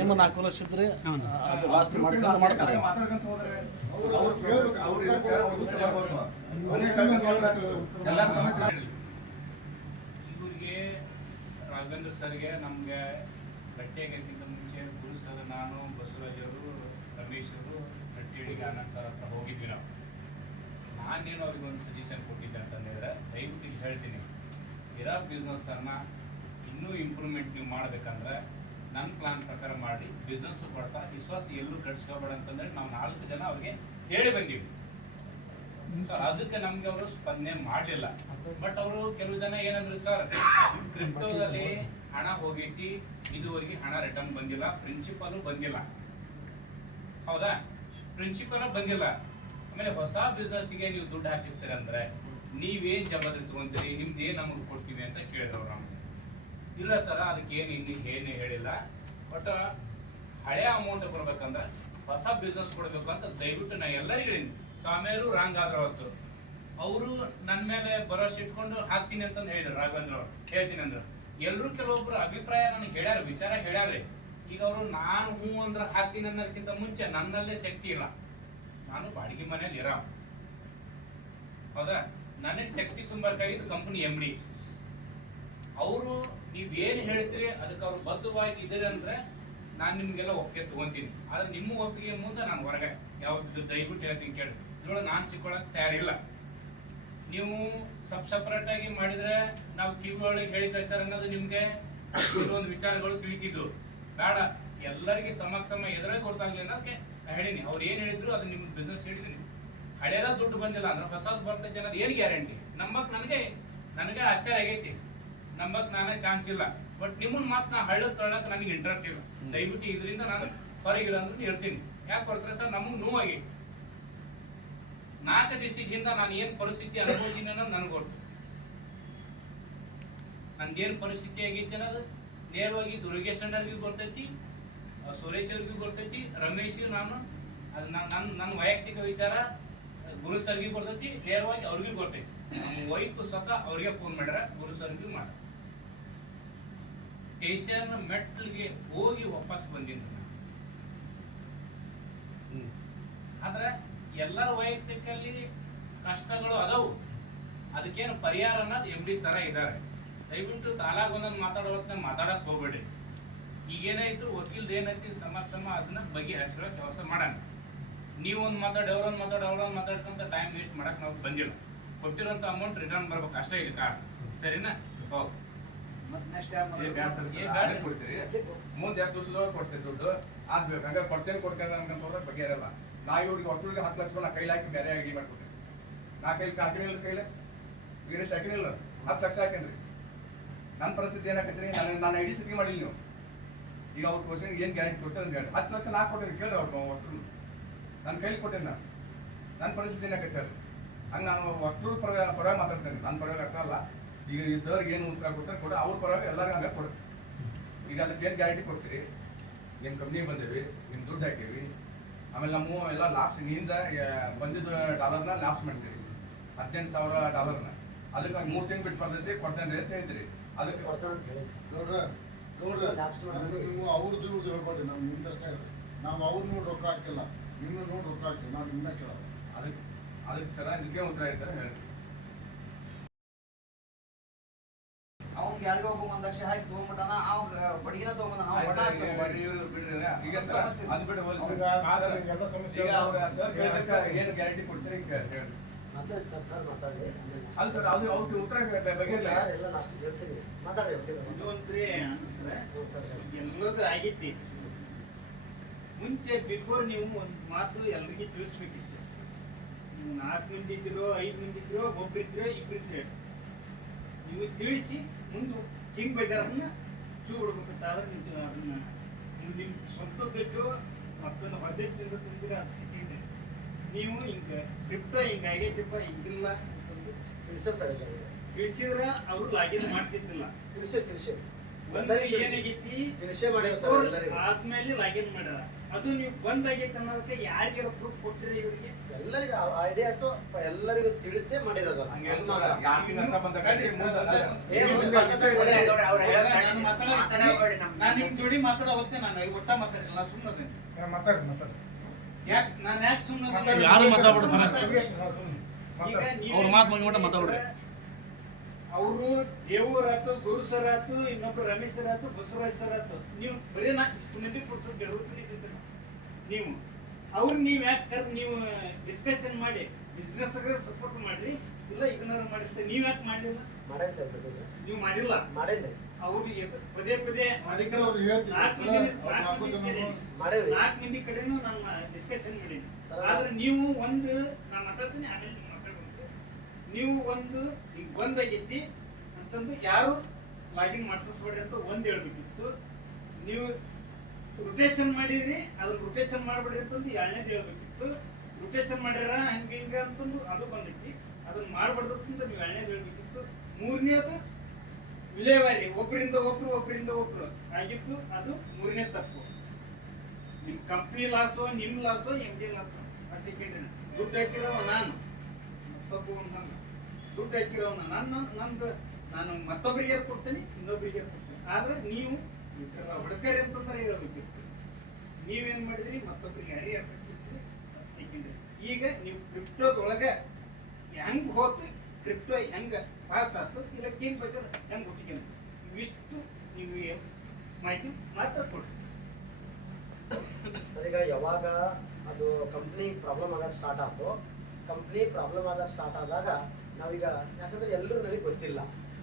ನಿಮ್ಮ 4 ವರ್ಷ ಇದ್ರೆ ಅದು ಲಾಸ್ಟ್ ಮಾಡಿಸ್ತಾರೆ. ಮಾತಾಡ್ಕೊಂತ ಹೋದ್ರೆ ಇವರಿಗೆ ರಾಘವೇಂದ್ರ ಸರ್ಗೆ ನಮ್ಗೆ ಭೇಟಿಯಾಗೋಕ್ಕಿಂತ ಮುಂಚೆ ಗುರು ಸರ್, ನಾನು, ಬಸವರಾಜ್ ಅವರು, ರಮೇಶ್ ಅವರು, ರಟ್ಟಿಹಳ್ಳಿಗೆ ಆನಂದ್ ಸರ್ ಹತ್ರ ಹೋಗಿದ್ವಿ ನಾವು. ನಾನೇನು ಅವ್ರಿಗೆ ಒಂದು ಸಜೆಷನ್ ಕೊಟ್ಟಿದ್ದೆ ಅಂತಂದ್ರೆ, ದಯವಿಟ್ಟು ಇಲ್ಲಿ ಹೇಳ್ತೀನಿ, ಇರೋ ಬಿಸ್ನೆಸ್ಸನ್ನು ಇನ್ನೂ ಇಂಪ್ರೂವ್ಮೆಂಟ್ ನೀವು ಮಾಡಬೇಕಂದ್ರೆ ನನ್ನ ಪ್ಲಾನ್ ಪ್ರಕಾರ ಮಾಡಿ, ಬಿಸ್ನೆಸ್ ಕೊಡ್ತಾ ವಿಶ್ವಾಸ ಎಲ್ಲೂ ಕಟ್ಸ್ಕೋಬೇಡ ಅಂತಂದ್ರೆ ನಾವು 4 ಜನ ಅವ್ರಿಗೆ ಹೇಳಿ ಬಂದೀವಿ. ಸೊ ಅದಕ್ಕೆ ನಮ್ಗೆ ಅವರು ಸ್ಪಂದನೆ ಮಾಡಲಿಲ್ಲ. ಬಟ್ ಅವರು ಕೆಲವು ಜನ ಏನಂದ್ರು, ಸರ್ ಕ್ರಿಪ್ಟೋದಲ್ಲಿ ಹಣ ಹೋಗೈತಿ, ಇದುವರೆಗೆ ಹಣ ರಿಟರ್ನ್ ಬಂದಿಲ್ಲ, ಪ್ರಿನ್ಸಿಪಲ್ ಬಂದಿಲ್ಲ. ಹೌದಾ? ಪ್ರಿನ್ಸಿಪಲ್ ಬಂದಿಲ್ಲ. ಆಮೇಲೆ ಹೊಸ ಬಿಸ್ನೆಸ್ಗೆ ನೀವು ದುಡ್ಡು ಹಾಕಿಸ್ತೀರ ಅಂದ್ರೆ ನೀವೇನ್ ಜವಾಬ್ದಾರಿ ತಗೊಂತೀರಿ, ನಿಮ್ದು ಏನ್ ನಮಗೆ ಕೊಡ್ತೀವಿ ಅಂತ ಕೇಳಿದ್ರು ನಮ್ಗೆ. ಇಲ್ಲ ಸರ್, ಅದಕ್ಕೆ ಏನೇ ಹೇಳಿಲ್ಲ. ಬಟ್ ಹಳೆಯ ಅಮೌಂಟ್ ಕೊಡ್ಬೇಕಂದ್ರೆ ಹೊಸ ಬಿಸ್ನೆಸ್ ಕೊಡ್ಬೇಕು ಅಂತ ದಯವಿಟ್ಟು ನಾ ಎಲ್ಲರಿಗೂ ಹೇಳಿದ್ವಿ. ಸ್ವಾಮಿಯವರು ರಾಂಗ್ ಆದ್ರ ಅವತ್ತು ಅವರು ನನ್ನ ಮೇಲೆ ಭರವಸೆ ಇಟ್ಕೊಂಡು ಹಾಕ್ತೀನಿ ಅಂತಂದು ಹೇಳಿದ್ರು. ರಾಘವೇಂದ್ರ ಅವರು ಹೇಳ್ತೀನಿ ಅಂದ್ರು. ಎಲ್ಲರೂ ಕೆಲವೊಬ್ರು ಅಭಿಪ್ರಾಯ ನನಗೆ ಹೇಳ್ಯಾರ, ವಿಚಾರ ಹೇಳ್ಯಾರ್ರಿ. ಈಗ ಅವರು ನಾನು ಹ್ಞೂ ಅಂದ್ರೆ ಹಾಕ್ತೀನಿ ಅನ್ನೋದಕ್ಕಿಂತ ಮುಂಚೆ ನನ್ನಲ್ಲೇ ಶಕ್ತಿ ಇಲ್ಲ. ನಾನು ಬಾಡಿಗೆ ಮನೇಲಿ ಇರ, ಹೌದಾ? ನನಗೆ ಶಕ್ತಿ ತುಂಬಬೇಕಾಗಿದ್ದು ಕಂಪನಿ MD. ಅವರು ನೀವೇನು ಹೇಳ್ತೀರಿ ಅದಕ್ಕೆ ಅವ್ರು ಬದ್ಧವಾಗಿ ಇದ್ದೀರಿ ಅಂದ್ರೆ ನಾನು ನಿಮ್ಗೆಲ್ಲ ಒಪ್ಪಿಗೆ ತಗೊಂತೀನಿ. ಆದ್ರೆ ನಿಮ್ಮ ಒಪ್ಪಿಗೆ ಮುಂದೆ ನಾನು ಹೊರಗೆ ಯಾವ್ದು ದಯವಿಟ್ಟು ಹೇಳ್ತೀನಿ ಕೇಳಿ. ಇದ್ರೊಳಗೆ ನಾನು ಸಿಕ್ಕೊಳ್ಳೋಕೆ ತಯಾರಿಲ್ಲ. ನೀವು ಸಪ್ರೇಟ್ ಆಗಿ ಮಾಡಿದ್ರೆ ನಾವು ಕಿವಿ ಒಳಗೆ ಹೇಳಿ ಕಳ್ಸಾರ ಅನ್ನೋದು ನಿಮ್ಗೆ ಕೆಲವೊಂದು ವಿಚಾರಗಳು ತಿಳಿತಿದ್ದು ಬೇಡ. ಎಲ್ಲರಿಗೆ ಸಮ ಎದುರಾಗಿ ಗೊತ್ತಾಗ್ಲಿ ಅನ್ನೋದಕ್ಕೆ ಹೇಳಿನಿ. ಅವ್ರು ಏನ್ ಹೇಳಿದ್ರು ಅದು ನಿಮ್ ಬಿಸ್ನೆಸ್ ಹೇಳಿದೀನಿ. ಹಳೆದ ದುಡ್ಡು ಬಂದಿಲ್ಲ ಅಂದ್ರೆ ಹೊಸದು ಬರ್ತೈತೆ ಅನ್ನೋದು ಏನ್ ಗ್ಯಾರಂಟಿ? ನನಗೆ ಆಶ್ಚರ್ಯ ಆಗೈತಿ. ನಂಬಕ್ ನಾನೇ ಚಾನ್ಸ್ ಇಲ್ಲ. ಬಟ್ ನಿಮ್ಮನ್ನ ಮಾತು ನಾ ಹಳ್ಳಕ್ ತಳ್ಳಕ್ ನನಗೆ ಇಂಟ್ರೆಸ್ಟ್ ಇಲ್ಲ. ದಯವಿಟ್ಟು ಇದರಿಂದ ನಾನು ಹೊರಗಿಲ್ಲ ಅಂತ ಹೇಳ್ತೀನಿ. ಯಾಕೆ ಕೊಡ್ತಾರೆ ಸರ್, ನಮಗೆ ನೋವಾಗಿ 4 ದಿವಸದಿಂದ ನಾನು ಏನ್ ಪರಿಸ್ಥಿತಿ ಅನುಭವಿಸಿನಿ ಅನ್ನೋದು ನನಗೆ ಗೊತ್ತು. ನಂದೇನು ಪರಿಸ್ಥಿತಿ ಆಗೈತಿ ಅನ್ನೋದು ನೇರವಾಗಿ ದುರ್ಗೇಶ್ ಅಣ್ಣರಿಗೂ ಗೊತ್ತೈತಿ, ಸುರೇಶ್ ಅವ್ರಿಗೂ ಗೊತ್ತೈತಿ, ರಮೇಶ್ ನಾನು ಅದು ನನ್ನ ವೈಯಕ್ತಿಕ ವಿಚಾರ ಗುರು ಸರ್ಗೂ ಗೊತ್ತೈತಿ, ನೇರವಾಗಿ ಅವ್ರಿಗೂ ಗೊತ್ತೈತಿ. ನಮ್ಮ ವೈಫ್ ಸ್ವತಃ ಅವ್ರಿಗೆ ಫೋನ್ ಮಾಡ್ಯಾರ, ಗುರು ಸರ್ಗೂ ಮಾಡ ಸ್ಟೇಷನ್ ಮೆಟ್ಲಿಗೆ ಹೋಗಿ ವಾಪಸ್ ಬಂದಿದ್ದ. ಆದ್ರೆ ಎಲ್ಲರ ವೈಯಕ್ತಿಕಲ್ಲಿ ಕಷ್ಟಗಳು ಅದಾವು. ಅದಕ್ಕೇನು ಪರಿಹಾರ ಅನ್ನೋದು MD ಸರ ಇದ್ದಾರೆ. ದಯವಿಟ್ಟು ತಾಲಾಗೊಂದೊಂದು ಮಾತಾಡೋದನ್ನ ಮಾತಾಡಕ್ ಹೋಗ್ಬೇಡಿ. ಈಗೇನಾಯ್ತು ವಕೀಲ್ದು ಏನೈತಿ ಸಮ ಅದನ್ನ ಬಗೆಹರಿಸೋ ಕೆಲಸ ಮಾಡೋಣ. ನೀವೊಂದು ಅವ್ರೊಂದು ಮಾತಾಡ್ಕೊಂತ ಟೈಮ್ ವೇಸ್ಟ್ ಮಾಡಕ್ ನಾವು ಬಂದಿಲ್ಲ. ಕೊಟ್ಟಿರೋಂಥ ಅಮೌಂಟ್ ರಿಟರ್ನ್ ಬರ್ಬೇಕು ಅಷ್ಟೇ ಇದೆ ಕಾರ್ಡ್. ಸರಿನಾ? ಹೌದು. ಕೊಡ್ತೀರಿ ಮುಂದೆ 2 ದಿವಸದೊಳಗೆ ಕೊಡ್ತೀರಿ ದುಡ್ಡು ಆಗ್ಬೇಕು. ಹಂಗಾರೆ ಕೊಡ್ತೇನೆ ಅನ್ಕೊಂತ ಬಗ್ಗೆ ಇರಲ್ಲ. ನಾ ಇವ್ರಿಗೆ ಒಟ್ಟುಗಳಿಗೆ 10 ಲಕ್ಷ ನಾ ಕೈಲಿ ಹಾಕಿ ಬೇರೆ ಐಡಿ ಮಾಡ್ಕೊಟ್ಟೆ. ನಾ ಹಾಕಿಲ್ಲ ಕೈಲಿ ವೀರೇಶ್ ಹಾಕಿರಲಿಲ್ಲ 10 ಲಕ್ಷ ಹಾಕೇನ್ರಿ. ನನ್ನ ಪರಿಸ್ಥಿತಿ ಏನಾಕೈತ್ರಿ, ನಾನು ಐಡಿ ಸಿಕ್ಕಿ ಮಾಡಿಲ್ಲ. ನೀವು ಈಗ ಅವ್ರ ಕ್ವಶನ್ ಏನು ಗ್ಯಾರಂಟಿ ಕೊಟ್ಟರೆ ಅಂತ ಹೇಳಿ 10 ಲಕ್ಷ ನಾ ಕೊಟ್ಟೇನೆ ಕೇಳಿ ಅವ್ರು ಒಟ್ಟು ನನ್ನ ಕೈಲಿ ಕೊಟ್ಟೇನೆ. ನನ್ನ ಪರಿಸ್ಥಿತಿ ಏನಾಕೈತೆ ಹೇಳಿ. ಹಂಗೆ ನಾನು ಒಟ್ಟು ಪರವಾಗಿ ಮಾತಾಡ್ತೇನೆ. ನನ್ನ ಪರವಾಗಿ ಅಲ್ಲ. ಈಗ ಈ ಸರ್ಗೆ ಏನು ಉತ್ತರ ಕೊಟ್ಟರೆ ಕೊಡ, ಅವ್ರ ಪರವಾಗಿ ಎಲ್ಲರಿಗೂ ಹಂಗೆ ಕೊಡ್ತೀವಿ. ಈಗ ಅದಕ್ಕೆ ಏನು ಗ್ಯಾರಂಟಿ ಕೊಡ್ತೀರಿ? ನಿಮ್ಮ ಕಂಪ್ನಿಗೆ ಬಂದೇವಿ, ನಿಮ್ಮ ದುಡ್ಡು ಹಾಕೀವಿ, ಆಮೇಲೆ ನಮ್ಮ ಎಲ್ಲ ಲಾಪ್ಸ್ ನಿಂದ ಬಂದಿದ್ದ ಡಾಲರ್ನ ಲಾಪ್ಸ್ ಮಾಡಿಸಿರಿ $18,000. ಅದಕ್ಕೆ 3 ತಿಂಗಳು ಬಿಟ್ಟು ಬರ್ತೈತಿ ಕೊಡ್ತೇನೆ ಅಂತ ಹೇಳ್ತೀರಿ. ಅದಕ್ಕೆ ನೀವು ಅವ್ರದ್ದು ಇವ್ರದ್ದು ಹೇಳ್ಕೊಡಿ. ನಮ್ಗೆ ನಿಮ್ದಷ್ಟೇ ನಾವು ಅವ್ರು ನೋಡಿ ರೊಕ್ಕ ಹಾಕಿಲ್ಲ, ನಿಮ್ಮನ್ನು ನೋಡಿ ರೊಕ್ಕ ಹಾಕಿಲ್ಲ, ನಾವು ನಿಮ್ಮನ್ನ ಕೇಳೋದು. ಅದಕ್ಕೆ ಅದಕ್ಕೆ ಸರ ಇದಕ್ಕೆ ಉತ್ತರ ಇರ್ತಾರೆ ಹೇಳಿ. ಅವ್ನಿಗೆ ಯಾರಿಗೋ ಒಬ್ಬ 1 ಲಕ್ಷ ಹಾಕಿ ತಗೊಂಡ್ಬಿಟ್ಟಾನ, ಅವಾಗ ಬಡ್ಗಿನ ತಗೊಂಬಂದಾನ, ಅವ್ನು ಬಡ್ಡ ಹಚ್ಚೋನು. ಬಿಡ್ರಿ ಈಗ ಸರ್ ಅದು ಬಿಟ್ಟು ಹೋಗ್ಲಿ. ಅವ್ರಿಗೆ ಆದ್ರೆ ಎಲ್ಲ ಸಮಸ್ಯೆ ಈಗ ಅವ್ರ ಸರ್ ಕೇಳಿದಕ್ಕೆ ಏನು ಗ್ಯಾರಂಟಿ ಕೊಡ್ತೀರಿ ಅಂತ ಹೇಳಿ. ಮಾತಾಡಿ ಸರ್ ಮಾತಾಡಿ. ಅಲ್ಲ ಸರ್ ಅದು ಅವ್ರಿಗೆ ಉತ್ತರ ಬಗ್ಗೆ ಸರ್ ಎಲ್ಲ ಲಾಸ್ಟ್ ಹೇಳ್ತೀನಿ ಮಾತಾಡಿ. ಇದು ಒಂದ್ರಿ ಸರ್ ಎಲ್ಲದೂ ಆಗೈತಿ. ಮುಂಚೆ ಬಿಫೋರ್ ನೀವು ಒಂದು ಮಾತು ಎಲ್ರಿಗೂ ತಿಳಿಸ್ಬೇಕಿತ್ತು. ನೀವು 4 ಮಂದಿ ಇದ್ರೋ 5 ಮಂದಿ ಇದ್ರೋ ಒಬ್ರಿದ್ರೋ ಇಬ್ರಿದ್ರೆ ನೀವು ತಿಳಿಸಿ ಮುಂದೆ ಕಿಂಗ್ ಬಜಾರನ್ನ ಚೂ ಬಿಡ್ಬೇಕಂತ. ಆದ್ರೆ ನೀವು ಅದನ್ನ ನೀವು ನಿಮ್ಮ ಸ್ವಂತದ್ದು ಮತ್ತೊಂದು ಹೊರದೇಶದಿಂದ ತುಂಬಿದ್ರೆ ಅದು ಸಿಕ್ಕಿದೆ. ನೀವು ಹಿಂಗೆ ಕ್ರಿಪ್ಟೋ ಹಿಂಗೆ ಆಗೈತಿಪ್ಪ ಹಿಂಗಿಲ್ಲ ಅಂತಂದು ತಿಳಿಸಿದ್ರೆ ಅವರು ಲಾಗಿನ್ ಮಾಡ್ತಿದ್ದಿಲ್ಲ. ಒಂದು ಏನಾಗೈತಿ ಆದ್ಮೇಲೆ ಲಾಗಿನ್ ಮಾಡ್ಯಾರ. ಅದು ನೀವು ಬಂದಾಗೈತೆ ಅನ್ನೋದಕ್ಕೆ ಯಾರಿಗಾರ ಪ್ರೂಫ್ ಕೊಟ್ಟಿರಿ ಇವರಿಗೆ? ಎಲ್ಲರಿಗೂ ಐಡಿಯಾ ಆಯ್ತು, ಎಲ್ಲರಿಗೂ ತಿಳಿಸೇ ಮಾಡಿರೋದು. ಹಂಗೆ ಯಾರಿಗೆ ಅಂತ ಬಂದ ಕಡೆ ನಾನು ನಿಮ್ ಜೋಡಿ ಮಾತಾಡೋ ಹೋಗ್ತೆ, ನಾನು ಒಟ್ಟ ಮಾತಾಡಿಲ್ಲ, ಸುಮ್ಮನೆ ಮಾತಾಡಿ ಯಾಕೆ ನಾನು ಯಾಕೆ ಸುಮ್ಮನೆ ಯಾರು ಮಾತಾಡ್ಬೇಡಿ ಸರ್. ಅವ್ರ ಮಾತು ಮುಗಿಮಟ್ಟ ಮಾತಾಡ್ಬಿಡ್ರಿ. ಅವರು ದೇವರಾತು, ಗುರು ಸರ್ ಆತು, ಇನ್ನೊಬ್ರು ರಮೇಶ್ ಸರ್ ಆತು, ಬಸವರಾಜ್ ಸರ್ ಆತು, ನೀವು ಬರೀ ಇಷ್ಟು ಮಂದಿ ಕೊಡ್ಸೋ ಜरूरत ಇದ್ದಿಲ್ಲ. ನೀವು ಅವ್ರು ನೀವು ಯಾಕೆ ಕರೆದು ನೀವು ಡಿಸ್ಕಷನ್ ಮಾಡಿ ಬಿಸ್ನೆಸ್ ಸಪೋರ್ಟ್ ಮಾಡ್ರಿ, ಇಲ್ಲ ಇದನ್ನಾರು ಮಾಡಿರ್ತಾರೆ. ನೀವ್ ಯಾಕೆ ಮಾಡಲಿಲ್ಲ? ನೀವು ಮಾಡಿಲ್ಲ. ಅವ್ರಿಗೆ ಪದೇ ಪದೇ 4 ಮಂದಿ ಕಡೆನೂ ನಾನು ಡಿಸ್ಕಷನ್ ಮಾಡೀನಿ. ಆದ್ರೆ ನೀವು ಒಂದು ನಾನು ಮಾತಾಡ್ತೀನಿ, ಆಮೇಲೆ ನೀವು ಮಾತಾಡ್ಬೇಕು. ನೀವು ಒಂದು ಈಗ ಬಂದಾಗೈತಿ ಅಂತಂದು ಯಾರು ಲಾಗಿನ್ ಮಾಡಿಸ್ಬೇಡ್ರಿ ಅಂತ ಒಂದ್ ಹೇಳ್ಬೇಕಿತ್ತು. ನೀವು ರೊಟೇಷನ್ ಮಾಡಿದ್ರಿ, ಅದನ್ನ ರೊಟೇಷನ್ ಮಾಡ್ಬೇಡ್ರಿ ಅಂತಂದು 2ನೇದು ಹೇಳ್ಬೇಕಿತ್ತು. ರೊಟೇಷನ್ ಮಾಡ್ಯಾರ ಹಂಗ ಹಿಂಗ ಅಂತಂದು ಅದು ಬಂದೈತಿ, ಅದನ್ನ ಮಾಡ್ಬಾರ್ದು ಅಂತ ನೀವು 2ನೇದು ಹೇಳ್ಬೇಕಿತ್ತು. 3ನೇದು ವಿಲೇವಾರಿ ಒಬ್ಬರಿಂದ ಒಬ್ರು ಆಗಿತ್ತು, ಅದು 3ನೇ ತಪ್ಪು. ನಿಮ್ ಕಂಪ್ನಿ ಲಾಸೋ ನಿಮ್ ಲಾಸೋ MD ಲಾಸೋ ಅದು ಸೆಕೆಂಡ್ರಿ. ದುಡ್ಡು ಹಾಕಿರೋ ನಾನು ಮತ್ತೊಬ್ಬ ದುಡ್ಡು ಹಾಕಿರೋ ನಂದು ನಾನು ಮತ್ತೊಬ್ಬರಿಗೆ ಕೊಡ್ತೀನಿ, ಇನ್ನೊಬ್ಬರಿಗೆ ಕೊಡ್ತೀನಿ. ಆದ್ರೆ ನೀವು ಹೊಡ್ಕರಿ ಅಂತಂದ್ರೆ ಹೇಳ್ಬೇಕಿತ್ತು. ನೀವೇನ್ ಮಾಡಿದ್ರಿ, ಮತ್ತೊಬ್ಬರಿಗೆ ಯಾರೇ ಹಾಕಿರ್ತೀರಿ, ಸೆಕೆಂಡ್ರಿ. ಈಗ ನೀವು ಕ್ರಿಪ್ಟೋದೊಳಗೆ ಹೆಂಗ್ ಹೋತು, ಕ್ರಿಪ್ಟೋ ಹೆಂಗ ಪಾಸ್ ಆಯ್ತು, ಇಲ್ಲ ಕಿಂಗ್ ಬಜಾರ್ ಹೆಂಗ್ ಹುಟ್ಟಿಗೆ, ಇವಿಷ್ಟು ನೀವು ಮಾಹಿತಿ ಮಾತ್ರ ಕೊಡ್ರಿ. ಸರ್ ಈಗ ಯಾವಾಗ ಅದು ಕಂಪ್ನಿ ಪ್ರಾಬ್ಲಮ್ ಆದಾಗ ಸ್ಟಾರ್ಟ್ ಆಯ್ತು, ಕಂಪ್ನಿ ಪ್ರಾಬ್ಲಮ್ ಆದಾಗ ಸ್ಟಾರ್ಟ್ ಆದಾಗ ನಾವೀಗ ಯಾಕಂದ್ರೆ ಎಲ್ಲರೂ ನನಗೆ ಗೊತ್ತಿಲ್ಲ,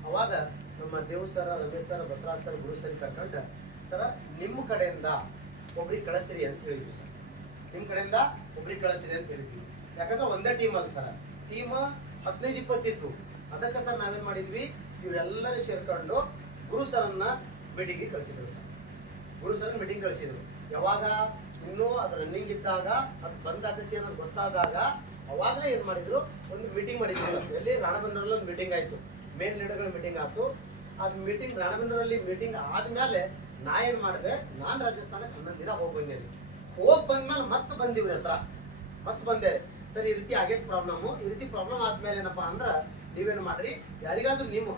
ಅವಾಗ ನಮ್ಮ Dev sir, Ramesh sir, Basavaraj sir, Guru sir ಕರ್ಕೊಂಡು ಸರ ನಿಮ್ಮ ಕಡೆಯಿಂದ ಒಬ್ರಿಗೆ ಕಳಿಸ್ರಿ ಅಂತ ಹೇಳಿದ್ವಿ ಸರ್. ನಿಮ್ಮ ಕಡೆಯಿಂದ ಒಬ್ರಿಗೆ ಕಳಿಸ್ರಿ ಅಂತ ಹೇಳಿದ್ವಿ. ಯಾಕಂದ್ರೆ ಒಂದೇ ಟೀಮ್ ಅಲ್ಲ ಸರ್, ಟೀಮ್ 15-20 ಇತ್ತು. ಅದಕ್ಕೆ ಸರ್ ನಾವೇನ್ ಮಾಡಿದ್ವಿ, ಇವರೆಲ್ಲರೂ ಸೇರ್ಕೊಂಡು ಗುರು ಸರ್ನ ಮೀಟಿಂಗ್ಗೆ ಕಳಿಸಿದ್ರು ಸರ್. ಗುರು ಸರ್ ಮೀಟಿಂಗ್ ಕಳಿಸಿದ್ರು. ಯಾವಾಗ ಇನ್ನೂ ಅದು ರನ್ನಿಂಗ್ ಇದ್ದಾಗ, ಅದು ಬಂದಾಗತ್ತೆ ಅನ್ನೋದು ಗೊತ್ತಾದಾಗ ಅವಾಗಲೇ ಏನ್ ಮಾಡಿದ್ರು, ಒಂದು ಮೀಟಿಂಗ್ ಮಾಡಿದ್ರು. ಎಲ್ಲಿ ರಾಣಬಂದೂರಲ್ಲಿ ಒಂದು ಮೀಟಿಂಗ್ ಆಯ್ತು, ಮೇನ್ ಲೀಡರ್ಗಳ ಮೀಟಿಂಗ್ ಆಯ್ತು. ಅದು ಮೀಟಿಂಗ್ ರಾಣಬಂದೂರಲ್ಲಿ ಮೀಟಿಂಗ್ ಆದ್ಮೇಲೆ ನಾ ಏನ್ ಮಾಡಿದೆ, ನಾನು ರಾಜಸ್ಥಾನಕ್ಕೆ 11 ದಿನ ಹೋಗಿ ಬಂದೇನೆ. ಹೋಗಿ ಬಂದ್ಮೇಲೆ ಮತ್ತೆ ಬಂದಿವ್ರಿ ಹತ್ರ, ಮತ್ತೆ ಬಂದೆ ಸರ್ ಈ ರೀತಿ ಆಗೈತೆ ಪ್ರಾಬ್ಲಮ್ಮು. ಈ ರೀತಿ ಪ್ರಾಬ್ಲಮ್ ಆದ್ಮೇಲೆ ಏನಪ್ಪಾ ಅಂದ್ರೆ ನೀವೇನು ಮಾಡ್ರಿ, ಯಾರಿಗಾದ್ರೂ ನಿಮ್ಮ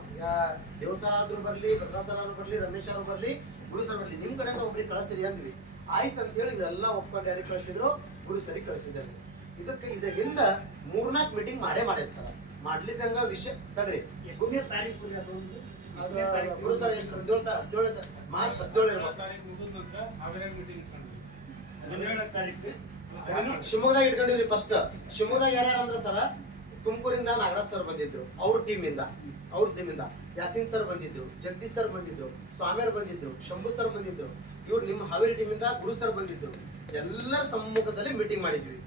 ದೇವ್ ಸರ್ ಆದ್ರೂ ಬರ್ಲಿ, ಪ್ರಸಾದ್ ಸರ್ ಆದ್ರೂ ಬರ್ಲಿ, ರಮೇಶ್ ಅವರು ಬರ್ಲಿ, ಗುರು ಸರ್ ಬರ್ಲಿ, ನಿಮ್ ಕಡೆಯಿಂದ ಒಬ್ರಿಗೆ ಕಳಿಸ್ರಿ ಅಂದ್ವಿ. ಆಯ್ತು ಅಂತ ಹೇಳಿ ಇವರೆಲ್ಲ ಒಪ್ಕೊಂಡು ಯಾರಿಗೆ ಕಳಿಸಿದ್ರು, ಗುರು ಸರಿಗೆ ಕಳಿಸಿದ್ದಾರೆ. ಇದಕ್ಕೆ ಇದರಿಂದ 3-4 ಮೀಟಿಂಗ್ ಮಾಡೇದ್ ಸರ್. ಮಾಡ್ಲಿದ್ದಂಗ ವಿಷಯ ತಡ್ರಿ. ಎಷ್ಟನೇ ತಾರೀಕು ಗುರು ಸರ್ ಎಷ್ಟು 17 ಮಾರ್ಚ್ 17 17ನೇ ತಾರೀಕು ಶಿವಮೊಗ್ಗದಾಗ ಇಟ್ಕೊಂಡಿವ್ರಿ. ಫಸ್ಟ್ ಶಿವಮೊಗ್ಗದಾಗ ಯಾರ್ಯಾರು ಅಂದ್ರೆ ಸರ, ತುಮಕೂರಿಂದ ನಾಗರಾಜ್ ಸರ್ ಬಂದಿದ್ರು, ಅವ್ರ ಟೀಮಿಂದ ಯಾಸಿನ್ ಸರ್ ಬಂದಿದ್ರು, ಜಗದೀಶ್ ಸರ್ ಬಂದಿದ್ರು, ಸ್ವಾಮಿಯರ್ ಬಂದಿದ್ರು, ಶಂಭು ಸರ್ ಬಂದಿದ್ರು, ಇವ್ರು ನಿಮ್ಮ ಹಾವೇರಿ ಟೀಮಿಂದ ಗುರು ಸರ್ ಬಂದಿದ್ರು. ಎಲ್ಲರ ಸಮ್ಮುಖದಲ್ಲಿ ಮೀಟಿಂಗ್ ಮಾಡಿದ್ವಿ.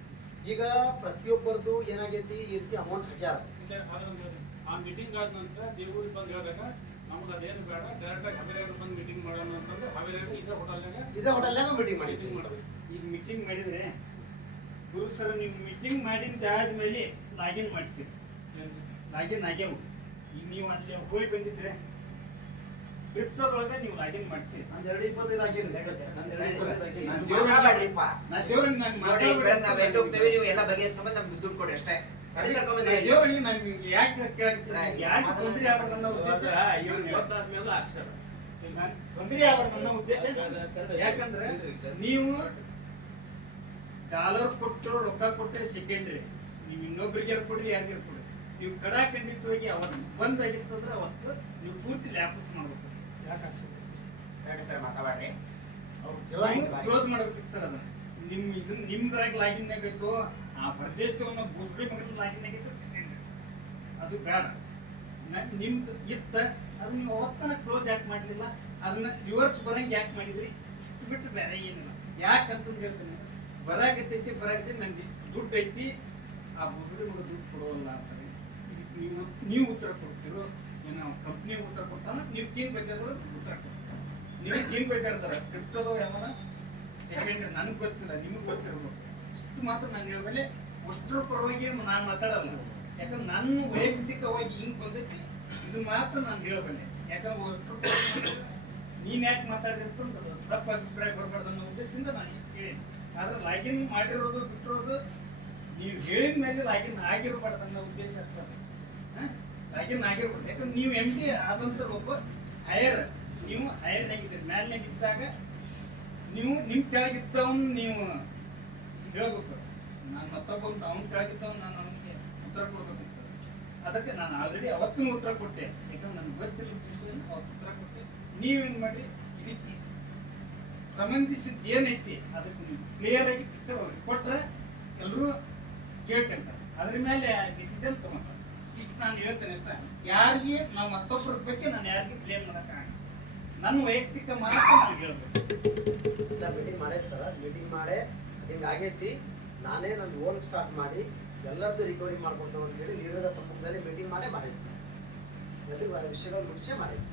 ಈಗ ಪ್ರತಿಯೊಬ್ಬರದು ಏನಾಗೈತಿ, ಈ ರೀತಿ ಅಮೌಂಟ್ ಹಾಕ್ಯಾರ. ಆ ಮೀಟಿಂಗ್ ಆದ ನಂತರ ದೇವರು ಬಂದು ಹೇಳಿದಾಗ ನಮ್ಗೆ ಅದೇನು ಬೇಡ, ಡೈರೆಕ್ಟ್ ಆಗಿ ಹಾವೇರಿಯಾಗ ಬಂದು ಮೀಟಿಂಗ್ ಮಾಡೋಣ ಅಂತಂದ್ರೆ ಹಾವೇರಿಯಾಗ ಇದೇ ಹೋಟೆಲ್ನಾಗ ಮೀಟಿಂಗ್ ಮಾಡಿದ್ವಿ. ಈಗ ಮೀಟಿಂಗ್ ಮಾಡಿದ್ರೆ ಗುರು ಸರ್ ನೀವು ಮೀಟಿಂಗ್ ಮಾಡಿದ ಆದ್ಮೇಲೆ ಲಾಗಿನ್ ಮಾಡಿಸಿ, ಲಾಗಿನ್ ಆಗ್ಯಾವು. ಈಗ ನೀವು ಅಲ್ಲಿ ಹೋಗಿ ಬಂದಿದ್ರೆ ಕ್ರಿಪ್ಟೋದೊಳಗೆ ನೀವು ಲಾಗಿನ್ ಮಾಡಿಸಿ. ನಾನು 225 ಹಾಕಿನಿ. ನೀವು ಎಲ್ಲ ಬಗೆಹರಿಸ್ಕೊಂಡ್ಬಂದು ನಮ್ಗೆ ದುಡ್ಡು ಕೊಡಿ ಅಷ್ಟೇ. ದೇವ್ರಿಗೆ ನಾನು ಯಾಕೆ ಯಾಕೆ ತೊಂದರೆ ಆಗ್ಬಾರ್ದು ಅನ್ನೋ ಉದ್ದೇಶ, ತೊಂದರೆ ಆಗ್ಬಾರ್ದು ಅನ್ನೋ ಉದ್ದೇಶ. ಯಾಕಂದ್ರೆ ನೀವು ಡಾಲರ್ ಕೊಟ್ಟು ರೊಕ್ಕ ಕೊಟ್ಟರೆ ಸೆಕೆಂಡ್ರಿ, ನೀವು ಇನ್ನೊಬ್ರಿಗೆ ಕೊಡ್ರಿ ಯಾರಿಗಾರು ಕೊಡ್ರಿ, ನೀವು ಖಂಡಿತವಾಗಿ ಅವತ್ತು ಬಂದಾಗಿತ್ತಂದ್ರೆ ಅವತ್ತು ನೀವು ಪೂರ್ತಿ ಲ್ಯಾಪ್ಸ್ ಮಾಡ್ಬೇಕು. ಯಾಕೆ ಸರ್ ಮಾತಾಡ್ರಿ ಕ್ಲೋಸ್ ಮಾಡ್ಬೇಕು ಸರ್ ಅದನ್ನ. ನಿಮ್ದ್ರಾಗ ಲಾಗಿನ್ ಆಗೈತು, ಆ ಪ್ರದೇಶದವನ್ನ ಬೂಸ್ರಿ ಮಗನ ಲಾಗಿನ್ ಆಗೈತು ಸೆಕೆಂಡ್, ಅದು ಬೇಡ. ನಿಮ್ದು ಇತ್ತ ಅದು ನೀವು ಅವತ್ತನ ಕ್ಲೋಸ್ ಯಾಕೆ ಮಾಡಲಿಲ್ಲ, ಅದನ್ನ ರಿವರ್ಸ್ ಬರಂಗೆ ಯಾಕೆ ಮಾಡಿದ್ರಿ, ಇಷ್ಟು ಬಿಟ್ಟು ಬೇರೆ ಏನಿಲ್ಲ. ಯಾಕಂತಂದು ಹೇಳ್ತೇನೆ, ಬರಾಕತ್ತೈತಿ ನಂಗೆ ಇಷ್ಟು ದುಡ್ಡು ಐತಿ, ಆ ಬೂಸ್ರಿ ಮಗ ದುಡ್ಡು ಕೊಡೋಲ್ಲ ಅಂತಾರೆ. ನೀವು ಉತ್ತರ ಕೊಡ್ತಿರೋ ಏನೋ ಕಂಪ್ನಿ ಉತ್ತರ ಕೊಡ್ತಾನ, ನೀವು ಕಿಂಗ್ ಬೇಕಾದ್ರೆ ಉತ್ತರ ಕೊಡ್ತಾರೆ. ನೀವು ಕಿಂಗ್ ಬೇಕಾದ್ರೆ ಕ್ರಿಪ್ಟೋದವ್ರು ಯಾವನ ಸೆಕೆಂಡ್ ನನಗೆ ಗೊತ್ತಿಲ್ಲ, ನಿಮಗೆ ಗೊತ್ತಿರ್ಬೋದು. ಇಷ್ಟು ಮಾತ್ರ ನಾನು ಹೇಳಮೇಲೆ ಅಷ್ಟರ ಪರವಾಗಿ ನಾನು ಮಾತಾಡಲ್ಲ. ಯಾಕಂದ್ರೆ ನನ್ನ ವೈಯಕ್ತಿಕವಾಗಿ ಹಿಂಗೆ ಬಂದೈತಿ, ಇದು ಮಾತ್ರ ನಾನು ಹೇಳಬಲ್ಲೆ. ಯಾಕಂದ್ರೆ ನೀನು ಯಾಕೆ ಮಾತಾಡಿರ್ತಂತ ತಪ್ಪು ಅಭಿಪ್ರಾಯ ಬರಬಾರ್ದು ಅನ್ನೋ ಉದ್ದೇಶದಿಂದ ನಾನು ಇಷ್ಟು ಹೇಳಿದೆ. ಆದ್ರೆ ಲಾಗಿನ್ ಮಾಡಿರೋದು ಬಿಟ್ಟಿರೋದು ನೀವು ಹೇಳಿದ ಮೇಲೆ ಲಾಗಿನ್ ಆಗಿರಬಾರ್ದು ಅನ್ನೋ ಉದ್ದೇಶ ಅಷ್ಟೇ. ಲಾಗಿನ್ ಆಗಿರ್ಬಾರ್ದು. ಯಾಕಂದ್ರೆ ನೀವು MD ಆದಂಥ ಒಬ್ಬ ಹೈಯರ್, ನೀವು ಹೈಯರ್ನಾಗಿದ್ದೀರಿ. ಮ್ಯಾಲ್ನಾಗಿದ್ದಾಗ ನೀವು ನಿಮ್ಮ ಕೆಳಗಿದ್ದವನು ನೀವು ಹೇಳ್ಬೇಕು. ನಾನು ಮತ್ತೊಬ್ಬ ಅವ್ನ ಕೆಳಗಿದ್ದವನು ನಾನು ಅವನಿಗೆ ಉತ್ತರ ಕೊಡ್ಬೇಕಿತ್ತು. ಅದಕ್ಕೆ ನಾನು ಆಲ್ರೆಡಿ ಅವತ್ತಿನ ಉತ್ತರ ಕೊಟ್ಟೆ. ಯಾಕಂದ್ರೆ ನನಗೆ ಗೊತ್ತಿಲ್ಲ ವಿಷಯನ ಅವತ್ತು ಉತ್ತರ ಕೊಟ್ಟೆ. ನೀವೇನು ಮಾಡಿ ಇದಕ್ಕೆ ಸಂಬಂಧಿಸಿದ ಏನೈತಿ ಅದಕ್ಕೆ ನೀವು ಕ್ಲಿಯರ್ ಆಗಿ ಪಿಕ್ಚರ್ ಅವ್ರಿಗೆ ಕೊಟ್ಟರೆ ಎಲ್ಲರೂ ಕೇಳ್ಕೊಂತಾರೆ, ಅದ್ರ ಮೇಲೆ ಡಿಸಿಷನ್ ತಗೊಂತಾರೆ. ಇಷ್ಟು ನಾನು ಹೇಳ್ತೇನೆ ಅಷ್ಟ. ಯಾರಿಗೆ ನಾವು ಮತ್ತೊಬ್ಬರ ಬಗ್ಗೆ ನಾನು ಯಾರಿಗೆ ಬ್ಲೇಮ್ ಮಾಡೋಕ್ಕಾಗಲ್ಲ. ನನ್ನ ವೈಯಕ್ತಿಕ ಮಾತ್ರ ನಾನು ಹೇಳ್ಬೇಕು. ಮೀಟಿಂಗ್ ಮಾಡೈತೆ ಸರ್, ಮೀಟಿಂಗ್ ಮಾಡೇ ಹಿಂಗೆ ಆಗೈತಿ, ನಾನೇ ನಂದು ಓನ್ ಸ್ಟಾರ್ಟ್ ಮಾಡಿ ಎಲ್ಲರದ್ದು ರಿಕವರಿ ಮಾಡ್ಕೊಡ್ತೇವೆ ಅಂತ ಹೇಳಿ ಲೀಡರ್ ಸಮ್ಮುಖದಲ್ಲಿ ಮೀಟಿಂಗ್ ಮಾಡೈತೆ ಸರ್. ಎಲ್ಲ ವಿಷಯಗಳು ಮುಗಿಸೇ ಮಾಡೈತೆ.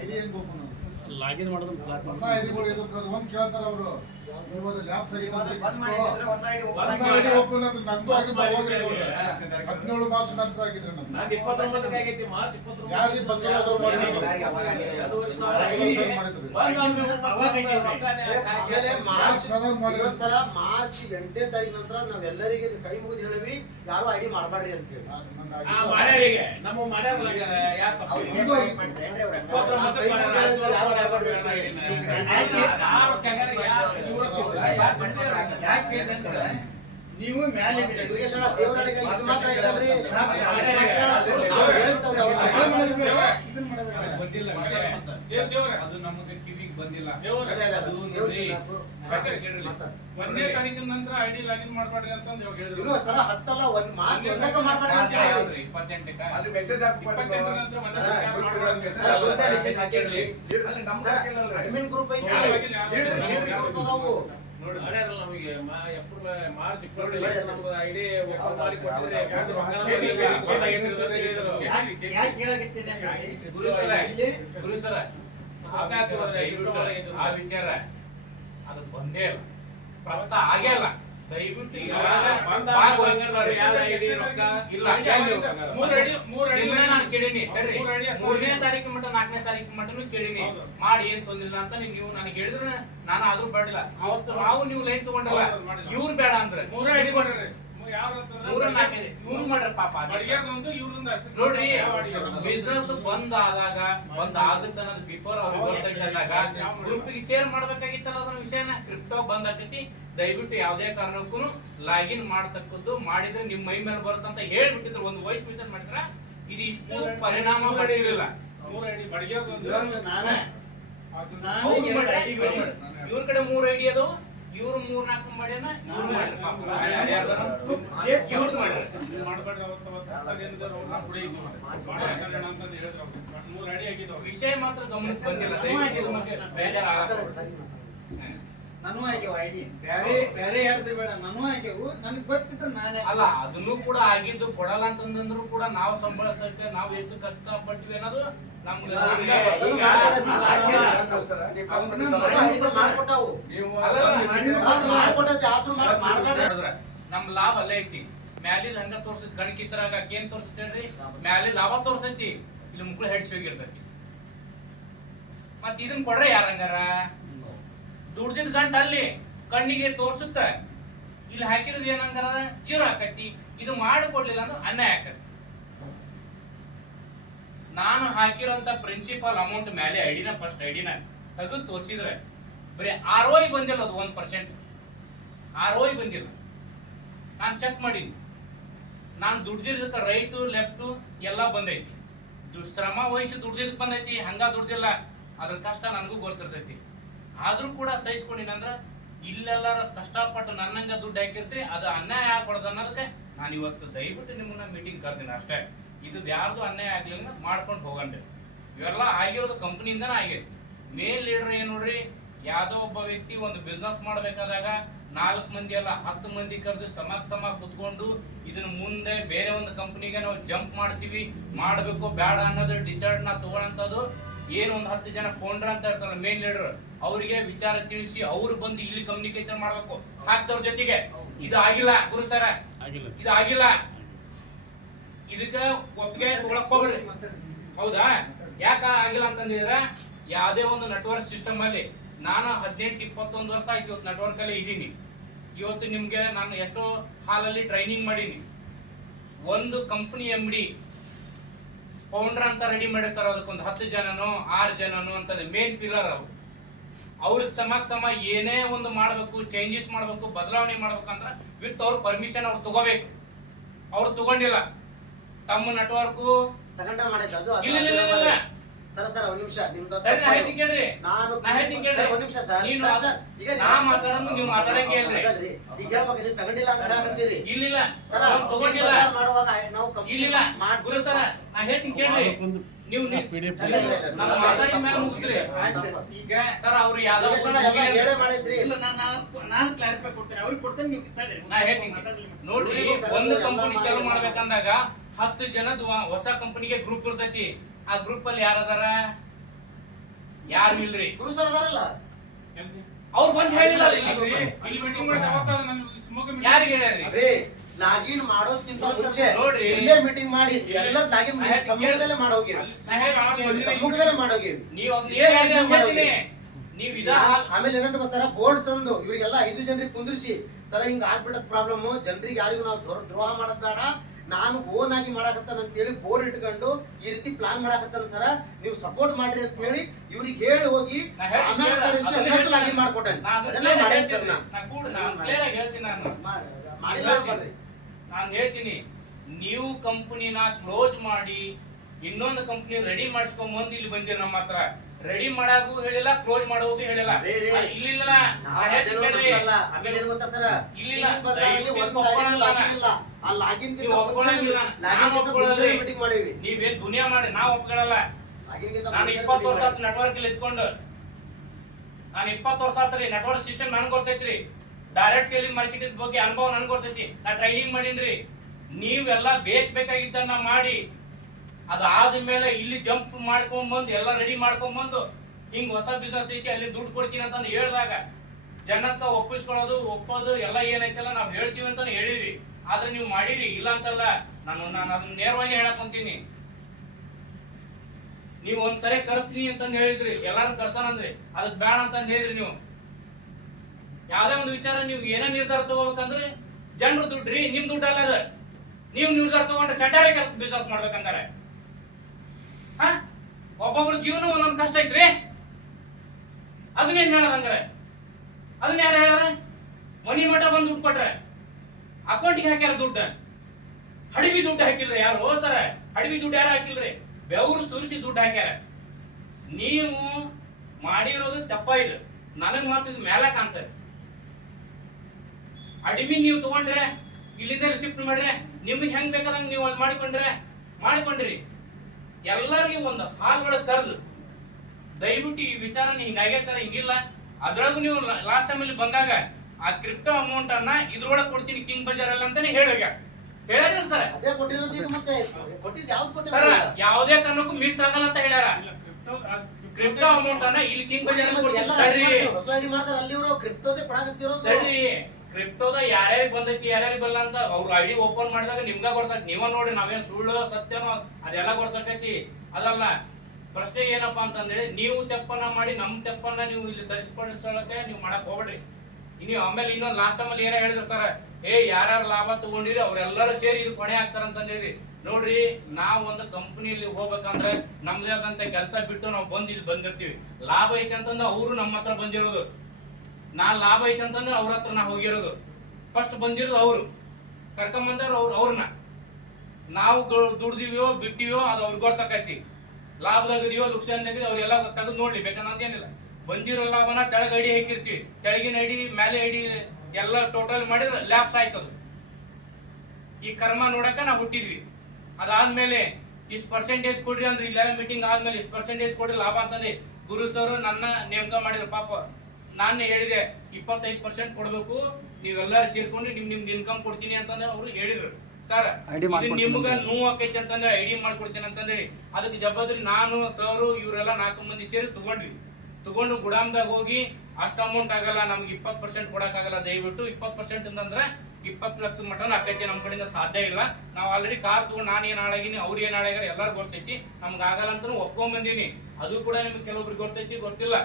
ಐಡಿ ಹೆಂಗ್ ಓಪನ್ ಲಾಗಿನ್ ಮಾಡೋದು ಹೊಸ ಐಡಿಗಳು ಎದಕ್ಕೆ ಒಂದು ಕೇಳ್ತಾರೆ ಅವರು, ಇವತ್ತು ಲ್ಯಾಬ್ ಸರಿ ಬಂದ್ ಮಾಡಿದ್ರೆ ಹೊಸ ಐಡಿ ಹೊಸ ಐಡಿ ಓಪನ್ ಅಂದ್ರೆ ನಂದು ಆಗಿದ್ದು ಅವಾಗಲೇ 17 ಮಾರ್ಚ್ ನಂತರ ಆಗಿದ್ರೆ ನಮ್ದು ಯಾರಿಗೆ ಬಸವರಾಜ್ ಅವ್ರು ಮಾಡಿದ್ರು ಆಮೇಲೆ ಮಾರ್ಚ್ ಇನ್ನೊಂದ್ ಸಲ ಮಾರ್ಚ್ 8ನೇ ತಾರೀಕು ನಂತರ ನಾವೆಲ್ಲರಿಗೆ ಕೈ ಮುಗಿದು ಹೇಳಿವಿ, ಯಾರು ಐಡಿ ಮಾಡಬೇಡ್ರಿ ಅಂತ ಹೇಳಿ. ನೀವು ಮೇಲೆ ಅದು ನಮಗೆ ಕಿವಿಗೆ ಬಂದಿಲ್ಲ. ಒಂದನೇ ತಾರೀಕಿನ ನಂತರ ಐಡಿ ಲಾಗಿನ್ ಮಾಡ್ಬೇಡ್ರಿ ಅಂತಂದು ಇವಾಗ ಹೇಳಿದ್ರು ಸರ 10 ಅಲ್ಲ, ಮಾರ್ಚ್ 1ಕ್ಕೆ ಮಾಡ್ಬೇಡ್ರಿ ಅಂತ ಹೇಳಿ 28ಕ್ಕೆ ಅದು ಮೆಸೇಜ್ ಅಡ್ಮಿನ್ ಗ್ರೂಪ್ ಐತಿ, ಲೀಡರ್ ಗ್ರೂಪ್ ಅದಾವು. ನಮಗೆ ಮಾರ್ಚ್ 22 ಐಡಿ ಓಪನ್ ಮಾಡಿ ಕೊಟ್ಟಿದ್ರೆ ಗುರು ಸರ ಆ ವಿಚಾರ ಅದು ಬಂದೇ ಇಲ್ಲ, ಪ್ರಸ್ತಾವ ಆಗೇ ಇಲ್ಲ. ದಯವಿಟ್ಟು ನಾನು ಕೇಳೀನಿ, 3ನೇ ತಾರೀಕು ಮಟ್ಟ 4ನೇ ತಾರೀಕು ಮಟ್ಟನು ಕೇಳೀನಿ, ಮಾಡಿ ಏನ್ ತೊಂದಿಲ್ಲ ಅಂತ ನೀವು ನನಗೆ ಹೇಳಿದ್ರೆ ನಾನು ಆದ್ರೂ ಬರಲಿಲ್ಲ. ಅವತ್ತು ನಾವು ನೀವು ಲೈನ್ ತಗೊಂಡಲ್ಲ, ಇವ್ರು ಬೇಡ ಅಂದ್ರೆ 3 ಐಡಿ ಕೊಡ್ರಿ, 3 ಮಾಡ್ರಿ ಪಾಪ. ನೋಡ್ರಿ, ಬಿಸ್ನೆಸ್ ಬಂದ್ ಆದಾಗ ಬಂದ್ ಆಗುತ್ತೆ ಅನ್ನೋದು ಬಿಫೋರ್ ಅವ್ರಿಗೆ ಗೊತ್ತಾಗ ಗ್ರೂಪಿಗೆ ಶೇರ್ ಮಾಡ್ಬೇಕಾಗಿತ್ತಲ್ಲ ಅದನ್ನ ವಿಷಯನ. ಕ್ರಿಪ್ಟೋ ಬಂದ್ ಆಗ್ತೈತಿ, ದಯವಿಟ್ಟು ಯಾವುದೇ ಕಾರಣಕ್ಕೂ ಲಾಗಿನ್ ಮಾಡ್ತಕ್ಕದ್ದು ಮಾಡಿದ್ರೆ ನಿಮ್ ಮೈ ಮೇಲೆ ಬರುತ್ತಂತ ಹೇಳ್ಬಿಟ್ಟಿದ್ರು. ಒಂದು ವಾಯ್ಸ್ ಮೆಸೇಜ್ ಮಾಡಿದ್ರ ಇದು ಇಷ್ಟು ಪರಿಣಾಮ ಪಡೆಯಿರಲಿಲ್ಲ. ಇವ್ರ ಕಡೆ 3 ಐಡಿ ಅದು, ಇವ್ರು 3-4 ಮಾಡ್ಯಾನ, ಇವ್ರು ವಿಷಯ ಮಾತ್ರ ಗಮನಕ್ಕೆ ಬಂದಿಲ್ಲ. ನಾನು ಆಗ್ಯಾವ ಐಡಿ ಬೇರೆ ಬೇರೆ ಯಾರ್ದು ಬೇಡ, ನಾನು ಆಗ್ಯಾವು. ನನಗೆ ಗೊತ್ತಿತ್ತು ನಾನೇ ಅಲ್ಲ, ಅದನ್ನು ಕೂಡ ಆಗಿದ್ದು ಕೊಡಲ್ಲ ಅಂತಂದ್ರು ಕೂಡ ನಾವು ಸಂಬಳಸಕ್ಕೆ ನಾವು ಎಷ್ಟು ಕಷ್ಟ ಪಟ್ಟಿವಿ ಅನ್ನೋದು ನಮ್ಗೆ ನಮ್ ಲಾಭ ಅಲ್ಲೇ ಐತಿ. ಮ್ಯಾಲಿದ್ ಹಂಗ ತೋರ್ಸೈತಿ, ಗಣಕಿಸರಾಗ ಏನ್ ತೋರ್ಸೈತಿ, ಮ್ಯಾಲೆ ಲಾಭ ತೋರ್ಸೈತಿ, ಇಲ್ಲಿ ಮುಕ್ಳು ಹೆಡ್ಸ್ ಹೋಗಿರ್ತೈತಿ. ಮತ್ ಇದನ್ ಕೊಡ್ರೆ ಯಾರಂಗಾರ ದುಡ್ದಿದ್ ಗಂಟ ಅಲ್ಲಿ ಕಣ್ಣಿಗೆ ತೋರ್ಸುತ್ತ, ಇಲ್ಲಿ ಹಾಕಿರೋದು ಏನಂಗಾರ ಜೀರೋ ಆಕತಿ. ಇದು ಮಾಡಿಕೊಡ್ಲಿಲ್ಲ ಅಂದ್ರೆ ಅನ್ಯಾಯ ಆಕತಿ. ನಾನು ಹಾಕಿರೋಂತ ಪ್ರಿನ್ಸಿಪಲ್ ಅಮೌಂಟ್ ಮೇಲೆ ಐಡಿನ ಫಸ್ಟ್ ಐಡಿನ ತೆಗೆದು ತೋರಿಸಿದ್ರೆ ಬರೀ ROI ಬಂದಿಲ್ಲ, ಅದು 1% ROI ಬಂದಿಲ್ಲ. ನಾನು ಚೆಕ್ ಮಾಡೀನಿ. ನಾನು ದುಡ್ದಿದ್ದಕ್ಕೆ ರೈಟು ಲೆಫ್ಟು ಎಲ್ಲ ಬಂದೈತಿ. ಶ್ರಮ ವಹಿಸಿ ದುಡ್ದಿದ್ದಕ್ಕೆ ಬಂದೈತಿ, ಹಂಗ ದುಡ್ದಿಲ್ಲ, ಅದ್ರ ಕಷ್ಟ ನನಗೂ ಗೊತ್ತಿರ್ತೈತಿ. ಆದ್ರೂ ಕೂಡ ಸಹಿಸ್ಕೊಂಡಿನಂದ್ರ ಇಲ್ಲೆಲ್ಲ ಕಷ್ಟಪಟ್ಟು ನನ್ನಂಗ ದುಡ್ಡು ಹಾಕಿರ್ತೀರಿ, ಅದು ಅನ್ಯಾಯ ಆಗ್ಬಾರ್ದು ಅನ್ನೋದಕ್ಕೆ ನಾನು ಇವತ್ತು ದಯವಿಟ್ಟು ನಿಮ್ಮನ್ನ ಮೀಟಿಂಗ್ ಕರ್ತೀನಿ ಅಷ್ಟೇ. ಇದು ಯಾರ್ದು ಅನ್ಯಾಯ ಆಗ್ಲಿಲ್ಲ ಮಾಡ್ಕೊಂಡು ಹೋಗಂಡ್ರಿ. ಇವೆಲ್ಲ ಆಗಿರೋದು ಕಂಪ್ನಿಯಿಂದನೇ ಆಗೈತಿ. ಮೇನ್ ಲೀಡರ್ ಏನ್ ನೋಡ್ರಿ, ಯಾವ್ದೋ ಒಬ್ಬ ವ್ಯಕ್ತಿ ಒಂದು ಬಿಸ್ನೆಸ್ ಮಾಡ್ಬೇಕಾದಾಗ 4 ಮಂದಿ ಅಲ್ಲ 10 ಮಂದಿ ಕರೆದು ಸಮ ಕುತ್ಕೊಂಡು ಇದನ್ನ ಮುಂದೆ ಬೇರೆ ಒಂದು ಕಂಪ್ನಿಗೆ ನಾವು ಜಂಪ್ ಮಾಡ್ತೀವಿ, ಮಾಡ್ಬೇಕು ಬೇಡ ಅನ್ನೋದು ಡಿಸೈಡ್ ನಾ ತಗೊಳ್ಳಂತದ್ದು. ಏನು ಒಂದು 10 ಜನ ಫೌಂಡರ್ ಅಂತ ಇರ್ತಾರಲ್ಲ ಮೇನ್ ಲೀಡರ್, ಅವರಿಗೆ ವಿಚಾರ ತಿಳಿಸಿ ಅವ್ರು ಬಂದು ಇಲ್ಲಿ ಕಮ್ಯುನಿಕೇಶನ್ ಮಾಡ್ಬೇಕು ಹಾಕ್ತವ್ರ ಜೊತೆಗೆ. ಇದು ಆಗಿಲ್ಲ ಗುರು ಸರ, ಇದು ಆಗಿಲ್ಲ. ಇದಕ್ಕ ಒಪ್ಪಿಗೆ ತಗೊಳಕ್ ಹೋಗ್ರಿ. ಹೌದಾ? ಯಾಕ ಆಗಿಲ್ಲ ಅಂತಂದಿದ್ರೆ, ಯಾವ್ದೇ ಒಂದು ನೆಟ್ವರ್ಕ್ ಸಿಸ್ಟಮ್ ಅಲ್ಲಿ ನಾನು 18-21 ವರ್ಷ ಆಯ್ತು ಇವತ್ತು ನೆಟ್ವರ್ಕ್ ಅಲ್ಲಿ ಇದೀನಿ. ಇವತ್ತು ನಿಮ್ಗೆ ನಾನು ಎಷ್ಟೋ ಹಾಲಲ್ಲಿ ಟ್ರೈನಿಂಗ್ ಮಾಡೀನಿ. ಒಂದು ಕಂಪನಿ MD ಫೌಂಡರ್ ಅಂತ ರೆಡಿ ಮಾಡಿರ್ತಾರ, ಅದಕ್ಕೊಂದು 10 ಜನನೋ 6 ಜನನೋ ಅಂತ ಮೇನ್ ಪಿಲ್ಲರ್ ಅವ್ರು. ಅವ್ರಿಗೆ ಸಮ ಏನೇ ಒಂದು ಮಾಡ್ಬೇಕು, ಚೇಂಜಸ್ ಮಾಡ್ಬೇಕು, ಬದಲಾವಣೆ ಮಾಡ್ಬೇಕಂದ್ರ ವಿತ್ ಅವ್ರ ಪರ್ಮಿಷನ್ ಅವ್ರು ತಗೋಬೇಕು. ಅವ್ರು ತಗೊಂಡಿಲ್ಲ. ತಮ್ಮ ನೆಟ್ವರ್ಕ್ ತಗೊಂಡ್ರೆ ಮಾಡಿದ್ದು ಅದು ಇಲ್ಲ. ಸರ್ ಒಂದ್ ನಿಮಿಷ ನಿಮ್ದು ನಾನು ಒಂದ್ ನಿಮಿಷ ಸರ್ ಈಗ ನಾ ಮಾತಾಡೋದು ನೀವು ಮಾತಾಡಂಗೆ ಇಲ್ರಿ. ಈಗ ಹೇಳ್ಬೇಕು, ನೀವು ತಗೊಂಡಿಲ್ಲ ಅಂತ ಹೇಳಕತ್ತೀರಿ. ಇಲ್ಲ ಸರ್ ತಗೊಂಡಿಲ್ಲ ಮಾಡುವಾಗ ನಾವು ಇಲ್ಲ ಗುರು ಸರ, ನಾ ಹೇಳ್ತೀನಿ ಕೇಳ್ರಿ. ನೀವು ನಮ್ಮ ಮಾತಾಡಿ ಮೇಲೆ ಮುಗಿಸ್ರಿ. ಈಗ ಸರ್ ಅವ್ರು ಯಾವ್ದೋ ಹೇಳೇ ಮಾಡಿದ್ರಿ. ಇಲ್ಲ ನಾನು ಕ್ಲಾರಿಫೈ ಕೊಡ್ತೇನೆ, ಅವ್ರಿಗೆ ಕೊಡ್ತೇನೆ, ನೀವು ಕಿತ್ತಾಡಿ. ನಾ ಹೇಳ್ತೀನಿ ನೋಡ್ರಿ, ಒಂದು ಕಂಪನಿ ಚಾಲು ಮಾಡ್ಬೇಕಂದಾಗ 10 ಜನದ ಹೊಸ ಕಂಪನಿಗೆ ಗ್ರೂಪ್ ಇರ್ತೈತಿ. ಆ ಗ್ರೂಪ್ ಅಲ್ಲಿ ಯಾರದಾರ? ಯಾರು ಇಲ್ರಿ. ಗುರು ಸರ್ ಅದಾರಲ್ಲ, ಅವ್ರು ಬಂದ್ ಹೇಳಿಲ್ಲ. ಯಾರಿಗೆ ಹೇಳ್ಯಾರಿ? ಲಾಗಿನ್ ಮಾಡೋದ್ಕಿಂತ ಮುಂಚೆ ನೋಡ್ರಿ, ಇಲ್ಲೇ ಮೀಟಿಂಗ್ ಮಾಡಿ ಎಲ್ಲ ಲಾಗಿನ್ ಸಮ್ಮುಖದಲ್ಲೇ ಮಾಡೋಗಿ, ಸಮ್ಮುಖದಲ್ಲೇ ಮಾಡೋಗಿ. ಆಮೇಲೆ ಏನಂತ ಸರ ಬೋರ್ಡ್ ತಂದು ಇವರಿಗೆಲ್ಲ 5 ಜನರಿಗೆ ಕುಂದ್ರಿಸಿ, ಸರ ಹಿಂಗ ಆಗ್ಬಿಟ್ಟದ ಪ್ರಾಬ್ಲಮ್, ಜನರಿಗೆ ಯಾರಿಗೂ ನಾವು ದ್ರೋಹ ಮಾಡೋದ್ ಬೇಡ, ನಾನು ಓನ್ ಆಗಿ ಮಾಡಾಕತ್ತಾನ ಅಂತ ಹೇಳಿ ಬೋರ್ಡ್ ಇಟ್ಕೊಂಡು ಈ ರೀತಿ ಪ್ಲಾನ್ ಮಾಡಾಕತ್ತಾನ ಸರ, ನೀವು ಸಪೋರ್ಟ್ ಮಾಡ್ರಿ ಅಂತ ಹೇಳಿ ಇವ್ರಿಗೆ ಹೇಳಿ ಹೋಗಿ ಆಮೇಲೆ ಕರೆಸಿ ಲಾಗಿನ್ ಮಾಡ್ಕೊಟ್ಟೆ. ಅದೆಲ್ಲ ಮಾಡೇನ್ ಸರ್ ಮಾಡಿಲ್ಲ ಅನ್ಬೇಡ್ರಿ. ನಾನು ಹೇಳ್ತೀನಿ, ನೀವು ಕಂಪನಿನ ಕ್ಲೋಸ್ ಮಾಡಿ ಇನ್ನೊಂದು ಕಂಪನಿ ರೆಡಿ ಮಾಡಿಸ್ಕೊಂಡ್ ಇಲ್ಲಿ ಬಂದಿರಿ. ನಮ್ಮ ಹತ್ರ ರೆಡಿ ಮಾಡಾಗೂ ಹೇಳಿಲ್ಲ, ಕ್ಲೋಸ್ ಮಾಡೋದು ಹೇಳಿಲ್ಲ. ಇಲ್ಲಿಲ್ಲ ನೀವೇನ್ ದುನಿಯಾ ಮಾಡಿ ನಾವು ಒಪ್ಕೊಳ್ಳಲ್ಲ. ನಾನು 20 ವರ್ಷ ನೆಟ್ವರ್ಕ್ ಇಲ್ಲಿ ಇಟ್ಕೊಂಡು, ನಾನು 20 ವರ್ಷ ಆತ್ರಿ ನೆಟ್ವರ್ಕ್ ಸಿಸ್ಟಮ್ ನನ್ಗೆ ಗೊತ್ತೈತ್ರಿ. ಡೈರೆಕ್ಟ್ ಸೇಲಿಂಗ್ ಮಾರ್ಕೆಟಿಂಗ್ ಬಗ್ಗೆ ಅನುಭವ ನನ್ಗೆ ಗೊತ್ತೈತಿ. ನಾ ಟ್ರೈನಿಂಗ್ ಮಾಡೀನ್ರಿ. ನೀವೆಲ್ಲ ಬೇಕಾಗಿದ್ದನ್ನ ಮಾಡಿ ಅದಾದ್ಮೇಲೆ ಇಲ್ಲಿ ಜಂಪ್ ಮಾಡ್ಕೊಂಡ್ಬಂದು ಎಲ್ಲ ರೆಡಿ ಮಾಡ್ಕೊಂಡ್ಬಂದು ಹಿಂಗ್ ಹೊಸ ಬಿಸ್ನೆಸ್ ಐತಿ ಅಲ್ಲಿ ದುಡ್ಡು ಕೊಡ್ತೀನಿ ಅಂತ ಹೇಳಿದಾಗ ಜನಕ್ಕ ಒಪ್ಪಿಸ್ಕೊಳ್ಳೋದು ಒಪ್ಪೋದು ಎಲ್ಲ ಏನೈತಲ್ಲ ನಾವ್ ಹೇಳ್ತೀವಿ ಅಂತ ಹೇಳಿರಿ. ಆದ್ರೆ ನೀವು ಮಾಡಿರಿ, ಇಲ್ಲ ಅಂತಲ್ಲ. ನಾನು ಅದನ್ನ ನೇರವಾಗಿ ಹೇಳಕೊಂತೀನಿ. ನೀವು ಒಂದ್ಸರಿ ಕರ್ಸ್ತೀನಿ ಅಂತಂದ್ ಹೇಳಿದ್ರಿ, ಎಲ್ಲಾರು ಕರ್ಸನಂದ್ರಿ, ಅದಕ್ ಬೇಡ ಅಂತಂದ್ ಹೇಳಿದ್ರಿ. ನೀವು ಯಾವ್ದೇ ಒಂದು ವಿಚಾರ ನೀವು ಏನೇ ನಿರ್ಧಾರ ತಗೋಬೇಕಂದ್ರೆ ಜನರು ದುಡ್ಡ್ರಿ, ನಿಮ್ ದುಡ್ಡು ಅಲ್ಲ ಅದ. ನೀವು ನಿರ್ಧಾರ ತಗೊಂಡ್ರೆ ಸೆಂಟರ್ ಬಿಸ್ನೆಸ್ ಮಾಡ್ಬೇಕಂತಾರೆ. ಒಬ್ಬೊಬ್ರ ಜೀವನ ಒಂದೊಂದು ಕಷ್ಟ ಐತ್ರಿ. ಅದನ್ನೇನ್ ಹೇಳದಂದ್ರೆ ಅದನ್ನ ಯಾರು ಹೇಳಾರ? ಮನಿ ಮಠ ಬಂದು ದುಡ್ಡು ಕೊಟ್ರೆ ಅಕೌಂಟಿಗೆ ಹಾಕ್ಯಾರ ದುಡ್ಡು. ಹಡಿಬಿ ದುಡ್ಡು ಹಾಕಿಲ್ರಿ ಯಾರು? ಹೋಗ್ತಾರ ಹಡಿಬಿ ದುಡ್ಡು ಯಾರು ಹಾಕಿಲ್ರಿ? ಬೆವರು ಸುರಿಸಿ ದುಡ್ಡು ಹಾಕ್ಯಾರ. ನೀವು ಮಾಡಿರೋದು ತಪ್ಪ. ಇದು ನನಗ್ ಮಾತ್ರ ಇದು ಮೇಲ ಕಾಣ್ತದೆ. ಅಡಿಮಿ ನೀವು ತಗೊಂಡ್ರೆ ಇಲ್ಲಿಂದ ರಿಸಿಪ್ಟ್ ಮಾಡ್ರೆ ನಿಮ್ಗೆ ಹೆಂಗ್ ಬೇಕಾದಂಗ ನೀವು ಮಾಡಿಕೊಂಡ್ರಿ. ಎಲ್ಲರಿಗೂ ಒಂದು ಹಾಲ್ಗಳ ತರದು ದಯವಿಟ್ಟು ಈ ವಿಚಾರ ಹಿಂಗಾಗೈತೆ ಸರ್, ಹಿಂಗಿಲ್ಲ. ಅದ್ರೊಳಗೂ ನೀವು ಲಾಸ್ಟ್ ಟೈಮ್ ಅಲ್ಲಿ ಬಂದಾಗ ಆ ಕ್ರಿಪ್ಟೋ ಅಮೌಂಟ್ ಅನ್ನ ಇದ್ರೊಳಗೆ ಕೊಡ್ತೀನಿ ಕಿಂಗ್ ಬಜಾರ್ ಅಲ್ಲಿ ಅಂತಾನೆ ಹೇಳಿಲ್ಲ ಸರ್. ಯಾವುದೇ ಕಾರಣಕ್ಕೂ ಮಿಸ್ ಆಗಲ್ಲ ಅಂತ ಹೇಳ್ಯಾರ. ಕ್ರಿಪ್ಟೋ ಅಮೌಂಟ್ ಅನ್ನ ಇಲ್ಲಿ ಕಿಂಗ್ ಬಜಾರ್ ತಡ್ರಿ. ಕ್ರಿಪ್ಟೋದ ಯಾರ್ಯಾರಿಗೆ ಬಂದೈತಿ ಯಾರ್ಯಾರಿಗೆ ಬಲ್ಲ ಅಂತ ಅವ್ರ ಐಡಿ ಓಪನ್ ಮಾಡಿದಾಗ ನಿಮ್ಗ ಗೊತ್ತೈತಿ. ನೀವ ನೋಡಿ, ನಾವೇನ್ ಸುಳ್ಳು ಸತ್ಯನೋ ಅದೆಲ್ಲ ಗೊತ್ತೈತಿ. ಅದಲ್ಲ, ಪ್ರಶ್ನೆ ಏನಪ್ಪಾ ಅಂತಂದ್ರೆ ನೀವು ತೆಪ್ಪನ್ನ ಮಾಡಿ ನಮ್ ತೆಪ್ಪನ್ನ ನೀವು ಇಲ್ಲಿ ಸರಿಪಡಿಸೋಳಕ್ಕೆ ನೀವು ಮಾಡಕ್ ಹೋಗ್ಬೇಡ್ರಿ. ನೀವು ಆಮೇಲೆ ಇನ್ನೊಂದು ಲಾಸ್ಟ್ ಟೈಮ್ ಅಲ್ಲಿ ಏನ ಹೇಳಿದ್ರು ಸರ್, ಯಾರ್ಯಾರು ಲಾಭ ತಗೊಂಡಿರಿ ಅವ್ರೆಲ್ಲರೂ ಸೇರಿ ಇದು ಕೊನೆ ಹಾಕ್ತಾರಂತಂದಿರಿ. ನೋಡ್ರಿ, ನಾವ್ ಒಂದು ಕಂಪನಿಯಲ್ಲಿ ಹೋಗ್ಬೇಕಂದ್ರೆ ನಮ್ದೇ ಆದಂತ ಕೆಲಸ ಬಿಟ್ಟು ನಾವು ಇಲ್ಲಿ ಬಂದಿರ್ತೀವಿ. ಲಾಭ ಐತೆ ಅಂತಂದ್ರೆ ಅವರು ನಮ್ಮ ಹತ್ರ ಬಂದಿರೋದು, ಲಾಭ ಐತೆ ಅಂತಂದ್ರೆ ಅವ್ರ ಹತ್ರ ನಾ ಹೋಗಿರೋದು. ಫಸ್ಟ್ ಬಂದಿರೋದು ಅವ್ರು, ಕರ್ಕೊಂಬಂದವ್ರು ಅವ್ರನ್ನ ನಾವು ದುಡ್ದಿವೋ ಬಿಟ್ಟಿವೋ ಅದು ಅವ್ರಿಗೆ ಗೊತ್ತಾಕೈತಿ. ಲಾಭದಾಗಿದೆಯೋ ಲುಕ್ಸಾನ್ದಾಗಿದೆಯೋ ಅವ್ರೆಲ್ಲ ತೆಗೆದು ನೋಡ್ಲಿ, ಬೇಕನ್ನೋದೇನಿಲ್ಲ. ಬಂದಿರೋ ಲಾಭನ ತೆಳಗೆ ಐಡಿ ಹಾಕಿರ್ತೀವಿ, ತೆಳಗಿನ ಐಡಿ ಮೇಲೆ ಐಡಿ ಎಲ್ಲ ಟೋಟಲ್ ಮಾಡಿದ್ರೆ ಲ್ಯಾಪ್ಸ್ ಆಯ್ತದು. ಈ ಕರ್ಮ ನೋಡಕ ನಾವು ಹುಟ್ಟಿದ್ವಿ. ಅದಾದ್ಮೇಲೆ ಇಷ್ಟು ಪರ್ಸೆಂಟೇಜ್ ಕೊಡ್ರಿ ಅಂದ್ರೆ ಇಲ್ಲೆಲ್ಲ ಮೀಟಿಂಗ್ ಆದ್ಮೇಲೆ ಇಷ್ಟು ಪರ್ಸೆಂಟೇಜ್ ಕೊಡ್ರಿ ಲಾಭ ಅಂತಂದ್ರೆ ಗುರು ಸರ್ ನನ್ನ ನೇಮಕ ಮಾಡಿದ್ರು. ಪಾಪ ನಾನು ಹೇಳಿದೆ 25% ಕೊಡ್ಬೇಕು, ನೀವೆಲ್ಲರೂ ಸೇರ್ಕೊಂಡು ನಿಮ್ದು ಇನ್ಕಮ್ ಕೊಡ್ತೀನಿ ಅಂತಂದ್ರೆ ಅವ್ರು ಹೇಳಿದ್ರು. ಸರ್ ನಿಮ್ಗ ನೋವು ಆಕೈತಿ ಅಂತಂದ್ರೆ ಐಡಿ ಮಾಡ್ಕೊಡ್ತೀನಿ ಅಂತಂದೇಳಿ ಅದಕ್ಕೆ ಜವಾಬ್ದಾರಿ ನಾನು ಸರ್ ಇವರೆಲ್ಲ 4 ಮಂದಿ ಸೇರಿ ತಗೊಂಡು ಗುಡಾಮ್ದಾಗ ಹೋಗಿ ಅಷ್ಟು ಅಮೌಂಟ್ ಆಗಲ್ಲ, ನಮ್ಗೆ 20% ಕೊಡಕ್ಕಾಗಲ್ಲ, ದಯವಿಟ್ಟು 20% ಅಂತಂದ್ರೆ 20 ಲಕ್ಷದ ಮಟನ್ ಆಕೈತಿ, ನಮ್ಮ ಕಡೆಯಿಂದ ಸಾಧ್ಯ ಇಲ್ಲ. ನಾವು ಆಲ್ರೆಡಿ ಕಾರ್ ತಗೊಂಡು ನಾನು ಏನ್ ಹಾಳಾಗಿನಿ, ಅವ್ರು ಏನ್ ಹಾಳಾಗ್ಯಾರ ಎಲ್ಲರಿಗೂ ಗೊತ್ತೈತಿ, ನಮ್ಗೆ ಆಗಲ್ಲ ಅಂತ ಒಪ್ಕೊಂಡ್ ಬಂದೀನಿ. ಅದು ಕೂಡ ನಿಮ್ಗೆ ಕೆಲವೊಬ್ರಿಗೆ ಗೊತ್ತೈತಿ, ಗೊತ್ತಿಲ್ಲ.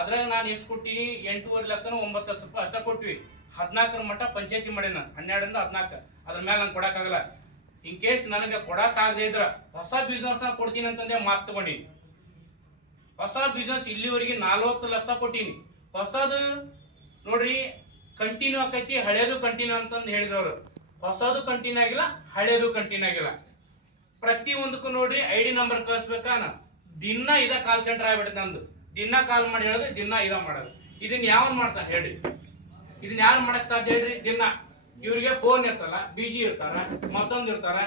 ಅದ್ರಾಗ ನಾನು ಎಷ್ಟು ಕೊಟ್ಟಿನಿ, 8.5 ಲಕ್ಷ 9 ಲಕ್ಷ ರೂಪಾಯಿ ಅಷ್ಟ ಕೊಟ್ವಿ. 14 ಮಟ್ಟ ಪಂಚಾಯತಿ ಮಾಡೇನ, 12ರಿಂದ 14. ಅದ್ರ ಮೇಲೆ ನಂಗೆ ಕೊಡಕ್ಕಾಗಲ್ಲ. ಇನ್ ಕೇಸ್ ನನಗೆ ಕೊಡಕ್ಕಾಗದೇ ಇದ್ರ ಹೊಸ ಬಿಸ್ನೆಸ್ ನ ಕೊಡ್ತೀನಿ ಅಂತಂದೆ ಮಾತು ತಗೊಂಡಿ. ಹೊಸ ಬಿಸ್ನೆಸ್ ಇಲ್ಲಿವರೆಗೆ 40 ಲಕ್ಷ ಕೊಟ್ಟಿನಿ. ಹೊಸದು ನೋಡ್ರಿ ಕಂಟಿನ್ಯೂ ಆಕೈತಿ, ಹಳೇದು ಕಂಟಿನ್ಯೂ ಅಂತಂದು ಹೇಳಿದವರು. ಹೊಸದು ಕಂಟಿನ್ಯೂ ಆಗಿಲ್ಲ, ಹಳೇದು ಕಂಟಿನ್ಯೂ ಆಗಿಲ್ಲ. ಪ್ರತಿ ಒಂದಕ್ಕೂ ನೋಡ್ರಿ ಐಡಿ ನಂಬರ್ ಕಳಿಸ್ಬೇಕಾ, ದಿನ ಇದ ಕಾಲ್ ಸೆಂಟರ್ ಆಗ್ಬಿಡುತ್ತೆ ನಂದು. ದಿನ ಕಾಲ್ ಮಾಡಿ ಹೇಳೋದು, ದಿನ ಇದ ಮಾಡೋದು. ಇದನ್ನ ಯಾವ ಮಾಡ್ತಾನೆ ಹೇಳ್ರಿ? ಇದನ್ನ ಯಾರು ಮಾಡಕ್ ಸಾಧ್ಯ ಹೇಳ್ರಿ? ದಿನ ಇವ್ರಿಗೆ ಫೋನ್ ಇರ್ತಲ್ಲ, ಬಿಜಿ ಇರ್ತಾರ, ಮತ್ತೊಂದು ಇರ್ತಾರ.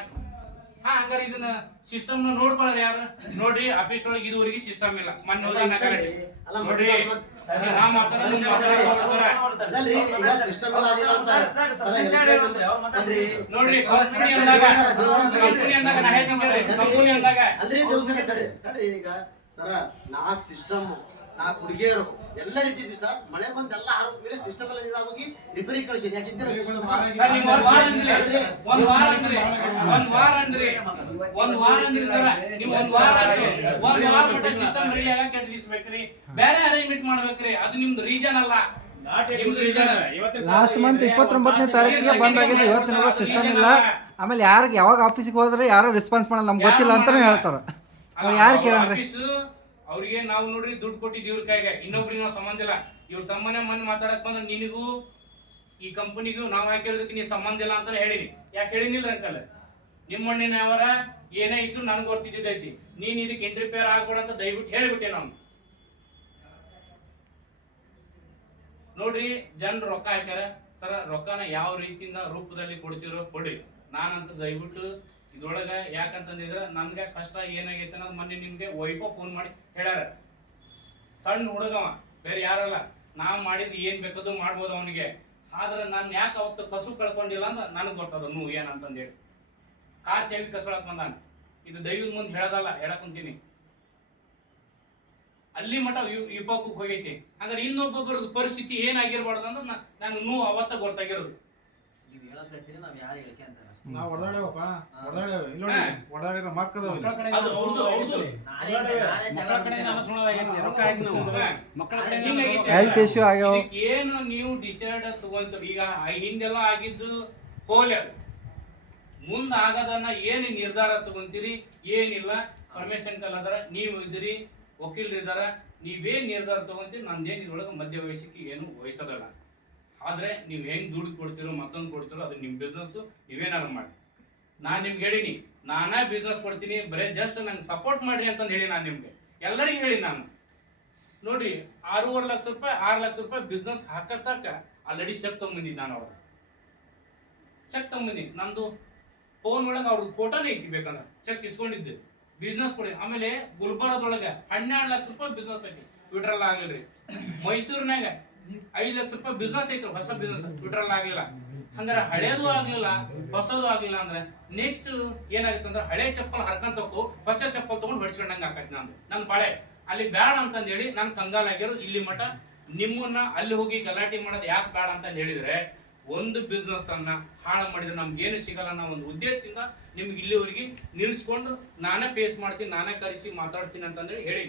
ಹಂಗಾರೆ ಇದನ್ನ ಸಿಸ್ಟಮ್ ನೋಡ್ಕೊಳ್ಳೋರು ಯಾರು? ನೋಡ್ರಿ ಆಫೀಸ್ ಒಳಗೆ ಇದುವರೆಗೆ ಸಿಸ್ಟಮ್ ಇಲ್ಲ. ಮೊನ್ನೆ ನೋಡ್ರಿ ನಾ ಮಾತಾಡೋದು ನೋಡ್ರಿ ಕಂಪನಿ ಅಂದಾಗ ನಾ ಹೇಳ್ತೀನಿ, ಕಂಪನಿ ಅಂದಾಗ ಈಗ ಸರ 4 ಸಿಸ್ಟಮ್ 4 ಹುಡುಗಿಯರು ಎಲ್ಲ ಇಟ್ಟಿದ್ವಿ ಸರ್. ಮಳೆ ಬಂದು ಎಲ್ಲ ಆರೋಗ್ಯ ಮೇಲೆ ಸಿಸ್ಟಮ್ ಎಲ್ಲ ನೀರು ಹೋಗಿ ರಿಪೇರಿ ಕಳಿಸಿ. ಯಾಕಿದ್ದಿಲ್ಲ ಸಿಸ್ಟಮ್ ಒಂದ್ ವಾರ ಅಂದ್ರಿ ಸರ್, ನೀವು ಒಂದ್ ವಾರ ಮಟ್ಟ ಸಿಸ್ಟಮ್ ರೆಡಿ ಆಗ ಕೆಟ್ಟಿಸ್ಬೇಕ್ರಿ, ಬೇರೆ ಅರೇಂಜ್ಮೆಂಟ್ ಮಾಡ್ಬೇಕ್ರಿ. ಅದು ನಿಮ್ದು ರೀಜನ್ ಅಲ್ಲ. ಲಾಸ್ಟ್ ಮಂತ್ 29ನೇ ತಾರೀಕಿಗೆ ಬಂದ್ ಆಗಿದೆ, ಇವತ್ತಿನ ಸಿಸ್ಟಮ್ ಇಲ್ಲ. ಆಮೇಲೆ ಯಾರಿಗೆ ಯಾವಾಗ ಆಫೀಸಿಗೆ ಹೋದ್ರೆ ಯಾರು ರೆಸ್ಪಾನ್ಸ್ ಮಾಡಲ್ಲ, ನಮ್ಗೆ ಗೊತ್ತಿಲ್ಲ ಅಂತಾನೆ ಹೇಳ್ತಾರ. ಯಾರು ಕೇಳ್ರಿ? ಅವ್ರಿಗೆ ನಾವು ನೋಡ್ರಿ ದುಡ್ಡು ಕೊಟ್ಟಿದ್ದೀವಿ ಇವ್ರ ಕೈಗೆ, ಇನ್ನೊಬ್ರಿಗೆ ನಾವು ಸಂಬಂಧ ಇಲ್ಲ. ಇವ್ರ ತಮ್ಮನೆ ಮನೆ ಮಾತಾಡಕ್ ಬಂದ್ರೆ ನಿನಗೂ ಈ ಕಂಪನಿಗೂ ನಾವು ಹಾಕಿರೋದಕ್ಕೆ ನೀವು ಸಂಬಂಧ ಇಲ್ಲ ಅಂತ ಹೇಳಿನಿ. ಯಾಕೆ ಹೇಳಿನಿಲ್ಲ ಅಂಕಲ್? ನಿಮ್ಮ ಮಣ್ಣಿನ ಅವರ ಏನೇ ಇದ್ರು ನನ್ಗೆ ಗೊತ್ತಿದ್ದೈತಿ, ನೀನ್ ಇದಕ್ಕೆ ಇಂಟರ್ಫಿಯರ್ ಆಗ್ಬೇಡ ಅಂತ ದಯವಿಟ್ಟು ಹೇಳಿಬಿಟ್ಟೆ ನಾವು. ನೋಡ್ರಿ ಜನರು ರೊಕ್ಕ ಹಾಕ್ಯಾರ ಸರ, ರೊಕ್ಕನ ಯಾವ ರೀತಿಯಿಂದ ರೂಪದಲ್ಲಿ ಕೊಡ್ತಿರೋ ಕೊಡ್ರಿ. ನಾನಂತ ದಯವಿಟ್ಟು ಇದ್ರೊಳಗ ಯಾಕಂತಂದಿದ್ರ ನನ್ಗೆ ಕಷ್ಟ ಏನಾಗೈತೆ ಅನ್ನೋದು ಮೊನ್ನೆ ನಿಮ್ಗೆ ವೈಫೋ ಫೋನ್ ಮಾಡಿ ಹೇಳ್ಯಾರ. ಸಣ್ಣ ಹುಡುಗವ, ಬೇರೆ ಯಾರಲ್ಲ. ನಾವ್ ಮಾಡಿದ್ ಏನ್ ಬೇಕದು ಮಾಡ್ಬೋದು ಅವನಿಗೆ. ಆದ್ರೆ ನಾನು ಯಾಕೆ ಅವತ್ತು ಕಸು ಕಳ್ಕೊಂಡಿಲ್ಲ ಅಂತ ನನಗೆ ಗೊತ್ತದ ನೀವು ಏನಂತಂದು ಹೇಳಿ. ಕಾರ್ ಚಾವಿ ಕಸಳಕ್ ಬಂದಾನ, ಇದು ದೈವದ ಮುಂದೆ ಹೇಳೋದಲ್ಲ, ಹೇಳಕ್ ಕುಂತೀನಿ. ಅಲ್ಲಿ ಮಠ ವಿಪಕ್ಕಕ್ಕೆ ಹೋಗೈತಿ. ಹಂಗಾರೆ ಇನ್ನೊಬ್ಬೊಬ್ಬರದ್ದು ಪರಿಸ್ಥಿತಿ ಏನಾಗಿರ್ಬಾರ್ದು ಅಂದ್ರೆ ನಾನು ಅವತ್ತ ಗೊತ್ತಾಗಿರೋದು. ನಾವು ಹೊಡೆದಾಡೇವಪ್ಪ, ಹೊಡೆದಾಡಿರೋ ಮಕ್ಕಳು ಹೆಲ್ತ್ ಇಶ್ಯೂ ಆಗ್ಯಾವ. ಏನು ನೀವು ಡಿಸೈಡ್ ತಗೊಂತೀರಿ? ಈಗ ಹಿಂದೆಲ್ಲ ಆಗಿದ್ದು ಹೋಲೆ, ಮುಂದ ಆಗದನ್ನ ಏನು ನಿರ್ಧಾರ ತಗೊಂತೀರಿ? ಏನಿಲ್ಲ, ಪರ್ಮಿಷನ್ ಕಲ್ ಅದರ, ನೀವು ಇದ್ದೀರಿ, ವಕೀಲರು ಇದ್ದಾರ, ನೀವೇನ್ ನಿರ್ಧಾರ ತಗೊಂತೀರಿ. ನಂದೇನು ಇದ್ರೊಳಗೆ ಮಧ್ಯ ವಯಸ್ಸಿಗೆ ಏನು ವಹಿಸೋದಲ್ಲ. ಆದ್ರೆ ನೀವು ಹೆಂಗ್ ದುಡ್ಡು ಕೊಡ್ತಿರೋ ಮತ್ತೊಂದು ಕೊಡ್ತಿರೋ ಅದು ನಿಮ್ ಬಿಸ್ನೆಸ್, ನೀವೇನಾದ್ರು ಮಾಡಿ. ನಾನ್ ನಿಮ್ಗೆ ಹೇಳಿನಿ, ನಾನೇ ಬಿಸ್ನೆಸ್ ಕೊಡ್ತೀನಿ, ಬರೇ ಜಸ್ಟ್ ನಂಗೆ ಸಪೋರ್ಟ್ ಮಾಡ್ರಿ ಅಂತ ಹೇಳಿ ನಾನು ನಿಮ್ಗೆ ಎಲ್ಲರಿಗೂ ಹೇಳಿ. ನಾನು ನೋಡ್ರಿ 6.5 ಲಕ್ಷ ರೂಪಾಯಿ 6 ಲಕ್ಷ ರೂಪಾಯಿ ಬಿಸ್ನೆಸ್ ಹಾಕಸಾಕ ಆಲ್ರೆಡಿ ಚೆಕ್ ತಗೊಂಬಂದಿದ್ದು. ನಾನು ಅವ್ರ ಚೆಕ್ ತಗೊಂಬಂದಿನಿ, ನಮ್ದು ಫೋನ್ ಒಳಗೆ ಅವ್ರದ್ದು ಫೋಟೋನೇ ಐತಿ, ಬೇಕಂದ್ರೆ ಚೆಕ್ ಇಸ್ಕೊಂಡಿದ್ದೆ, ಬಿಸ್ನೆಸ್ ಕೊಡಿ. ಆಮೇಲೆ ಗುಲ್ಬರ್ಗದೊಳಗೆ 12 ಲಕ್ಷ ರೂಪಾಯಿ ಬಿಸ್ನೆಸ್ ಐತಿ, ವಿಡ್ರಾಲ್ ಆಗಲ್ರಿ. ಮೈಸೂರಿನಾಗ 5 ಲಕ್ಷ ರೂಪಾಯಿ ಬಿಸ್ನೆಸ್ ಐತಿ, ಹೊಸ ಬಿಸ್ನೆಸ್, ವಿಡ್ರಾಲ್ ಆಗ್ಲಿಲ್ಲ. ಹಂಗಾರೆ ಹಳೇದು ಆಗ್ಲಿಲ್ಲ, ಹೊಸದು ಆಗ್ಲಿಲ್ಲ ಅಂದ್ರೆ ನೆಕ್ಸ್ಟ್ ಏನಾಗುತ್ತೆ ಅಂದ್ರೆ ಹಳೆ ಚಪ್ಪಲ್ ಹರ್ಕೊಂತ ಹೋಗು, ಹೊಸ ಚಪ್ಪಲ್ ತಗೊಂಡು ಹೊಡ್ಸ್ಕೊಂಡಂಗ ಆಕೈತಿ. ನನ್ನ ಬಾಳೆ ಅಲ್ಲಿ ಬೇಡ ಅಂತಂದು ಹೇಳಿ ನಾನು ಕಂಗಾಲಾಗಿರೋದು ಇಲ್ಲಿ ಮಠ. ನಿಮ್ಮನ್ನ ಅಲ್ಲಿ ಹೋಗಿ ಗಲಾಟೆ ಮಾಡೋದು ಯಾಕೆ ಬೇಡ ಅಂತ ಹೇಳಿದ್ರೆ, ಒಂದು ಬಿಸ್ನೆಸ್ ಅನ್ನ ಹಾಳು ಮಾಡಿದ್ರೆ ನಮ್ಗೆ ಏನು ಸಿಗಲ್ಲ ಅನ್ನೋ ಒಂದು ಉದ್ದೇಶದಿಂದ ನಿಮ್ಗೆ ಇಲ್ಲಿವರೆಗೆ ನಿಲ್ಸ್ಕೊಂಡು ನಾನೇ ಫೇಸ್ ಮಾಡ್ತೀನಿ, ನಾನೇ ಕರೆಸಿ ಮಾತಾಡ್ತೀನಿ ಅಂತಂದ್ರೆ ಹೇಳಿ.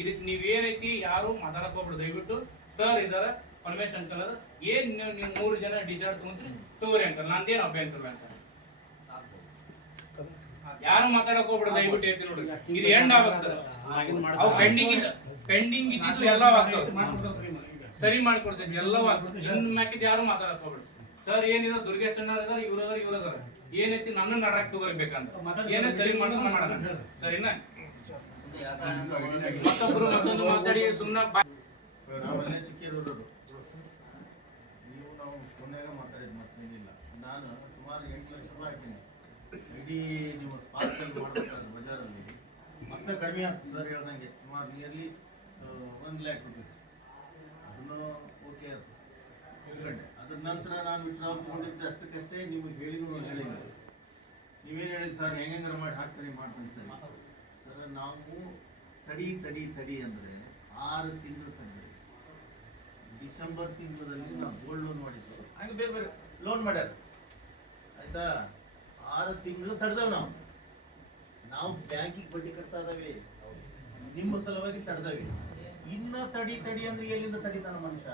ಇದಕ್ಕೆ ನೀವೇನೈತಿ ಯಾರು ಮಾತಾಡಕ್ ಹೋಗ್ಬಿಡು. ದಯವಿಟ್ಟು ಸರ್ ಇದಾರ, ಪರಮೇಶ್ ಅಂಕಲ್ ಅದ, ಏನ್ ನೀವು 3 ಜನ ಡಿಸೈಡ್ ತಗೊಂಡ್ರಿ ತಗೋರಿ ಅಂಕಲ್, ನಂದೇನು ಅಭ್ಯಂತರ ಅಂತ ಯಾರು ಮಾತಾಡಕ್ ಹೋಗ್ಬಿಡು. ದಯವಿಟ್ಟು ಹೇಳ್ತೀನಿ ನೋಡ್ರಿ, ಇದು ಎಂಡ್ ಆಗ್ಬೇಕು ಸರ್. ಅವು ಪೆಂಡಿಂಗ್ ಇದ್ದಿದ್ದು ಎಲ್ಲ ಸರಿ ಮಾಡ್ಕೊಡ್ತೈತಿ, ಎಲ್ಲವೂ ಆಗ್ತದೆ. ಇನ್ನು ಮ್ಯಾಕಿದ್ ಯಾರು ಮಾತಾಡಕ್ ಹೋಗ್ಬಿಡು. ಸರ್ ಏನಿದೆ ದುರ್ಗೇಶ್ ಅಣ್ಣ ಇದಾರ, ಇವ್ರದಾರ ಏನೈತಿ ನನ್ನ ನಡಕ್ ತಗೋರ್ಬೇಕಂತ ಏನೇ ಸರಿ ಮಾಡೋದು ಮಾಡೋಣ ಸರಿನಾ ಮತ್ತೊಬ್ರು ಮತ್ತೊಂದು ಮಾತಾಡಿ ಸುಮ್ಮನೆ ನಾವೆಲ್ಲ ಚಿಕ್ಕಿರೋರು ನೀವು ನಾವು ಫೋನ್ಯಾಗ ಮಾತಾಡಿದ್ ಮತ್ತೇನಿಲ್ಲ ನಾನು ಸುಮಾರು 8 ಲಕ್ಷ ರೂಪಾಯಿ ಹಾಕಿನಿ ಇಡೀ ನೀವು ಪಾರ್ಸಲ್ ಮಾಡ್ಬೇಕಾದ್ರೆ ಬಜಾರಲ್ಲಿ ಮತ್ತೆ ಕಡಿಮೆ ಆಗ್ತದೆ ಸರ್ ಹೇಳ್ದಂಗೆ ಸುಮಾರು ನಿಯರ್ಲಿ 1 ಲ್ಯಾಕ್ ರುಪೀಸ್ ಅದನ್ನು ಓಕೆ ತಿಳ್ಕೊಂಡೆ ಅದ್ರ ನಂತರ ನಾನು ವಿಡ್ರಾಲ್ ತಗೊಂಡಿದ್ದೆ ಅಷ್ಟಕ್ಕಷ್ಟೇ ನಿಮಗೆ ಹೇಳಿದ್ರು ಹೇಳಿಲ್ಲ ನೀವೇನು ಹೇಳಿದ್ರಿ ಸರ್ ಹೆಂಗಾರ ಮಾಡಿ ಹಾಕ್ತಾರೆ ಮಾಡ್ತೀನಿ ಸರ್ ನಾವು ತಡಿ ಅಂದರೆ 6 ತಿಂಗಳು ತಂದೆ ಡಿಸೆಂಬರ್ ತಿಂಗಳಲ್ಲಿ ನಾವು ಗೋಲ್ಡ್ ಲೋನ್ ಮಾಡಿದ್ವಿ ಹಂಗೆ ಬೇರೆ ಬೇರೆ ಲೋನ್ ಮಾಡ್ಯಾರ ಆಯ್ತಾ 6 ತಿಂಗಳು ತಡೆದವ್ ನಾವು ಬ್ಯಾಂಕಿಗೆ ಬಡ್ಡಿ ಕಟ್ತಾ ಇದಾವೆ ನಿಮ್ಮ ಸಲುವಾಗಿ ತಡೆದವಿ ಇನ್ನ ತಡಿ ಅಂದ್ರೆ ಎಲ್ಲಿಂದ ತಡಿತಾನ ಮನುಷ್ಯ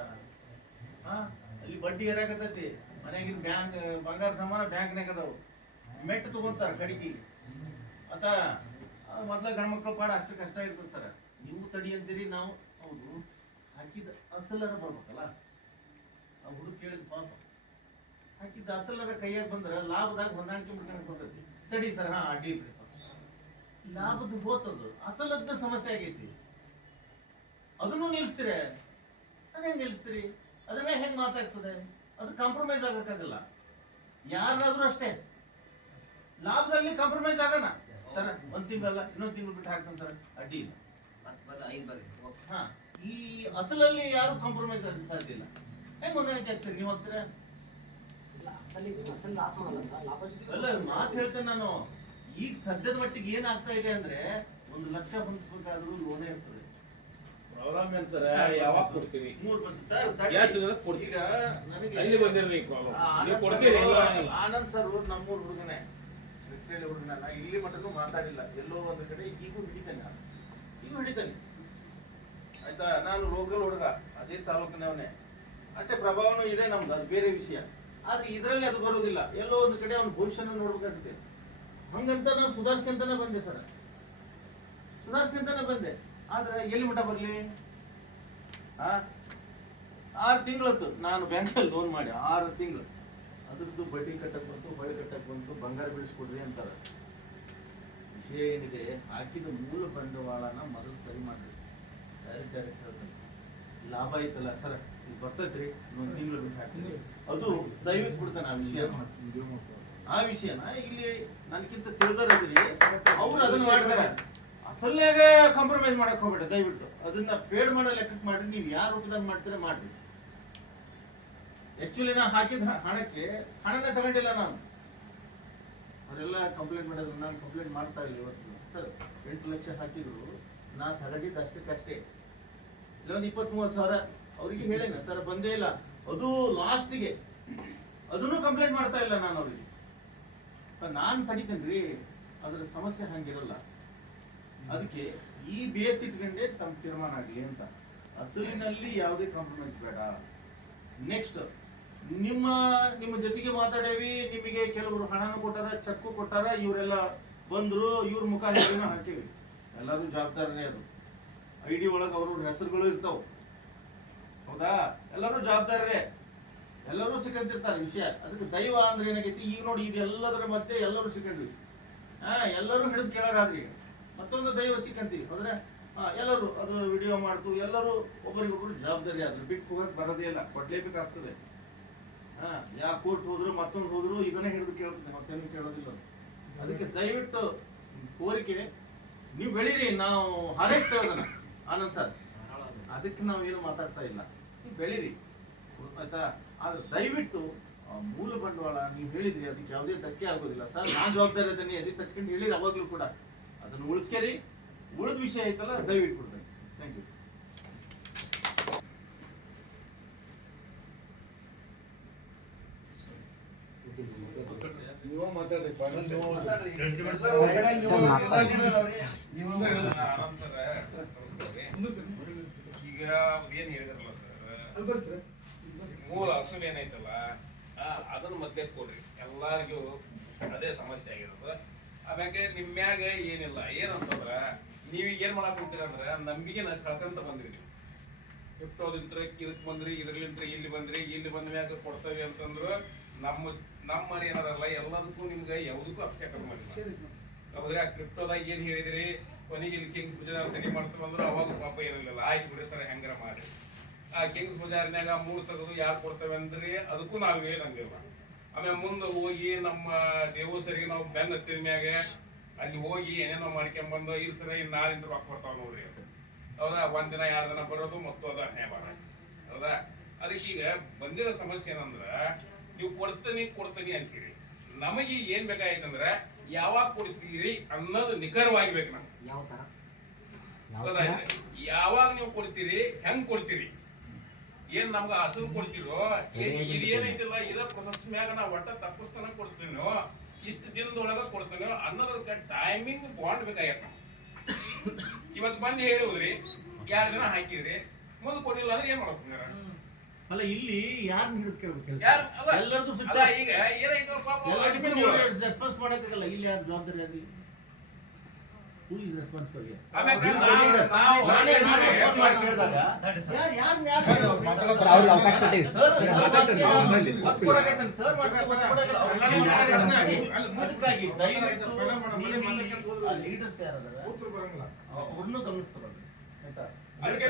ಅಲ್ಲಿ ಬಡ್ಡಿ ಏರಾಕತೈತಿ ಮನೆಗಿನ ಬ್ಯಾಂಕ್ ಬಂಗಾರ ಸಾಮಾನ ಬ್ಯಾಂಕ್ನಾಗ ಅದಾವು ಮೆಟ್ಟು ತಗೊಂತಾರ ಕಡಿಗೆ ಆತ ಮೊದ್ಲ ಗಂಡ್ಮಕ್ಳು ಪಾಡ ಅಷ್ಟು ಕಷ್ಟ ಇರ್ತದೆ ಸರ್ ನೀವು ತಡಿ ಅಂತೀರಿ ನಾವು ಹೌದು ಹಾಕಿದ ಅಸಲರ ಬರ್ಬೇಕಲ್ಲ ಆ ಹುಡುಗ ಕೇಳಿದ ಪಾಪ ಹಾಕಿದ್ದ ಅಸಲರ ಕೈಯಾಗ ಬಂದ್ರೆ ಲಾಭದಾಗ ಹೊಂದಾಣಿಕೆ ಮಾಡ್ಕೊಂಡು ಬರ್ತೈತಿ ತಡಿ ಸರ್ ಹಾ ಅಡ್ಡಿ ಲಾಭದ ಹೋತದು ಅಸಲದ್ದ ಸಮಸ್ಯೆ ಆಗೈತಿ ಅದನ್ನು ನಿಲ್ಲಿಸ್ತೀರ ಅದೇ ನಿಲ್ಲಿಸ್ತೀರಿ ಅದ್ರ ಮೇಲೆ ಹೆಂಗ್ ಮಾತಾಡ್ತದೆ ಅದು ಕಾಂಪ್ರಮೈಸ್ ಆಗಕ್ಕಾಗಲ್ಲ ಯಾರಾದ್ರೂ ಅಷ್ಟೇ ಲಾಭದಲ್ಲಿ ಕಾಂಪ್ರಮೈಸ್ ಆಗೋಣ ಸರ್ 1 ತಿಂಗಳಲ್ಲ ಇನ್ನೊಂದು ತಿಂಗಳು ಬಿಟ್ಟು ಹಾಕ್ತಾನೆ ಸರ್ ಅಡ್ಡಿ ಇಲ್ಲ ಹಾ ಈ ಅಸಲಲ್ಲಿ ಯಾರು ಕಾಂಪ್ರಮೈಸ್ ಆಗಕ್ಕೆ ಸಾಧ್ಯ ಇಲ್ಲ ಹೆಂಗ್ ಹೊಂದಾಣಿಕೆ ಆಗ್ತೀರಿ ನೀವು ಹೋಗ್ತೀರಾ ಅಲ್ಲ ಮಾತು ಹೇಳ್ತೇನೆ ನಾನು ಈಗ ಸದ್ಯದ ಮಟ್ಟಿಗೆ ಏನಾಗ್ತಾ ಇದೆ ಅಂದ್ರೆ 1 ಲಕ್ಷ ಹೊಂದಿಸ್ಬೇಕಾದ್ರೂ ಲೋನೇ ಇರ್ತದೆ ಪ್ರಾಬ್ಲಮ್ ಏನ್ ಸರ್ ಯಾವಾಗ ಕೊಡ್ತೀವಿ 3% ಸರ್ ಎಷ್ಟು ದಿನ ಕೊಡ್ತೀವಿ ಈಗ ನನಗೆ ಅಲ್ಲಿ ಬಂದಿರ್ಲಿ ನೀವು ಕೊಡ್ತೀರಿ ಆನಂದ್ ಸರ್ ನಮ್ಮೂರ್ ಹುಡುಗನೇ ರಿಕ್ಟೇಲಿ ಹುಡುಗನ ನಾ ಇಲ್ಲಿ ಮಟ್ಟನೂ ಮಾತಾಡಿಲ್ಲ ಎಲ್ಲೋ ಒಂದು ಕಡೆ ಈಗೂ ಹಿಡಿತಾನೆ ಆಯ್ತಾ ನಾನು ಲೋಕಲ್ ಹುಡುಗ ಅದೇ ತಾಲೂಕಿನವನೇ ಅಷ್ಟೇ ಪ್ರಭಾವನೂ ಇದೆ ನಮ್ದು ಅದು ಬೇರೆ ವಿಷಯ ಆದ್ರೆ ಇದರಲ್ಲಿ ಅದು ಬರೋದಿಲ್ಲ ಎಲ್ಲೋ ಒಂದು ಕಡೆ ಅವ್ನ ಭವಿಷ್ಯನ ನೋಡ್ಬೇಕಾಗುತ್ತೆ ಹಂಗಂತ ನಾನು ಸುಧಾರಿಸ್ಕೊಂತಾನೆ ಬಂದೆ ಸರ್ ಬಂದೆ ಆದ್ರೆ ಎಲ್ಲಿ ಮಠ ಬರ್ಲಿ 6 ತಿಂಗಳತ್ತು ನಾನು ಬ್ಯಾಂಕಲ್ಲಿ ಲೋನ್ ಮಾಡಿ 6 ತಿಂಗಳು ಅದ್ರದ್ದು ಬಡ್ಡಿ ಕಟ್ಟಕ್ ಬಂತು ಹೊಳೆ ಕಟ್ಟಕ್ ಬಂತು ಬಂಗಾರ ಬಿಡಿಸ್ಕೊಡ್ರಿ ಅಂತಾರೆ ವಿಷಯ ಏನಿದೆ ಹಾಕಿದ ಮೂಲ ಬಂಡವಾಳನ ಮೊದಲು ಸರಿ ಮಾಡ್ರಿ ಡೈರೆಕ್ಟ್ ಹೇಳ್ತಾರೆ ಲಾಭ ಐತಲ್ಲ ಸರ್ ಈಗ ಬರ್ತೈತ್ರಿ 1 ತಿಂಗಳು ಬಿಟ್ಟು ಹಾಕ್ತೀನಿ ಅದು ದಯವಿಟ್ಟು ಬಿಡ್ತಾನೆ ಆ ವಿಷಯನ ಇಲ್ಲಿ ನನಗಿಂತ ತಿಳಿದವ್ರಿ ಅವ್ರು ಅದನ್ನ ಮಾಡ್ತಾರೆ ಅಸಲ್ನಾಗ ಕಾಂಪ್ರಮೈಸ್ ಮಾಡಕ್ ಹೋಗ್ಬೇಡ ದಯವಿಟ್ಟು ಅದನ್ನ ಪೇಡ್ ಮಾಡೋ ಲೆಕ್ಕಕ್ಕೆ ಮಾಡ್ರಿ ನೀವು ಯಾರು ರೂಪದಾಗ ಮಾಡ್ತೀರ ಮಾಡ್ರಿ ಆಕ್ಚುಲಿ ನಾ ಹಾಕಿದ ಹಣಕ್ಕೆ ಹಣನೇ ತಗೊಂಡಿಲ್ಲ ನಾನು ಅವರೆಲ್ಲ ಕಂಪ್ಲೇಂಟ್ ಮಾಡಿದ್ರು ನಾನು ಕಂಪ್ಲೇಂಟ್ ಮಾಡ್ತಾ ಇಲ್ಲ ಇವತ್ತು ಸರ್ 8 ಲಕ್ಷ ಹಾಕಿದ್ರು ನಾ ತಗೊಂಡಿದ್ದು ಅಷ್ಟಕ್ಕಷ್ಟೇ ಇಲ್ಲೊಂದು 20-30 ಸಾವಿರ ಅವ್ರಿಗೆ ಹೇಳೇನ ಸರ್ ಬಂದೇ ಇಲ್ಲ ಅದು ಲಾಸ್ಟ್ಗೆ ಅದನ್ನು ಕಂಪ್ಲೇಂಟ್ ಮಾಡ್ತಾ ಇಲ್ಲ ನಾನು ಅವ್ರಿಗೆ ನಾನು ತಡಿತೇನ್ರಿ ಅದ್ರ ಸಮಸ್ಯೆ ಹಂಗಿರಲ್ಲ ಅದಕ್ಕೆ ಈ ಬೇಸ್ ಇಟ್ಕೊಂಡೆ ತಮ್ಮ ತೀರ್ಮಾನ ಆಗಲಿ ಅಂತ ಅಸಲಿನಲ್ಲಿ ಯಾವುದೇ ಕಾಂಪ್ರಮೈಸ್ ಬೇಡ ನೆಕ್ಸ್ಟ್ ನಿಮ್ಮ ಜೊತೆಗೆ ಮಾತಾಡೇವಿ ನಿಮಗೆ ಕೆಲವರು ಹಣನೂ ಕೊಟ್ಟಾರ ಚೆಕ್ಕು ಕೊಟ್ಟಾರ ಇವರೆಲ್ಲ ಬಂದ್ರು ಇವ್ರ ಮುಖ ಹೇಳೇನೋ ಹಾಕಿವಿ ಎಲ್ಲರೂ ಜವಾಬ್ದಾರನೇ ಅದು ID ಒಳಗೆ ಅವ್ರ ಹೆಸರುಗಳು ಇರ್ತಾವ ಹೌದಾ ಎಲ್ಲರೂ ಜವಾಬ್ದಾರರೇ ಎಲ್ಲರೂ ಸಿಕ್ಕಂತಿರ್ತಾರೆ ವಿಷಯ ಅದಕ್ಕೆ ದೈವ ಅಂದ್ರೆ ಏನಾಗೈತಿ ಈಗ ನೋಡಿ ಇದೆಲ್ಲದರ ಮಧ್ಯೆ ಎಲ್ಲರೂ ಸಿಕ್ಕಂಡ್ವಿ ಎಲ್ಲರೂ ಹಿಡಿದು ಕೇಳಾರಾದ್ರಿ ಮತ್ತೊಂದು ದೈವ ಸಿಕ್ಕಂತೀವಿ ಅಂದ್ರೆ ಎಲ್ಲರೂ ಅದು ವಿಡಿಯೋ ಮಾಡ್ತು ಎಲ್ಲರೂ ಒಬ್ಬರಿಗೊಬ್ಬರು ಜವಾಬ್ದಾರಿ ಆದ್ರು ಬಿಟ್ಟು ಹೋಗಕ್ ಬರೋದೇ ಇಲ್ಲ ಕೊಡ್ಲೇಬೇಕಾಗ್ತದೆ ಯಾ ಕೋರ್ಟ್ ಹೋದ್ರು ಮತ್ತೊಂದು ಹೋದ್ರು ಇದನ್ನೇ ಹಿಡಿದು ಕೇಳ್ತದೆ ಮತ್ತೇನು ಕೇಳೋದಿಲ್ಲ ಅದಕ್ಕೆ ದಯವಿಟ್ಟು ಕೋರಿಕೆ ನೀವು ಬೆಳೀರಿ ನಾವು ಹಾರೈಸ್ತೇವೆ ಅದನ್ನ ಆನಂದ್ ಸರ್ ಅದಕ್ಕೆ ನಾವು ಏನು ಮಾತಾಡ್ತಾ ಇಲ್ಲ ನೀವು ಬೆಳೀರಿ ಆಯ್ತಾ ಆದ್ರೆ ದಯವಿಟ್ಟು ಮೂಲ ಬಂಡವಾಳ ನೀವು ಹೇಳಿದ್ರಿ ಅದಕ್ಕೆ ಯಾವುದೇ ಧಕ್ಕೆ ಆಗೋದಿಲ್ಲ ಸರ್ ನಾನ್ ಜವಾಬ್ದಾರಿ ಅದನ್ನೇ ಅದಕ್ಕೆ ತಕ್ಕೊಂಡು ಹೇಳಿರಿ ಅವಾಗ್ಲೂ ಕೂಡ ಅದನ್ನು ಉಳಿಸ್ಕೇರಿ ಉಳಿದ ವಿಷಯ ಐತಲ್ಲ ದಯವಿಟ್ಟು ಕೊಡ್ಬೇಕು ಥ್ಯಾಂಕ್ ಯು ನೀವು ಮಾತಾಡ್ರಿ ಈಗ ಏನ್ ಹೇಳಿದ್ರಲ್ಲ ಸರ್ ಮೂಲ ಹಸು ಏನೈತಲ್ಲ ಅದನ್ನ ಮಧ್ಯೆ ಕೊಡ್ರಿ ಎಲ್ಲಾರಿಗೂ ಅದೇ ಸಮಸ್ಯೆ ಆಗಿರೋದು ಆಮ್ಯಾಗೆ ನಿಮ್ಮ್ಯಾಗ ಏನಿಲ್ಲ ಏನಂತಂದ್ರ ನೀವೀಗ ಏನ್ ಮಾಡಕ್ ಹೋಗ್ತೀರ ಅಂದ್ರ ನಂಬಿಕೆ ಕಳ್ಕೊಂತ ಬಂದ್ರಿ ನೀವು ಇಪ್ಪತ್ತೋದಿಂತ್ರ ಇದಕ್ ಬಂದ್ರಿ ಇದ್ರಲಿಂತ್ರ ಇಲ್ಲಿ ಬಂದ್ರಿ ಇಲ್ಲಿ ಬಂದ ಮ್ಯಾಗ ಕೊಡ್ತೇವೆ ಅಂತಂದ್ರು ನಮ್ಮಲ್ಲಿ ಏನಾರಲ್ಲ ಎಲ್ಲದಕ್ಕೂ ನಿಮ್ಗೆ ಯಾವುದಕ್ಕೂ ಅಪ್ಲಿಕೇಶನ್ ಮಾಡಿಲ್ಲ. ಹೌದ್ರಾ? ಕ್ರಿಪ್ಟೋದಾಗ ಏನ್ ಹೇಳಿದ್ರಿ, ಕೊನೆಗೆ ಇಲ್ಲಿ ಕಿಂಗ್ಸ್ ಬಜಾರ್ ಸರಿ ಮಾಡ್ತೀವಿ ಅಂದ್ರೆ ಅವಾಗ ಪಾಪ ಇರಲಿಲ್ಲ. ಆಯ್ತು ಬಿಡಿ ಸರ್, ಹೆಂಗಾರ ಮಾಡಿ ಆ ಕಿಂಗ್ಸ್ ಬಜಾರ್ನಾಗ 3 ತೆಗೆದು ಯಾರು ಕೊಡ್ತೇವೆ ಅಂದ್ರೆ ಅದಕ್ಕೂ ನಾವು ಏನಂಗಿಲ್ಲ. ಆಮೇಲೆ ಮುಂದೆ ಹೋಗಿ ನಮ್ಮ ದೇವಸರಿಗೆ ನಾವು ಬೆನ್ನ ಹತ್ತಿದ ಮ್ಯಾಗ ಅಲ್ಲಿ ಹೋಗಿ ಏನೇನೋ ಮಾಡ್ಕೊಂಬಂದು ಇಲ್ಲಿ ಸರಿ ಇನ್ನು ನಾಳಿಂದ ರೊಕ್ಕ ಬರ್ತಾವ ನೋಡ್ರಿ. ಹೌದಾ? 1 ದಿನ 2 ದಿನ ಬರೋದು ಮತ್ತು ಅದ ಹೇಬಾರ. ಹೌದಾ? ಅದಕ್ಕೆ ಈಗ ಬಂದಿರೋ ಸಮಸ್ಯೆ ಏನಂದ್ರ, ನೀವು ಕೊಡ್ತೀನಿ ಅಂತೀರಿ. ನಮಗೆ ಏನ್ ಬೇಕಾಯ್ತಂದ್ರ ಯಾವಾಗ ಕೊಡ್ತೀರಿ ಅನ್ನೋದು ನಿಖರವಾಗಿ ಬೇಕು ನಮ್ಗೆ. ಯಾವ ತರ ಯಾವಾಗ ನೀವು ಕೊಡ್ತೀರಿ, ಹೆಂಗ್ ಕೊಡ್ತೀರಿ, ಏನ್ ನಮ್ಗ ಹಸಿರು ಕೊಡ್ತೀರೋ, ಇದೇನೈತಿಲ್ಲ ಇದ ಪ್ರೊಸೆಸ್ ಮ್ಯಾಗ ನಾವು ಒಟ್ಟ ತಪ್ಪಿಸ್ತಾನ ಕೊಡ್ತೀನೋ, ಇಷ್ಟು ದಿನದೊಳಗ ಕೊಡ್ತೀನೋ ಅನ್ನೋದಕ್ಕೆ ಟೈಮಿಂಗ್ ಬಾಂಡ್ ಬೇಕಾಗ್ಯದ. ಇವತ್ತು ಬಂದು ಹೇಳಿದ್ರಿ 2 ದಿನ ಹಾಕಿದ್ರಿ, ಮುಂದೆ ಕೊಡ್ಲಿಲ್ಲ ಅಂದ್ರೆ ಏನ್ ಮಾಡ್ಬೇಕ? ಅಲ್ಲ, ಇಲ್ಲಿ ಯಾರು ಹಿಡಿದ್ಕೊಳ್ಬೇಕು? ಎಲ್ಲರದ್ದು ಸ್ವಿಚ್ ಈಗ ಏನಾಯ್ತು ಪಾಪ ರೆಸ್ಪಾನ್ಸ್ ಮಾಡಕ್ಕಾಗಲ್ಲ. ಇಲ್ಲಿ ಯಾರು ಜವಾಬ್ದಾರಿ? ಅದು ಹೂ ಇಸ್ ರೆಸ್ಪಾನ್ಸಿಬಲ್? ಅವಕಾಶ ಕೊಟ್ಟಿವಿ. ಲೀಡರ್ಸ್ ಯಾರದಾರ ಅವ್ರನ್ನೂ ಗಮನಿಸ್ತಾರೆ. ಆಯ್ತಾ? ಅದಕ್ಕೆ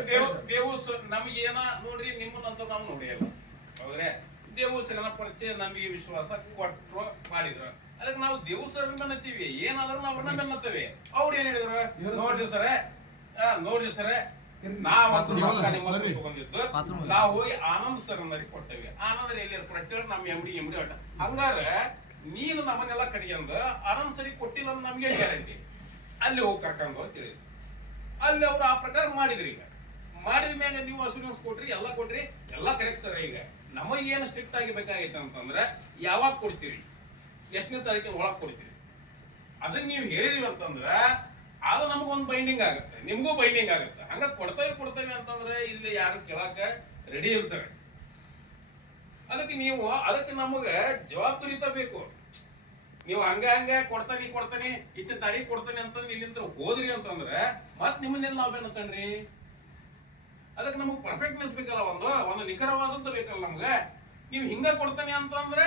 ದೇವಸ್ ನಮಗೇನ ನೋಡ್ರಿ, ನಿಮ್ಮನ್ನಂತೂ ನಾವು ನೋಡಿಯಲ್ಲ. ಹೌದ್ರೆ? ದೇವಸರನ ಪರಿಚಯ ನಮಗೆ ವಿಶ್ವಾಸ ಕೊಟ್ಟರು ಮಾಡಿದ್ರು. ಅದಕ್ಕೆ ನಾವು ದೇವಸರನ್ನ ಬೆನ್ನತ್ತೀವಿ. ಏನಾದ್ರೂ ನಾವು ಅವ್ರನ್ನ ಬೆನ್ನತ್ತೀವಿ. ಅವ್ರು ಏನ್ ಹೇಳಿದ್ರು, ನೋಡ್ರಿ ಸರ ನಾವಂತೂ ರೊಕ್ಕ ನಿಮ್ಮ ತಗೊಂಡಿದ್ದು ನಾವು ಹೋಗಿ ಆನಂದ್ ಸರ್ ಕೊಡ್ತೇವೆ. ಆನಂದ್ ಎಲ್ಲಿ ಕೊಟ್ಟೇಳಿ ನಮ್ಮ ಎಮ್ಡಿ ಒಟ್ಟ. ಹಂಗಾರ ನೀನು ನಮ್ಮನ್ನೆಲ್ಲ ಕಡಿಯಂದ ಆನಂದ್ ಸರಿ ಕೊಟ್ಟಿಲ್ಲ ಅಂತ ನಮ್ಗೆ ಗ್ಯಾರಂಟಿ. ಅಲ್ಲಿ ಹೋಗಿ ಕರ್ಕೊಂಡು ಅಂತ ಹೇಳಿದ್ರು. ಅಲ್ಲಿ ಅವ್ರು ಆ ಪ್ರಕಾರ ಮಾಡಿದ್ರಿ. ಈಗ ಮಾಡಿದ ಮೇಲೆ ನೀವು ಅಸೂರೆನ್ಸ್ ಕೊಟ್ರಿ, ಎಲ್ಲ ಕೊಟ್ರಿ, ಎಲ್ಲ ಕರೆಕ್ಟ್ ಸರ್. ಈಗ ನಮಗೇನು ಸ್ಟ್ರಿಕ್ಟ್ ಆಗಿ ಬೇಕಾಗಿತ್ತು ಅಂತಂದ್ರೆ ಯಾವಾಗ ಕೊಡ್ತೀರಿ, ಎಷ್ಟನೇ ತಾರೀಕಿನ ಒಳಗೆ ಕೊಡ್ತೀರಿ, ಅದನ್ನ ನೀವು ಹೇಳಿದೀವಿ ಅಂತಂದ್ರೆ ಅದು ನಮಗೊಂದು ಬೈಂಡಿಂಗ್ ಆಗುತ್ತೆ, ನಿಮ್ಗೂ ಬೈಂಡಿಂಗ್ ಆಗುತ್ತೆ. ಹಂಗ ಕೊಡ್ತೇವೆ ಅಂತಂದ್ರೆ ಇಲ್ಲಿ ಯಾರು ಕೇಳಾಕ ರೆಡಿ ಇಲ್ಲ ಸರ್. ಅದಕ್ಕೆ ನಮಗೆ ಜವಾಬ್ದಾರಿತ ಬೇಕು. ನೀವು ಹಂಗ ಕೊಡ್ತಾನೆ ಇಷ್ಟ ತಾರೀಖ್ ಕೊಡ್ತಾನೆ ಅಂತ ಇಲ್ಲಿಂದ ಹೋದ್ರಿ ಅಂತಂದ್ರೆ ಮತ್ ನಿಮ್ಮನ್ನೆಲ್ಲ ನಾವು ಬೆನ್ನತ್ತನ್ರಿ. ಅದಕ್ಕೆ ನಮಗ್ ಪರ್ಫೆಕ್ಟ್ನೆಸ್ ಬೇಕಲ್ಲ, ಒಂದು ನಿಖರವಾದಂತ ಬೇಕಲ್ಲ ನಮ್ಗೆ. ನೀವು ಹಿಂಗ ಕೊಡ್ತಾನೆ ಅಂತಂದ್ರೆ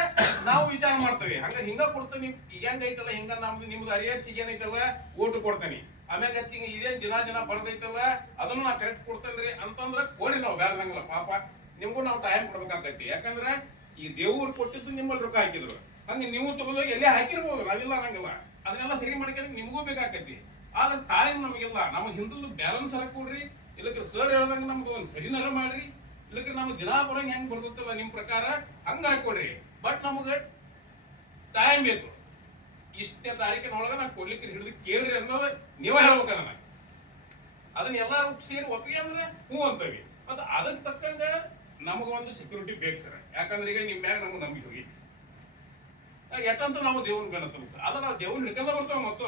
ನಾವು ವಿಚಾರ ಮಾಡ್ತೇವೆ. ಹಿಂಗ ಕೊಡ್ತಾನೆ ಹೆಂಗೈತಲ್ಲ, ಹಿಂಗ ನಮ್ದು ನಿಮ್ದು ಅರಿಯರ್ಸ್ ಏನೈತಲ್ಲ ಓಟು ಕೊಡ್ತಾನೆ, ಆಮ್ಯಾಗ ಇದೇನ್ ದಿನ ಬರ್ದೈತಲ್ಲ ಅದನ್ನು ನಾ ಕರೆಕ್ಟ್ ಕೊಡ್ತೇನ್ರಿ ಅಂತಂದ್ರೆ ಕೊಡಿ, ನಾವು ಬೇಡದಂಗಲ್ಲ. ಪಾಪ ನಿಮ್ಗೂ ನಾವು ಟೈಮ್ ಕೊಡ್ಬೇಕಾಗೈತಿ. ಯಾಕಂದ್ರೆ ಈ ದೇವ್ರು ಕೊಟ್ಟಿದ್ದು ನಿಮ್ಮಲ್ಲಿ ರೊಕ್ಕ ಹಾಕಿದ್ರು, ಹಂಗೆ ನೀವು ತಗೊಂಡೋಗಿ ಎಲ್ಲೇ ಹಾಕಿರ್ಬೋದು, ನಾವಿಲ್ಲ ಅನ್ನಂಗಿಲ್ಲ. ಅದನ್ನೆಲ್ಲ ಸರಿ ಮಾಡ್ಕೊಂಡ್ರೆ ನಿಮ್ಗೂ ಬೇಕಾಕೈತಿ. ಆದ್ರೆ ಟೈಮ್ ನಮಗಿಲ್ಲ. ನಮಗೆ ಹಿಂದೂ ಬ್ಯಾಲೆನ್ಸ್ ಕೊಡ್ರಿ, ಇಲ್ಲಕ್ಕೆ ಸರ್ ಹೇಳ್ದಂಗೆ ನಮ್ಗೆ ಒಂದು ಸರಿನಾರ ಮಾಡ್ರಿ, ಇಲ್ಲಕ್ಕೆ ನಮ್ಗೆ ದಿನಾ ಬರಂಗೆ ಹೆಂಗ್ ಬರ್ತೈತಲ್ಲ ನಿಮ್ ಪ್ರಕಾರ ಹಂಗಾರ ಕೊಡ್ರಿ. ಬಟ್ ನಮಗೆ ಟೈಮ್ ಬೇಕು. ಇಷ್ಟನೇ ತಾರೀಕಿನೊಳಗೆ ನಾವು ಕೊಡ್ಲಿಕ್ಕೆ ಹಿಡಿದು ಕೇಳ್ರಿ ಅನ್ನೋದು ನೀವೇ ಹೇಳ್ಬೇಕ. ನನಗೆ ಅದನ್ನ ಎಲ್ಲಾರು ಸೇರಿ ಒಪ್ಪಿಗೆ ಅಂದ್ರೆ ಹ್ಞೂ ಅಂತವಿ. ಮತ್ತೆ ಅದಕ್ಕೆ ತಕ್ಕಂಗ ನಮಗೊಂದು ಸೆಕ್ಯೂರಿಟಿ ಬೇಕು ಸರ್. ಯಾಕಂದ್ರೆ ಈಗ ನಿಮ್ ಮ್ಯಾಗ ನಮ್ಗೆ ನಂಬಿಕೆ ಹೋಗಿ ಎಟ್ಟಂತ ನಾವು ದೇವ್ರನ್ನ ಬೆನ್ನತ್ತ ಅದ ನಾವು ದೇವ್ರನ್ನ ಹಿಡ್ಕೊಂಡ ಬರ್ತೇವೆ. ಮತ್ತು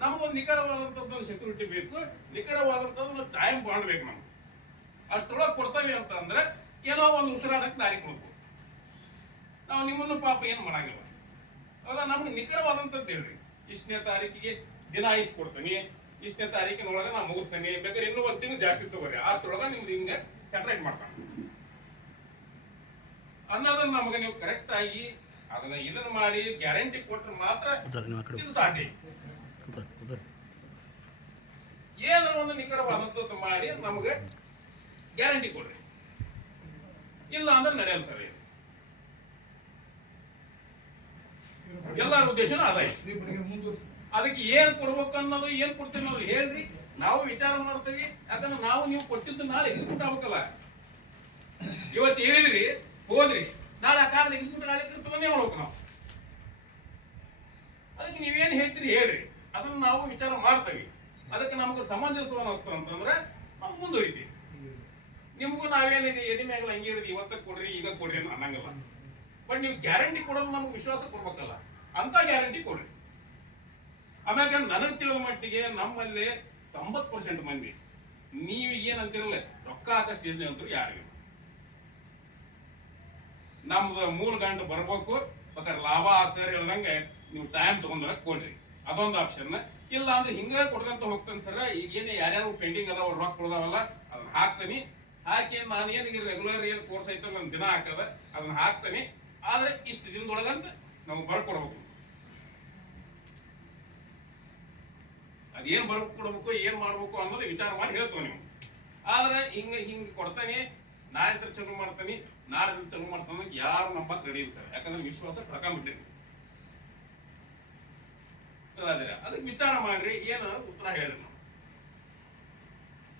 ನಮಗೊಂದು ನಿಖರವಾದಂಥದ್ದು ಸೆಕ್ಯೂರಿಟಿ ಬೇಕು, ನಿಖರವಾದಂಥದ್ದು ಟೈಮ್ ಬಾಂಡ್ ಬೇಕು. ನಮ್ಗೆ ಅಷ್ಟರೊಳಗೆ ಕೊಡ್ತೇವೆ ಅಂತ ಅಂದ್ರೆ ಏನೋ ಒಂದು ಉಸಿರಾಡಕ್ಕೆ ದಾರಿ ಕೊಡ್ಬೇಕು. ನಾವು ನಿಮ್ಮನ್ನು ಪಾಪ ಏನು ಮಾಡಂಗಿಲ್ಲ. ಹೌದಾ? ನಮ್ಗೆ ನಿಖರವಾದಂಥದ್ದು ಹೇಳ್ರಿ, ಇಷ್ಟನೇ ತಾರೀಕಿಗೆ ದಿನ ಇಷ್ಟು ಕೊಡ್ತೀನಿ, ಇಷ್ಟನೇ ತಾರೀಕಿನೊಳಗೆ ನಾನು ಮುಗಿಸ್ತೇನೆ, ಬೇಕಾದ್ರೆ ಇನ್ನೂ 1 ತಿಂಗಳು ಜಾಸ್ತಿ ತಗೋರಿ, ಅಷ್ಟರೊಳಗೆ ನಿಮ್ದು ಹಿಂಗೆ ಸೆಟ್ರೇಟ್ ಮಾಡ್ತಾನೆ ಅನ್ನೋದನ್ನ ನಮಗೆ ನೀವು ಕರೆಕ್ಟ್ ಆಗಿ ಅದನ್ನ ಇದನ್ನ ಮಾಡಿ ಗ್ಯಾರಂಟಿ ಕೊಟ್ರೆ ಮಾತ್ರ ಇದು ಸಾಧ್ಯ. ಏನಾರ ಒಂದು ನಿಖರವಾದಂಥದ್ದು ಮಾಡಿ ನಮಗೆ ಗ್ಯಾರಂಟಿ ಕೊಡ್ರಿ, ಇಲ್ಲ ಅಂದ್ರೆ ನಡೆಯಲ್ಲ ಸರ್. ಎಲ್ಲರ ಉದ್ದೇಶನೂ ಅದ. ಅದಕ್ಕೆ ಏನ್ ಕೊಡ್ಬೇಕು ಅನ್ನೋದು, ಏನ್ ಕೊಡ್ತೀವಿ ಅನ್ನೋದು ಹೇಳ್ರಿ, ನಾವು ವಿಚಾರ ಮಾಡ್ತೀವಿ. ಯಾಕಂದ್ರೆ ನಾವು ನೀವು ಕೊಟ್ಟಿದ್ದು ನಾಳೆ ಎಕ್ಸಿಕ್ಯೂಟ್ ಆಗ್ಬೇಕಲ್ಲ. ಇವತ್ತು ಹೇಳಿದ್ರಿ ಹೋದ್ರಿ, ನಾಳೆ ಆ ಕಾಲದ ಎಕ್ಸಿಕ್ಯೂಟ್ ಆಗ್ಲಿಕ್ಕೆ ತಗೊಂಡೇ ಮಾಡ್ಬೇಕು ನಾವು. ಅದಕ್ಕೆ ನೀವೇನ್ ಹೇಳ್ತೀರಿ ಹೇಳ್ರಿ, ಅದನ್ನ ನಾವು ವಿಚಾರ ಮಾಡ್ತೀವಿ. ಅದಕ್ಕೆ ನಮಗೆ ಸಮಂಜಸ ಅನ್ನಿಸ್ತು ಅಂತಂದ್ರೆ ನಾವು ಮುಂದುವರಿತೀವಿ. ನಿಮಗೂ ನಾವೇನಿದೆ ಎದಿ ಮ್ಯಾಗಲ್ಲ ಹಂಗೆ ಹೇಳಿದ್ವಿ, ಇವತ್ತ ಕೊಡ್ರಿ ಈಗ ಕೊಡ್ರಿ ಅನ್ನಂಗಿಲ್ಲ. ಬಟ್ ನೀವು ಗ್ಯಾರಂಟಿ ಕೊಡೋದು ನಮ್ಗೆ ವಿಶ್ವಾಸ ಕೊಡ್ಬೇಕಲ್ಲ, ಅಂತ ಗ್ಯಾರಂಟಿ ಕೊಡ್ರಿ. ಆಮ್ಯಾಗ ನನಗೆ ತಿಳಿದ ಮಟ್ಟಿಗೆ ನಮ್ಮಲ್ಲಿ 90% ಮಂದಿ ನೀವು ಏನಂತಿರಲ್ಲ ರೊಕ್ಕ ಹಾಕೋ ಸ್ಟೇಜ್ ಅಂತೂ ಯಾರಿಗೂ ನಮ್ದು 3 ಗಂಟೆ ಬರ್ಬೇಕು, ಬೇಕಾದ್ರೆ ಲಾಭ ಸರ್ ಹೇಳ್ದಂಗೆ ನೀವು ಟೈಮ್ ತಗೊಂಡ್ರೆ ಕೊಡ್ರಿ, ಅದೊಂದು ಆಪ್ಷನ್. ಇಲ್ಲ ಅಂದ್ರೆ ಹಿಂಗ ಕೊಡ್ಕಂತ ಹೋಗ್ತೇನೆ ಸರ್. ಈಗೇನೆ ಯಾರ್ಯಾರು ಪೆಂಡಿಂಗ್ ಅದಾವ ರೊಕ್ಕ ಕೊಡೋದಾವಲ್ಲ ಅದನ್ನ ಹಾಕ್ತೀನಿ. ಹಾಕಿ ನಾನು ಏನಿಗೆ ರೆಗ್ಯುಲರ್ ಏನ್ ಕೋರ್ಸ್ ಐತಲ್ಲ ನನ್ನ ದಿನ ಹಾಕದ ಅದನ್ನ ಹಾಕ್ತೀನಿ. ಆದ್ರೆ ಇಷ್ಟು ದಿನದೊಳಗಂತ ನಾವು ಬರ್ಕೊಡ್ಬೇಕು. ಅದೇನ್ ಬರ್ಕೊಡ್ಬೇಕು ಏನ್ ಮಾಡ್ಬೇಕು ಅನ್ನೋದು ವಿಚಾರ ಮಾಡಿ ಹೇಳ್ತೇವೆ ನೀವು. ಆದ್ರೆ ಹಿಂಗ್ ಕೊಡ್ತಾನೆ, ನಾಳೆ ಚಲೋ ಮಾಡ್ತಾನೆ, ನಾಳೆ ಚಲೋ ಮಾಡ್ತಾನೆ, ಯಾರು ನಂಬಕ್ ರೆಡಿ ಇಲ್ಲ ಸರ್. ಯಾಕಂದ್ರೆ ವಿಶ್ವಾಸ ಕಳ್ಕೊಂಡ್ಬಿಟ್ಟಿರಿ. ಅದಕ್ಕೆ ವಿಚಾರ ಮಾಡ್ರಿ, ಏನು ಉತ್ತರ ಹೇಳ್ರಿ. ನಾವು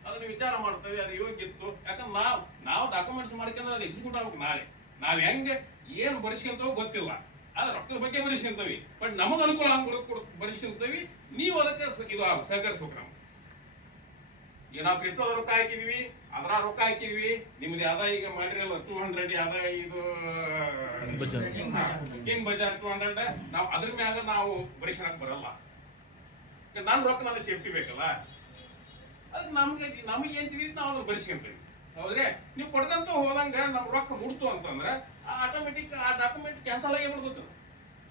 ಅದನ್ನ ವಿಚಾರ ಮಾಡ್ತೇವೆ, ಅದು ಯೋಗ್ಯ ಇತ್ತು. ಯಾಕಂದ್ರೆ ನಾವು ಡಾಕ್ಯುಮೆಂಟ್ಸ್ ಮಾಡ್ಕೊಂಡ್ರೆ ಅದು ಎಕ್ಸಿಕ್ಯೂಟ್ ಆಗ್ಬೇಕು. ನಾವ್ ಹೆಂಗೆ ಏನು ಬರೆಸ್ಕೊಂತವೋ ಗೊತ್ತಿಲ್ಲ, ಆದ್ರೆ ರೊಕ್ಕದ ಬಗ್ಗೆ ಬರೆಸ್ಕೊಂತೀವಿ. ಬಟ್ ನಮಗ್ ಅನುಕೂಲ ಹಂಗೆ ಬರೆಸ್ಕೊಂತೀವಿ. ನೀವು ಅದಕ್ಕೆ ಇದು ಸಹಕರಿಸ್ಬೇಕು. ನಾವು ಈಗ ನಾವು ಪೆಟ್ರೋಲ್ ರೊಕ್ಕ ಹಾಕಿದ್ವಿ, ಅದ್ರ ರೊಕ್ಕ ಹಾಕಿದ್ವಿ. ನಿಮ್ದು ಯಾವ್ದ ಈಗ ಮಾಡಿರಲ್ಲ 200 ಯಾವ್ದ ಇದು ಕಿಂಗ್ ಬಜಾರ್ 200, ನಾವು ಅದ್ರ ಮ್ಯಾಗ ನಾವು ಬರೆಸ್ಕೊಳಕ್ ಬರಲ್ಲ. ನನ್ನ ರೊಕ್ಕ ನನಗೆ ಸೇಫ್ಟಿ ಬೇಕಲ್ಲ. ಅದಕ್ಕೆ ನಮಗೆ ಏನ್ ತಿಳಿದ್ ನಾವು ಅದನ್ನ ಬರೆಸ್ಕೊಂತೀವಿ. ಹೌದ್ರೆ ನೀವು ಕೊಡ್ಕಂತ ಹೋದಂಗ ನಮ್ ರೊಕ್ಕ ಮುಡ್ತು ಅಂತಂದ್ರೆ ಆಟೋಮೆಟಿಕ್ ಆ ಡಾಕ್ಯುಮೆಂಟ್ ಕ್ಯಾನ್ಸಲ್ ಆಗಿ ಬಿಡ್ತದೆ.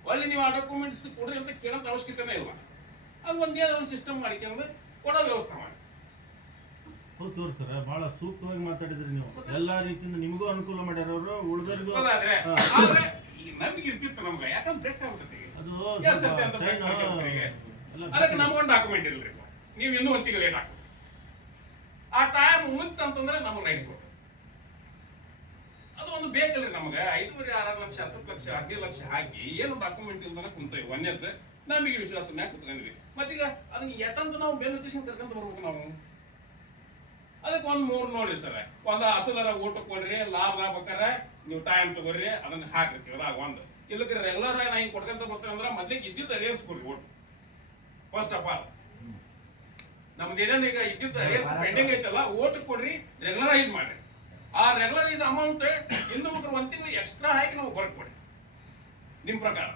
ಒಳ್ಳೆ ನೀವು ಆ ಡಾಕ್ಯುಮೆಂಟ್ಸ್ ಕೊಡ್ರಿ ಅಂತ ಕೇಳೋಂತ ಅವಶ್ಯಕತೆನೇ ಇಲ್ಲ. ಅದು ಒಂದು ಸಿಸ್ಟಮ್ ಮಾಡಿಕೊಂಡು ಕೊಡೋ ವ್ಯವಸ್ಥೆ ಮಾಡಿ. ಹೌದು ತೋರಿ ಸರ್, ಬಹಳ ಸೂಕ್ತವಾಗಿ ಮಾತಾಡಿದ್ರಿ ನೀವು. ಎಲ್ಲಾ ರೀತಿಯಿಂದ ನಿಮಗೂ ಅನುಕೂಲ ಮಾಡ್ಯಾರವ್ರು, ಉಳಿದರಿಗೂ. ಆದ್ರೆ ಈಗ ನಮ್ಗೆ ಇರ್ತಿತ್ತು, ನಮ್ಗೆ ಯಾಕಂದ್ರೆ ಬ್ರೇಕ್ ಆಗ್ಬಿಡುತ್ತೆ. ಅದಕ್ಕೆ ನಮ್ಗೊಂದು ಡಾಕ್ಯುಮೆಂಟ್ ಇಲ್ರಿ. ನೀವು ಇನ್ನೂ ಒಂದು ತಿಂಗಳು ಲೇಟ್ ಆಗ್ತದೆ. ಆ ಟೈಮ್ ಮುಗಿತಂತಂದ್ರೆ ನಮಗೆ ರೈಟ್ಸ್ ಕೊಡ್ತಾರೆ. ಅದು ಒಂದು ಬೇಕಲ್ರಿ ನಮ್ಗೆ. 5.5 ಲಕ್ಷ 10 ಲಕ್ಷ 15 ಲಕ್ಷ ಹಾಕಿ ಏನು ಡಾಕ್ಯುಮೆಂಟ್ ಇಲ್ದಾನೆ ಕುಂತೇವೆ. ಒಂದೇದ್ದು ನಮಗೆ ವಿಶ್ವಾಸ ಮ್ಯಾಗ ಕುತ್ಕೊಂಡ್ವಿ. ಮತ್ತೀಗ ಅದನ್ನ ಎಟ್ಟಂತ ನಾವು ಬೆನಿಫಿಷನ್ ಕರ್ಕೊಂತ ಬರ್ಬೇಕು ನಾವು. ಅದಕ್ಕೆ ಒಂದು 3 ನೋಡ್ರಿ ಸರ್. ಒಂದು ಅಸಲರ ಓಟು ಕೊಡ್ರಿ, ಲಾಭ ಬೇಕಾರೆ ನೀವು ಟೈಮ್ ತಗೋರಿ, ಅದನ್ನ ಹಾಕಿರ್ತೀವಲ್ಲ ಒಂದು. ಇಲ್ಲಕ್ಕೆ ರೆಗ್ಯುಲರ್ ಆಗಿ ನಾ ಹಿಂಗೆ ಕೊಡ್ಕೊಂತ ಬರ್ತೇವೆ ಅಂದ್ರೆ ಮೊದ್ಲಿಗೆ ಇದ್ದಿದ್ದು ಅರಿಯರ್ಸ್ ಕೊಡ್ರಿ ಓಟು. ಫಸ್ಟ್ ಆಫ್ ಆಲ್ ನಮ್ದು ಏನೇನು ಈಗ ಇದ್ದಿದ್ದು ಅರಿಯರ್ಸ್ ಪೆಂಡಿಂಗ್ ಐತಲ್ಲ, ಓಟು ಕೊಡ್ರಿ, ರೆಗ್ಯುಲರೈಸ್ ಮಾಡ್ರಿ. ಆ ರೆಗ್ಯುಲರೈಸ್ ಅಮೌಂಟ್ ಇನ್ನು ಮುಖ್ಯ 1 ತಿಂಗಳು ಎಕ್ಸ್ಟ್ರಾ ಹಾಕಿ ನಾವು ಬರ್ಕೊಡಿ. ನಿಮ್ ಪ್ರಕಾರ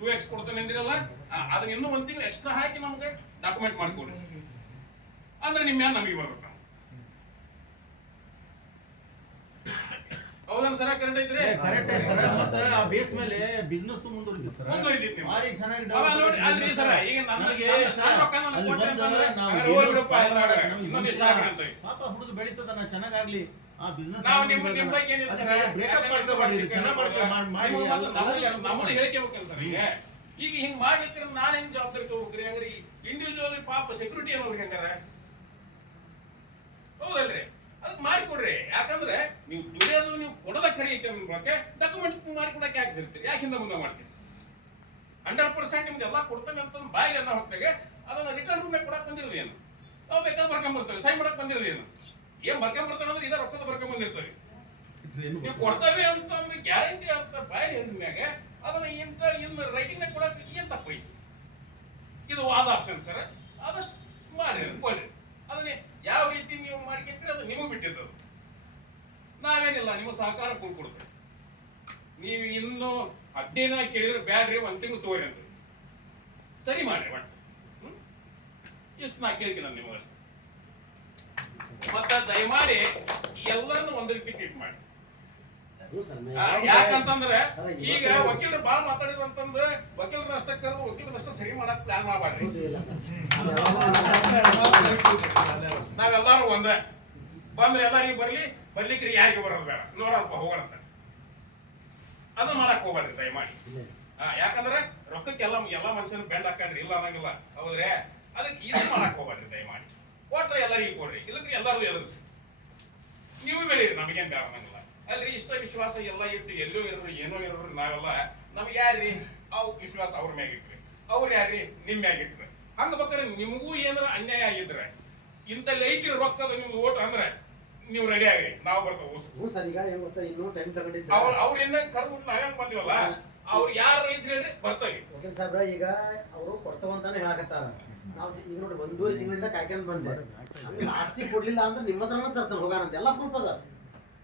2x ಕೊಡ್ತೇನೆ ಅಂದಿರಲ್ಲ, ಅದನ್ನ ಇನ್ನೂ 1 ತಿಂಗಳು ಎಕ್ಸ್ಟ್ರಾ ಹಾಕಿ ನಮ್ಗೆ ಡಾಕ್ಯುಮೆಂಟ್ ಮಾಡ್ಕೊಡಿ. ಅಂದ್ರೆ ನಿಮ್ಮ ಮ್ಯಾಲ ನಮಗೆ ಬರ್ಬೇಕು. ಹೌದನ್ ಸರ? ಕರೆಕ್ಟ್ ಐತ್ರಿ? ಮತ್ತೆ ಆ ಬೇಸ್ ಮೇಲೆ ಬಿಸ್ನೆಸ್ ಮುಂದುವರಿತೀವಿ ಸರ್. ಮುಂದುವರಿತೀವಿ. ಭಾರಿ ಚೆನ್ನಾಗಿ ನೋಡಿ ಅಲ್ರಿ ಸರ್, ಈಗ ನಮಗೆ ಪಾಪ ಹುಡುಗ ಬೆಳೀತದ, ನಾ ಚೆನ್ನಾಗಾಗ್ಲಿ ಆ ಬಿಸ್ನೆಸ್ ನಾವು ನಿಮ್ಮ ಬಗ್ಗೆ ಏನಿಲ್ಲ ಸರ್, ಬ್ರೇಕಪ್ ಮಾಡ್ಕೋಬಾರ್ದು, ಚೆನ್ನಾಗಿ ನಮ್ಮದು ಹೇಳ್ಕೋಬೇಕಲ್ಲ ಸರ್. ಈಗ ಹಿಂಗ್ ಮಾಡ್ಲಿಕ್ಕೆ ನಾನು ಹೆಂಗ್ ಜವಾಬ್ದಾರಿ ತಗೋಬೇಕ್ರಿ? ಹಂಗ್ರಿ ಇಂಡಿವಿಜುವಲ್ ಪಾಪ ಸೆಕ್ಯೂರಿಟಿ ಅನ್ನೋರ್ಗೆ ಹಂಗಾರ ಹೌದಲ್ರಿ? ಅದಕ್ಕೆ ಮಾಡಿಕೊಡ್ರಿ. ಯಾಕಂದ್ರೆ ನೀವು ದುಡಿಯೋದು ನೀವು ಕೊಡೋದ ಖರೀ ಐತೆ ಅನ್ನೋಕೆ ಡಾಕ್ಯುಮೆಂಟ್ ಮಾಡಿಕೊಡಕ್ಕೆ ಯಾಕೆ ಇರ್ತೀರಿ? ಯಾಕೆ ಹಿಂದೆ ಮುಂದೆ ಮಾಡ್ತೀರಿ? 100% ನಿಮ್ಗೆ ಎಲ್ಲ ಕೊಡ್ತೇನೆ ಅಂತ ಬಾಯಿಗೆ ಎಲ್ಲ ಹೊತ್ತಾಗ ಅದನ್ನ ರಿಟರ್ನ್ ರೂಮ್ ಕೊಡಕ್ ಬಂದಿರೋದು ಏನು? ನಾವು ಬೇಕಾದ್ರೆ ಬರ್ಕೊಂಡ್ಬರ್ತೇವೆ, ಸೈನ್ ಮಾಡಕ್ ಬಂದಿರೋದು ಏನು? ಏನ್ ಬರ್ಕೊಂಡ್ಬರ್ತೇವೆ ಅಂದ್ರೆ ಇದ ರೊಕ್ಕದ ಬರ್ಕೊಂಡ್ ಬಂದಿರ್ತೀವಿ. ನೀವು ಕೊಡ್ತೇವೆ ಅಂತಂದ್ರೆ ಗ್ಯಾರಂಟಿ ಅಂತ ಬಾಯಿ ಹೇಳಿದ್ಮ್ಯಾಗ ಅದನ್ನ ಇನ್ನು ರೈಟಿಂಗ್ ನಾಗ ಕೊಡಕ್ ಏನ್ ತಪ್ಪೈತಿ? ಇದು ವಾದ ಆಪ್ಷನ್ ಸರ್. ಆದಷ್ಟು ಮಾಡಿ ಕೊಡ್ರಿ. ಅದನ್ನೇ ಯಾವ ರೀತಿ ನೀವು ಮಾಡ್ಕೊಂತೀರಿ ಅದು ನಿಮಗೆ ಬಿಟ್ಟಿದ್ದು. ನಾವೇನಿಲ್ಲ, ನಿಮ್ಮ ಸಹಕಾರ ಫುಲ್ ಕೊಡ್ತೇವೆ. ನೀವು ಇನ್ನು 15 ಕೇಳಿದ್ರೆ ಬ್ಯಾಡ್ರಿ, 1 ತಿಂಗಳು ತಗೋರಿ ಅಂತ ಸರಿ ಮಾಡ್ರಿ. ಒಟ್ಟು ಇಷ್ಟು ನಾ ಕೇಳ್ತೀನಿ ನಾನು ನಿಮಗಷ್ಟು. ಮತ್ತ ದಯಮಾಡಿ ಎಲ್ಲರನ್ನು ಒಂದ್ ರೀತಿ ಟ್ರೀಟ್ ಮಾಡಿ. ಯಾಕಂತಂದ್ರೆ ಈಗ ವಕೀಲರು ಬಾಳ ಮಾತಾಡಿದ್ರು ಅಂತಂದ್ರೆ ವಕೀಲರ ಅಷ್ಟ ಕರೆದು ವಕೀಲರಷ್ಟ ಸರಿ ಮಾಡಕ್ ಪ್ಲಾನ್ ಮಾಡಬಾರ್ರಿ. ನಾವೆಲ್ಲಾರು ಒಂದೇ ಬಂದ್ರೆ ಎಲ್ಲರಿಗೂ ಬರ್ಲಿಕ್ರಿ, ಯಾರಿಗೆ ಬರೋದು ಬೇಡ, ನೋಡಪ್ಪ ಹೋಗೋಣ ಅಂತ ಅದನ್ನ ಮಾಡಕ್ ಹೋಗ್ಬೇಡ್ರಿ ದಯಮಾಡಿ. ಯಾಕಂದ್ರೆ ರೊಕ್ಕಕ್ಕೆ ಎಲ್ಲ ಮನುಷ್ಯನ ಬೆಂಡ್ ಹಾಕೊಂಡ್ರಿ, ಇಲ್ಲ ಅನ್ನಂಗಿಲ್ಲ. ಹೌದ್ರೆ ಅದಕ್ಕೆ ಇದು ಮಾಡಕ್ ಹೋಗ್ಬೇಡ್ರಿ ದಯಮಾಡಿ. ಕೊಟ್ರೆ ಎಲ್ಲರಿಗೂ ಕೊಡ್ರಿ, ಇಲ್ಲಂದ್ರೆ ಎಲ್ಲರೂ ಎದುರಿಸಿ ನೀವು ಬೆಳೀರಿ, ನಮಗೇನ್ ಬೇಡ ಅನ್ನಂಗಿಲ್ಲ. ಅಲ್ರಿ ಇಷ್ಟ ವಿಶ್ವಾಸ ಎಲ್ಲ ಇಟ್ಟು ಎಲ್ಲೋ ಇರೋರು ಏನೋ ಇರೋರು ನಾವೆಲ್ಲ ನಮ್ಗೆ ಯಾರ್ರಿ ಅವ್ ವಿಶ್ವಾಸ ಅವ್ರ ಮ್ಯಾಗ ಇಟ್ರಿ, ಅವ್ರು ಯಾರ್ರಿ ನಿಮ್ ಮ್ಯಾಗ ಇಟ್ರಿ. ಹಂಗ ಬೇಕಾದ್ರೆ ನಿಮಗೂ ಏನಾರ ಅನ್ಯಾಯ ಆಗಿದ್ರೆ ಇಂತ ಲೈಕಿನ ರೊಕ್ಕದ ನಿಮ್ಗೆ ಓಟ್ ಅಂದ್ರೆ ನೀವು ರೆಡಿ ಆಗಿ ನಾವು ಬರ್ತೇವೆ. ಅವ್ರ ಏನ ಕರ್ಬಿಟ್ಟು ನಾವೇನ್ ಬಂದಿವಲ್ಲ, ಅವ್ರು ಯಾರು ರೈತ ಹೇಳ್ರಿ ಬರ್ತೇವೆ. ವಕೀಲ್ ಸಾಹೇಬ್ರ ಈಗ ಅವರು ಕೊಡ್ತವಂತಾನೆ ಹೇಳಕತ್ತಾರ. ನಾವು ಈಗ ನೋಡಿ 1.5 ತಿಂಗಳಿಂದ ಕಾಯ್ಕೊಂಡ್ ಬಂದೆ. ಲಾಸ್ಟಿಗೆ ಕೊಡ್ಲಿಲ್ಲ ಅಂದ್ರೆ ನಿಮ್ಮ ಹತ್ರನ ತರ್ತಾನೆ ಹೋಗಾನಂತ ಎಲ್ಲ ಪ್ರೂಫ್ ಅದ.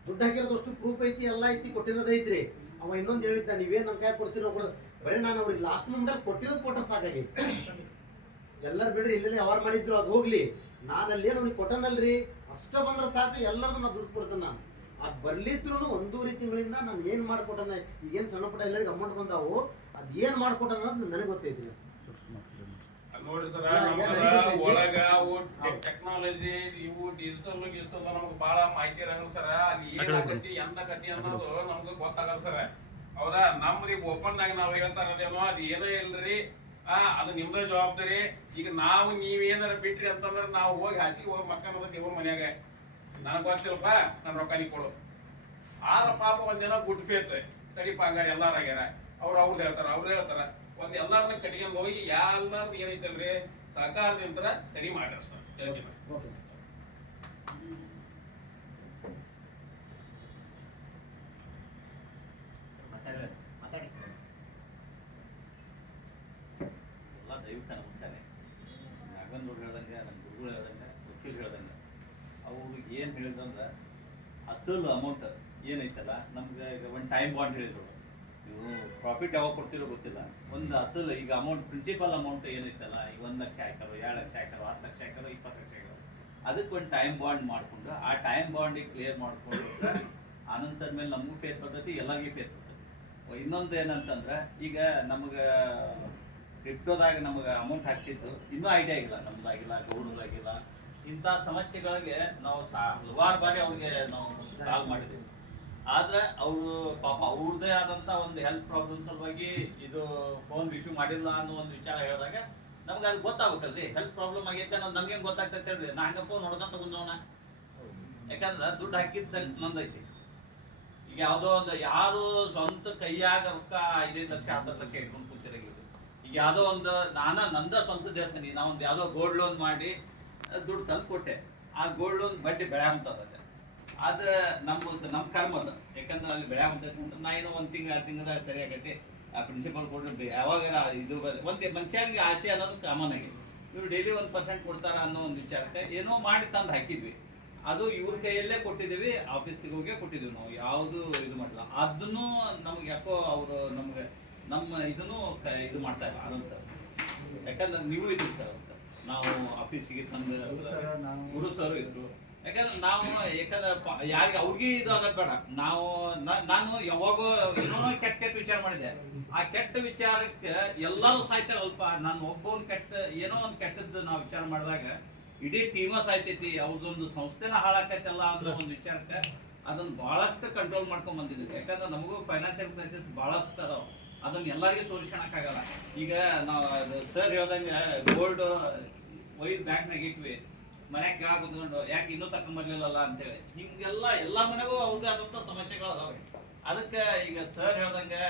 ದುಡ್ಡು ಹಾಕಿರೋದಷ್ಟು ಪ್ರೂಫ್ ಐತಿ, ಎಲ್ಲ ಐತಿ, ಕೊಟ್ಟಿರೋದು ಐತ್ರಿ. ಅವ ಇನ್ನೊಂದು ಹೇಳಿದ್ದ, ನೀವೇನ್ ನಮ್ ಕೈ ಕೊಡ್ತೀರೋ ಕೊಡೋದು ಬರೀ ನಾನು ಅವ್ರಿಗೆ ಲಾಸ್ಟ್ ಮೂಮೆಂಟ್ ಕೊಟ್ಟಿರೋದು ಕೊಟ್ಟ ಸಾಕಾಗಿ ಎಲ್ಲರೂ ಬಿಡ್ರಿ, ಇಲ್ಲೆಲ್ಲ ವ್ಯವಹಾರ ಮಾಡಿದ್ರು ಅದು ಹೋಗ್ಲಿ. ನಾನು ಅಲ್ಲೇನು ಅವ್ನಿಗೆ ಕೊಟ್ಟನಲ್ರಿ, ಅಷ್ಟ ಬಂದ್ರೆ ಸಾಕು, ಎಲ್ಲರದ್ದು ನಾ ದುಡ್ಡು ಕೊಡ್ತೇನೆ. ನಾನು ಅದು ಬರ್ಲಿದ್ರು 1.5 ತಿಂಗಳಿಂದ ನಾನು ಏನ್ ಮಾಡ್ಕೊಟ್ಟನ, ಈಗೇನು ಸಣ್ಣ ಪುಟ್ಟ ಎಲ್ಲರಿಗೂ ಅಮೌಂಟ್ ಬಂದಾವು, ಅದ್ ಏನ್ ಮಾಡ್ಕೊಟ್ಟನ ಅನ್ನೋದು ನನಗೆ ಗೊತ್ತೈತಿ. ನೋಡಿ ಸರ್, ಒಳಗ ಟೆಕ್ನಾಲಜಿ ಇವು ಡಿಜಿಟಲ್ ನಮ್ಗೆ ಬಹಳ ಮಾಹಿತಿ ಇರಂಗಿಲ್ಲ ಸರ್. ಅಲ್ಲಿ ಏನಾಗತಿ ಎಂತ ಕತಿ ಅನ್ನೋದು ನಮ್ಗೆ ಗೊತ್ತಾಗಲ್ಲ ಸರ್. ಹೌದಾ? ನಮ್ದು ಈಗ ಓಪನ್ ಆಗಿ ನಾವ್ ಹೇಳ್ತಾರದೇನೋ ಅದು ಏನೋ ಇಲ್ರಿ. ಅದು ನಿಮ್ದ ಜವಾಬ್ದಾರಿ. ಈಗ ನಾವು ನೀವೇನಾರ ಬಿಟ್ರಿ ಅಂತಂದ್ರೆ ನಾವು ಹೋಗಿ ಹಾಸಿಗೆ ಹೋಗಿ ಮಕ್ಕಳ ಇವ್ರ ಮನ್ಯಾಗ ನನಗ್ ಗೊತ್ತಿಲ್ಲಪ್ಪ, ನನ್ ರೊಕ್ಕ ನೀ ಕೊಡು. ಆದ್ರ ಪಾಪ ಒಂದೇನೋ ಗುಡ್ ಫೇತ್ ತಡಿಪ ಹಂಗಾರ ಎಲ್ಲಾರಾಗ್ಯಾರ ಅವ್ರು ಹೇಳ್ತಾರ ಒಂದ್ ಎಲ್ಲಾರನ್ನ ಕಟ್ಕೊಂಡ್ ಹೋಗಿ ಎಲ್ಲಾರ್ದು ಏನೈತಲ್ರಿ ಸರ್ಕಾರದಿಂದ ಸರಿ ಮಾಡ್ರಿ ಅಷ್ಟ. ಓಕೆ. ಎಲ್ಲ ದಯವಿಟ್ಟು ನಮಸ್ಕಾರ. ನಾಗಂದವ್ರು ಹೇಳ್ದಂಗೆ, ನಮ್ಮ ಗುರುಗಳು ಹೇಳ್ದಂಗೆ, ವಕೀಲ್ ಹೇಳ್ದಂಗೆ ಅವ್ರಿಗೆ ಏನು ಹೇಳಿದ್ರಂದ್ರೆ ಅಸಲು ಅಮೌಂಟ್ ಏನೈತಲ್ಲ ನಮ್ಗೆ ಈಗ ಒಂದು ಟೈಮ್ ಬಾಂಡ್ ಹೇಳಿದ್ರು. ನೀವು ಪ್ರಾಫಿಟ್ ಯಾವಾಗ ಕೊಡ್ತಿರೋ ಗೊತ್ತಿಲ್ಲ. ಒಂದು ಅಸಲು ಈಗ ಅಮೌಂಟ್ ಪ್ರಿನ್ಸಿಪಲ್ ಅಮೌಂಟ್ ಏನೈತಲ್ಲ, ಈಗ 1 ಲಕ್ಷ ಹಾಕ್ಯಾರೋ, 2 ಲಕ್ಷ ಹಾಕ್ಯಾರೋ, 10 ಲಕ್ಷ ಹಾಕ್ಯಾರೋ, 20 ಲಕ್ಷ ಹಾಕ್ಯಾರೋ, ಅದಕ್ಕೆ ಒಂದು ಟೈಮ್ ಬಾಂಡ್ ಮಾಡಿಕೊಂಡು ಆ ಟೈಮ್ ಬಾಂಡಿಗೆ ಕ್ಲಿಯರ್ ಮಾಡ್ಕೊಂಡು ಆನಂದ್ ಸರ್ ಮೇಲೆ ನಮಗೂ ಫೇರ್ ಬರ್ತೈತಿ, ಎಲ್ಲರಿಗೂ ಫೇರ್ ಬರ್ತೈತಿ. ಇನ್ನೊಂದು ಏನಂತಂದ್ರೆ ಈಗ ನಮಗೆ ಕ್ರಿಪ್ಟೋದಾಗ ನಮಗೆ ಅಮೌಂಟ್ ಹಾಕ್ಸಿದ್ದು ಇನ್ನೂ ಐಡಿಯಾ ಆಗಿಲ್ಲ, ನಮ್ದಾಗಿಲ್ಲ, ಗೌಡದಾಗಿಲ್ಲ. ಇಂಥ ಸಮಸ್ಯೆಗಳಿಗೆ ನಾವು ಹಲವಾರು ಬಾರಿ ಅವ್ರಿಗೆ ನಾವು ಕಾಲ್ ಮಾಡಿದ್ದೀವಿ. ಆದ್ರೆ ಅವರು ಪಾಪ ಅವ್ರದ್ದೇ ಆದಂಥ ಒಂದು ಹೆಲ್ತ್ ಪ್ರಾಬ್ಲಮ್ ಸಲುವಾಗಿ ಇದು ಫೋನ್ ರಿಸೀವ್ ಮಾಡಿಲ್ಲ ಅನ್ನೋ ಒಂದು ವಿಚಾರ ಹೇಳಿದಾಗ ನಮ್ಗೆ ಅದು ಗೊತ್ತಾಗ್ಬೇಕಲ್ರಿ, ಹೆಲ್ತ್ ಪ್ರಾಬ್ಲಮ್ ಆಗೈತೆ ಅನ್ನೋದು ನಮ್ಗೆ ಗೊತ್ತಾಗ್ತೈತೆ ಹೇಳ್ರಿ. ನಾ ಹಂಗೆ ಫೋನ್ ನೋಡ್ಕೊಂತ ತಗೊಂಡವನ, ಯಾಕಂದ್ರೆ ದುಡ್ಡು ಹಾಕಿದ್ದು ನಂದೈತಿ. ಈಗ ಯಾವುದೋ ಒಂದು ಯಾರು ಸ್ವಂತ ಕೈಯಾಗ ರೊಕ್ಕ 5 ಲಕ್ಷ 10 ಲಕ್ಷ ಇಟ್ಕೊಂಡು ಕೂತಿರಾಗಿದ್ದು, ಈಗ ಯಾವುದೋ ಒಂದು ನಂದ ಸ್ವಂತದ್ದು ಇರ್ತೀನಿ, ನಾ ಒಂದು ಯಾವುದೋ ಗೋಲ್ಡ್ ಲೋನ್ ಮಾಡಿ ದುಡ್ಡು ತಂದು ಕೊಟ್ಟೆ. ಆ ಗೋಲ್ಡ್ ಲೋನ್ ಬಡ್ಡಿ ಬೆಳೆ ಅಂತದ, ಅದು ನಮ್ಮ ಕರ್ಮ ಅದ. ಯಾಕಂದ್ರೆ ಅಲ್ಲಿ ಬೆಳೆ ಅಂತೈತಿ ಅಂತ ನಾ ಏನೋ 1 ತಿಂಗಳು 2 ತಿಂಗಳದಾಗ ಸರಿ ಆಗೈತಿ. ಆ ಪ್ರಿನ್ಸಿಪಲ್ ಕೊಡ್ರಿ ಯಾವಾಗ ಇದು ಒಂದು ಮನುಷ್ಯನಿಗೆ ಆಸೆ ಅನ್ನೋದು ಕಾಮನ್ ಆಗಿದೆ. ಇವ್ರು ಡೈಲಿ 1% ಕೊಡ್ತಾರ ಅನ್ನೋ ಒಂದು ವಿಚಾರಕ್ಕೆ ಏನೋ ಮಾಡಿ ತಂದು ಹಾಕಿದ್ವಿ. ಅದು ಇವ್ರ ಕೈಯಲ್ಲೇ ಕೊಟ್ಟಿದ್ದೀವಿ, ಆಫೀಸಿಗೆ ಹೋಗಿ ಕೊಟ್ಟಿದ್ದೀವಿ. ನಾವು ಯಾವುದು ಇದು ಮಾಡಿಲ್ಲ. ಅದನ್ನು ನಮ್ಗೆ ಯಾಕೋ ಅವರು ನಮ್ಗೆ ನಮ್ಮ ಇದನ್ನು ಇದು ಮಾಡ್ತಾ ಇಲ್ಲ ಆನಂದ್ ಸರ್. ಯಾಕಂದ್ರೆ ನೀವು ಇದ್ರಿ ಸರ್ ಅಂತ ನಾವು ಆಫೀಸಿಗೆ ತಂದು ಗುರು ಸರ್ ಇದ್ರು. ಯಾಕಂದ್ರೆ ಯಾರಿಗೆ ಅವ್ರಿಗೆ ಇದು ಆಗೋದು ಬೇಡ. ನಾನು ಯಾವಾಗೋ ಏನೋ ಕೆಟ್ಟ ವಿಚಾರ ಮಾಡಿದೆ. ಆ ಕೆಟ್ಟ ವಿಚಾರಕ್ಕೆ ಎಲ್ಲರೂ ಸಾಯ್ತಾರೆ. ಅಲ್ಪ ನಾನು ಒಬ್ಬ ಏನೋ ಒಂದು ಕೆಟ್ಟದ್ದು ನಾವು ವಿಚಾರ ಮಾಡಿದಾಗ ಇಡೀ ಟೀಮ ಸಾಯ್ತೈತಿ, ಅವ್ರದ್ದೊಂದು ಸಂಸ್ಥೆನ ಹಾಳಾಕೈತಲ್ಲ ಅನ್ನೋ ಒಂದು ವಿಚಾರಕ್ಕೆ ಅದನ್ನ ಬಹಳಷ್ಟು ಕಂಟ್ರೋಲ್ ಮಾಡ್ಕೊಂಡ್ ಬಂದಿದ್ವಿ. ಯಾಕಂದ್ರೆ ನಮಗೂ ಫೈನಾನ್ಷಿಯಲ್ ಕ್ರೈಸಿಸ್ ಬಹಳಷ್ಟು ಅದಾವ, ಅದನ್ನ ಎಲ್ಲರಿಗೂ ತೋರಿಸ್ಕೊಳಕ್ಕಾಗಲ್ಲ. ಈಗ ನಾವು ಸರ್ ಹೇಳ್ದಂಗೆ ಗೋಲ್ಡ್ ಒಯ್ದು ಬ್ಯಾಂಕ್ನಾಗ ಇಟ್ವಿ, ಮನ್ಯಾಗ ಕೇಳಾಕ ಕುತ್ಕೊಂಡು ಯಾಕೆ ಇನ್ನೂ ತಕೊಂಬರ್ಲಿಲ್ಲಲ್ಲ ಅಂತೇಳಿ. ಹಿಂಗೆಲ್ಲ ಎಲ್ಲ ಮನೆಗೂ ಅವ್ರದೇ ಆದಂಥ ಸಮಸ್ಯೆಗಳು ಅದಾವೆ. ಅದಕ್ಕೆ ಈಗ ಸರ್ ಹೇಳ್ದಂಗೆ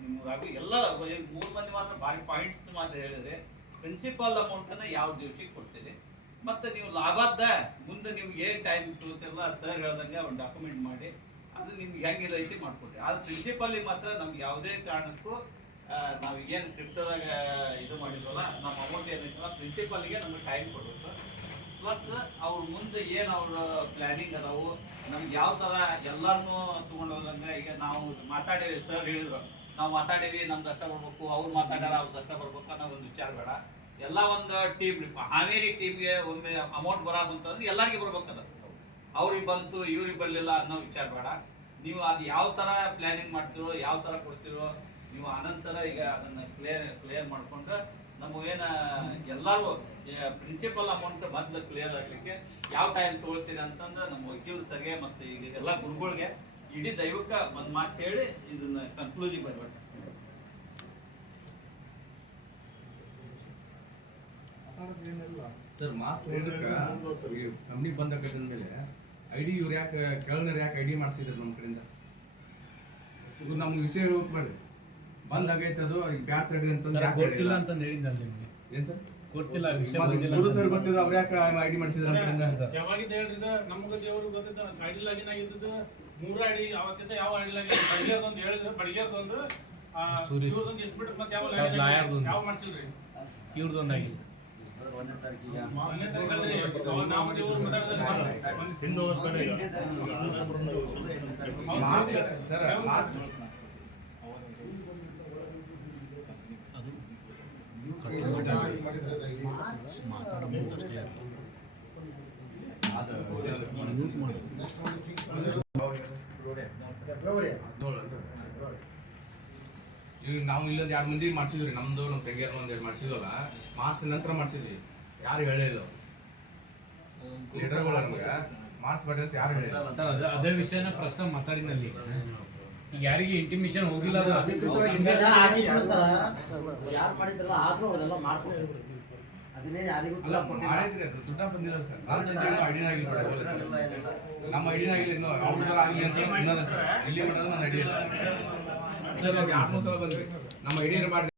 ನಿಮ್ಗೆ ಎಲ್ಲ 3 ಮಂದಿ ಮಾತ್ರ ಭಾರಿ ಪಾಯಿಂಟ್ಸ್ ಮಾತ್ರ ಹೇಳಿದ್ರೆ ಪ್ರಿನ್ಸಿಪಲ್ ಅಮೌಂಟನ್ನ ಯಾವ ದಿವಸಕ್ಕೆ ಕೊಡ್ತೀರಿ, ಮತ್ತೆ ನೀವು ಲಾಭದ ಮುಂದೆ ನಿಮ್ಗೆ ಏನು ಟೈಮ್ ತೋತಿರಲ್ಲ ಸರ್ ಹೇಳ್ದಂಗೆ ಒಂದು ಡಾಕ್ಯುಮೆಂಟ್ ಮಾಡಿ ಅದು ನಿಮ್ಗೆ ಹೆಂಗಿದೈತಿ ಮಾಡ್ಕೊಡ್ರಿ. ಆದ್ರೆ ಪ್ರಿನ್ಸಿಪಲ್ಗೆ ಮಾತ್ರ ನಮ್ಗೆ ಯಾವುದೇ ಕಾರಣಕ್ಕೂ ನಾವು ಏನು ಕ್ರಿಪ್ಟೋದಾಗ ಇದು ಮಾಡಿದ್ವಲ್ಲ ನಮ್ಮ ಅಮೌಂಟ್ ಏನೈತಲ್ಲ ಪ್ರಿನ್ಸಿಪಲ್ಗೆ ನಮ್ಗೆ ಟೈಮ್ ಕೊಡಬೇಕು. ಪ್ಲಸ್ ಅವ್ರ ಮುಂದೆ ಏನು ಅವ್ರ ಪ್ಲಾನಿಂಗ್ ಅದಾವು, ನಮ್ಗೆ ಯಾವ ಥರ ಎಲ್ಲರನ್ನೂ ತೊಗೊಂಡೋಗಂಗೆ. ಈಗ ನಾವು ಮಾತಾಡೇವಿ, ಸರ್ ಹೇಳಿದ್ರು ನಾವು ಮಾತಾಡೇವಿ, ನಮ್ದು ಅಷ್ಟ ಬರ್ಬೇಕು, ಅವ್ರು ಮಾತಾಡ್ಯಾರ ಅವ್ರದ್ದು ಅಷ್ಟ ಬರ್ಬೇಕು ಅನ್ನೋ ಒಂದು ವಿಚಾರ ಬೇಡ. ಎಲ್ಲ ಒಂದು ಟೀಮ್ ಹಾವೇರಿ ಟೀಮ್ಗೆ ಒಮ್ಮೆ ಅಮೌಂಟ್ ಬಂತಂದ್ರೆ ಎಲ್ಲರಿಗೂ ಬರ್ಬೇಕದ. ಅವ್ರಿಗೆ ಬಂತು ಇವ್ರಿಗೆ ಬರಲಿಲ್ಲ ಅನ್ನೋ ವಿಚಾರ ಬೇಡ. ನೀವು ಅದು ಯಾವ ಥರ ಪ್ಲಾನಿಂಗ್ ಮಾಡ್ತಿರೋ, ಯಾವ ಥರ ಕೊಡ್ತಿರೋ ನೀವು ಆನಂದ್ ಸರ ಈಗ ಅದನ್ನು ಕ್ಲಿಯರ್ ಮಾಡ್ಕೊಂಡು ನಮಗೇನು ಎಲ್ಲರೂ ಪ್ರಿನ್ಸಿಪಲ್ ಅಮೌಂಟ್ ಮೊದಲು ಕ್ಲಿಯರ್ ಆಗಲಿಕ್ಕೆ ಯಾವ ಟೈಮ್ ತೊಗೊಳ್ತೀರಿ ಅಂತಂದ್ರೆ ನಮ್ಮ ವಕೀಲ ಸರ್ಗೆ ಮತ್ತು ಈಗ ಎಲ್ಲ ಗುರುಗಳಿಗೆ ಇಡೀ ದೈವಕ್ಕೆ ಒಂದು ಮಾತು ಹೇಳಿ ಇದನ್ನ ಕನ್ಕ್ಲೂಸಿಗೆ ಬರ್ಬೇಕು. ಸರ್ ಮಾರ್ಚ್ 1ಕ್ಕೆ ಕಂಪ್ನಿ ಬಂದಾಗದ ಮೇಲೆ ID ಇವ್ರು ಯಾಕೆ ಕೆಳನರ್ ಯಾಕೆ ID ಮಾಡಿಸಿದ್ರು ನಮ್ಮ ಕಡೆಯಿಂದ? ಇವ್ರು ನಮ್ಗೆ ವಿಷಯ ಹೇಳ್ಬೇಕು ಬರ್ರಿ, ಬಂದಾಗೈತೆ ಅದು ಈಗ ಬ್ಯಾಕ್ ತಡ್ರಿ ಅಂತಂದು ಯಾಕೆ ಗೊತ್ತಿಲ್ಲ ಅಂತ ಹೇಳಿದ್ನಲ್ಲ ನಿಮಗೆ. ಏನು ಸರ್ ಗೊತ್ತಿಲ್ಲ ವಿಷಯ ಗುರು ಸರ್ ಗೊತ್ತಿದ್ರು ಅವ್ರು ಯಾಕೆ ID ಮಾಡಿಸಿದ್ರು ನಮ್ಮ ಕಡೆಯಿಂದ? ಯಾವಾಗಿಂದ ಹೇಳ್ರಿದ ನಮಗೆ ದೇವರು ಗೊತ್ತಿದ್ದ ಐಡಿ ಲಾಗಿನ್ ಆಗಿದ್ದು 3 ಐಡಿ ಅವತ್ತಿಂದ ಯಾವ ಐಡಿ ಲಾಗಿನ್ ಬಡಿಗೇರ್ದೊಂದು ಹೇಳಿದ್ರೆ ಬಡಿಗೇರ್ದೊಂದು ಇವ್ರದೊಂದು ಎಷ್ಟು ಬಿಟ್ರೆ ಮತ್ತೆ ಯಾವ ಮಾಡಿಸಿಲ್ರಿ ಇವ್ರದೊಂದು ಆಗಿಲ್ಲ. ನಾವು ದೇವರು ಮಾತಾಡಿದ್ರೆ ಈಗ ನಾವು ಇಲ್ಲೊಂದು 2 ಮಂದಿ ಮಾಡ್ಸಿದ್ವಿ, ನಮ್ದು ನಮ್ಮ ತಂಗಿಯರ್ ಒಂದು 2 ಮಾಡ್ಸಿದ್ವಲ್ಲ, ಮಾರ್ಚ್ ನಂತರ ಮಾಡ್ಸಿದ್ವಿ. ಯಾರು ಹೇಳಿಲ್ಲ ಲೀಡರ್ಗಳು ನಮ್ಗೆ ಮಾಡಿಸ್ಬೇಡ್ರಿ ಅಂತ ಯಾರು ಹೇಳಿಲ್ಲ. ಅದೇ ವಿಷಯನ ಪ್ರಶ್ನೆ ಮಾತಾಡಿನಲ್ಲಿ ಯಾರಿಗೆ ಇಂಟಿಮೇಷನ್ ಹೋಗಿಲ್ಲ ಅದು. ಆಗಿದ್ರು ಸರ್, ಯಾರು ಮಾಡಿದ್ರಲ್ಲ ಆದ್ರೂ ಅದೆಲ್ಲ ಮಾಡ್ಕೊಂಡು ಅದನ್ನೇನು ಯಾರಿಗೂ ಅಲ್ಲ ಮಾಡಿದ್ರಿ ಅದು ದುಡ್ಡ ಬಂದಿಲ್ಲ ಸರ್. ನನ್ನ ಐಡಿಯಾ ಆಗಿಲ್ಲ, ನಮ್ಮ ಐಡಿಯಾ ಆಗಿಲ್ಲ, ಇನ್ನೂ ಅವ್ರ ಆಗಲಿ ಅಂತ ಸುಮ್ಮನೆ ಸರ್. ಇಲ್ಲಿ ಮಾಡೋದು ನನ್ನ ಐಡಿಯಾ ಇಲ್ಲ. 2-3 ಸಲ ಬಂದ್ರಿ, ನಮ್ಮ ಐಡಿಯಾ ಮಾಡಿ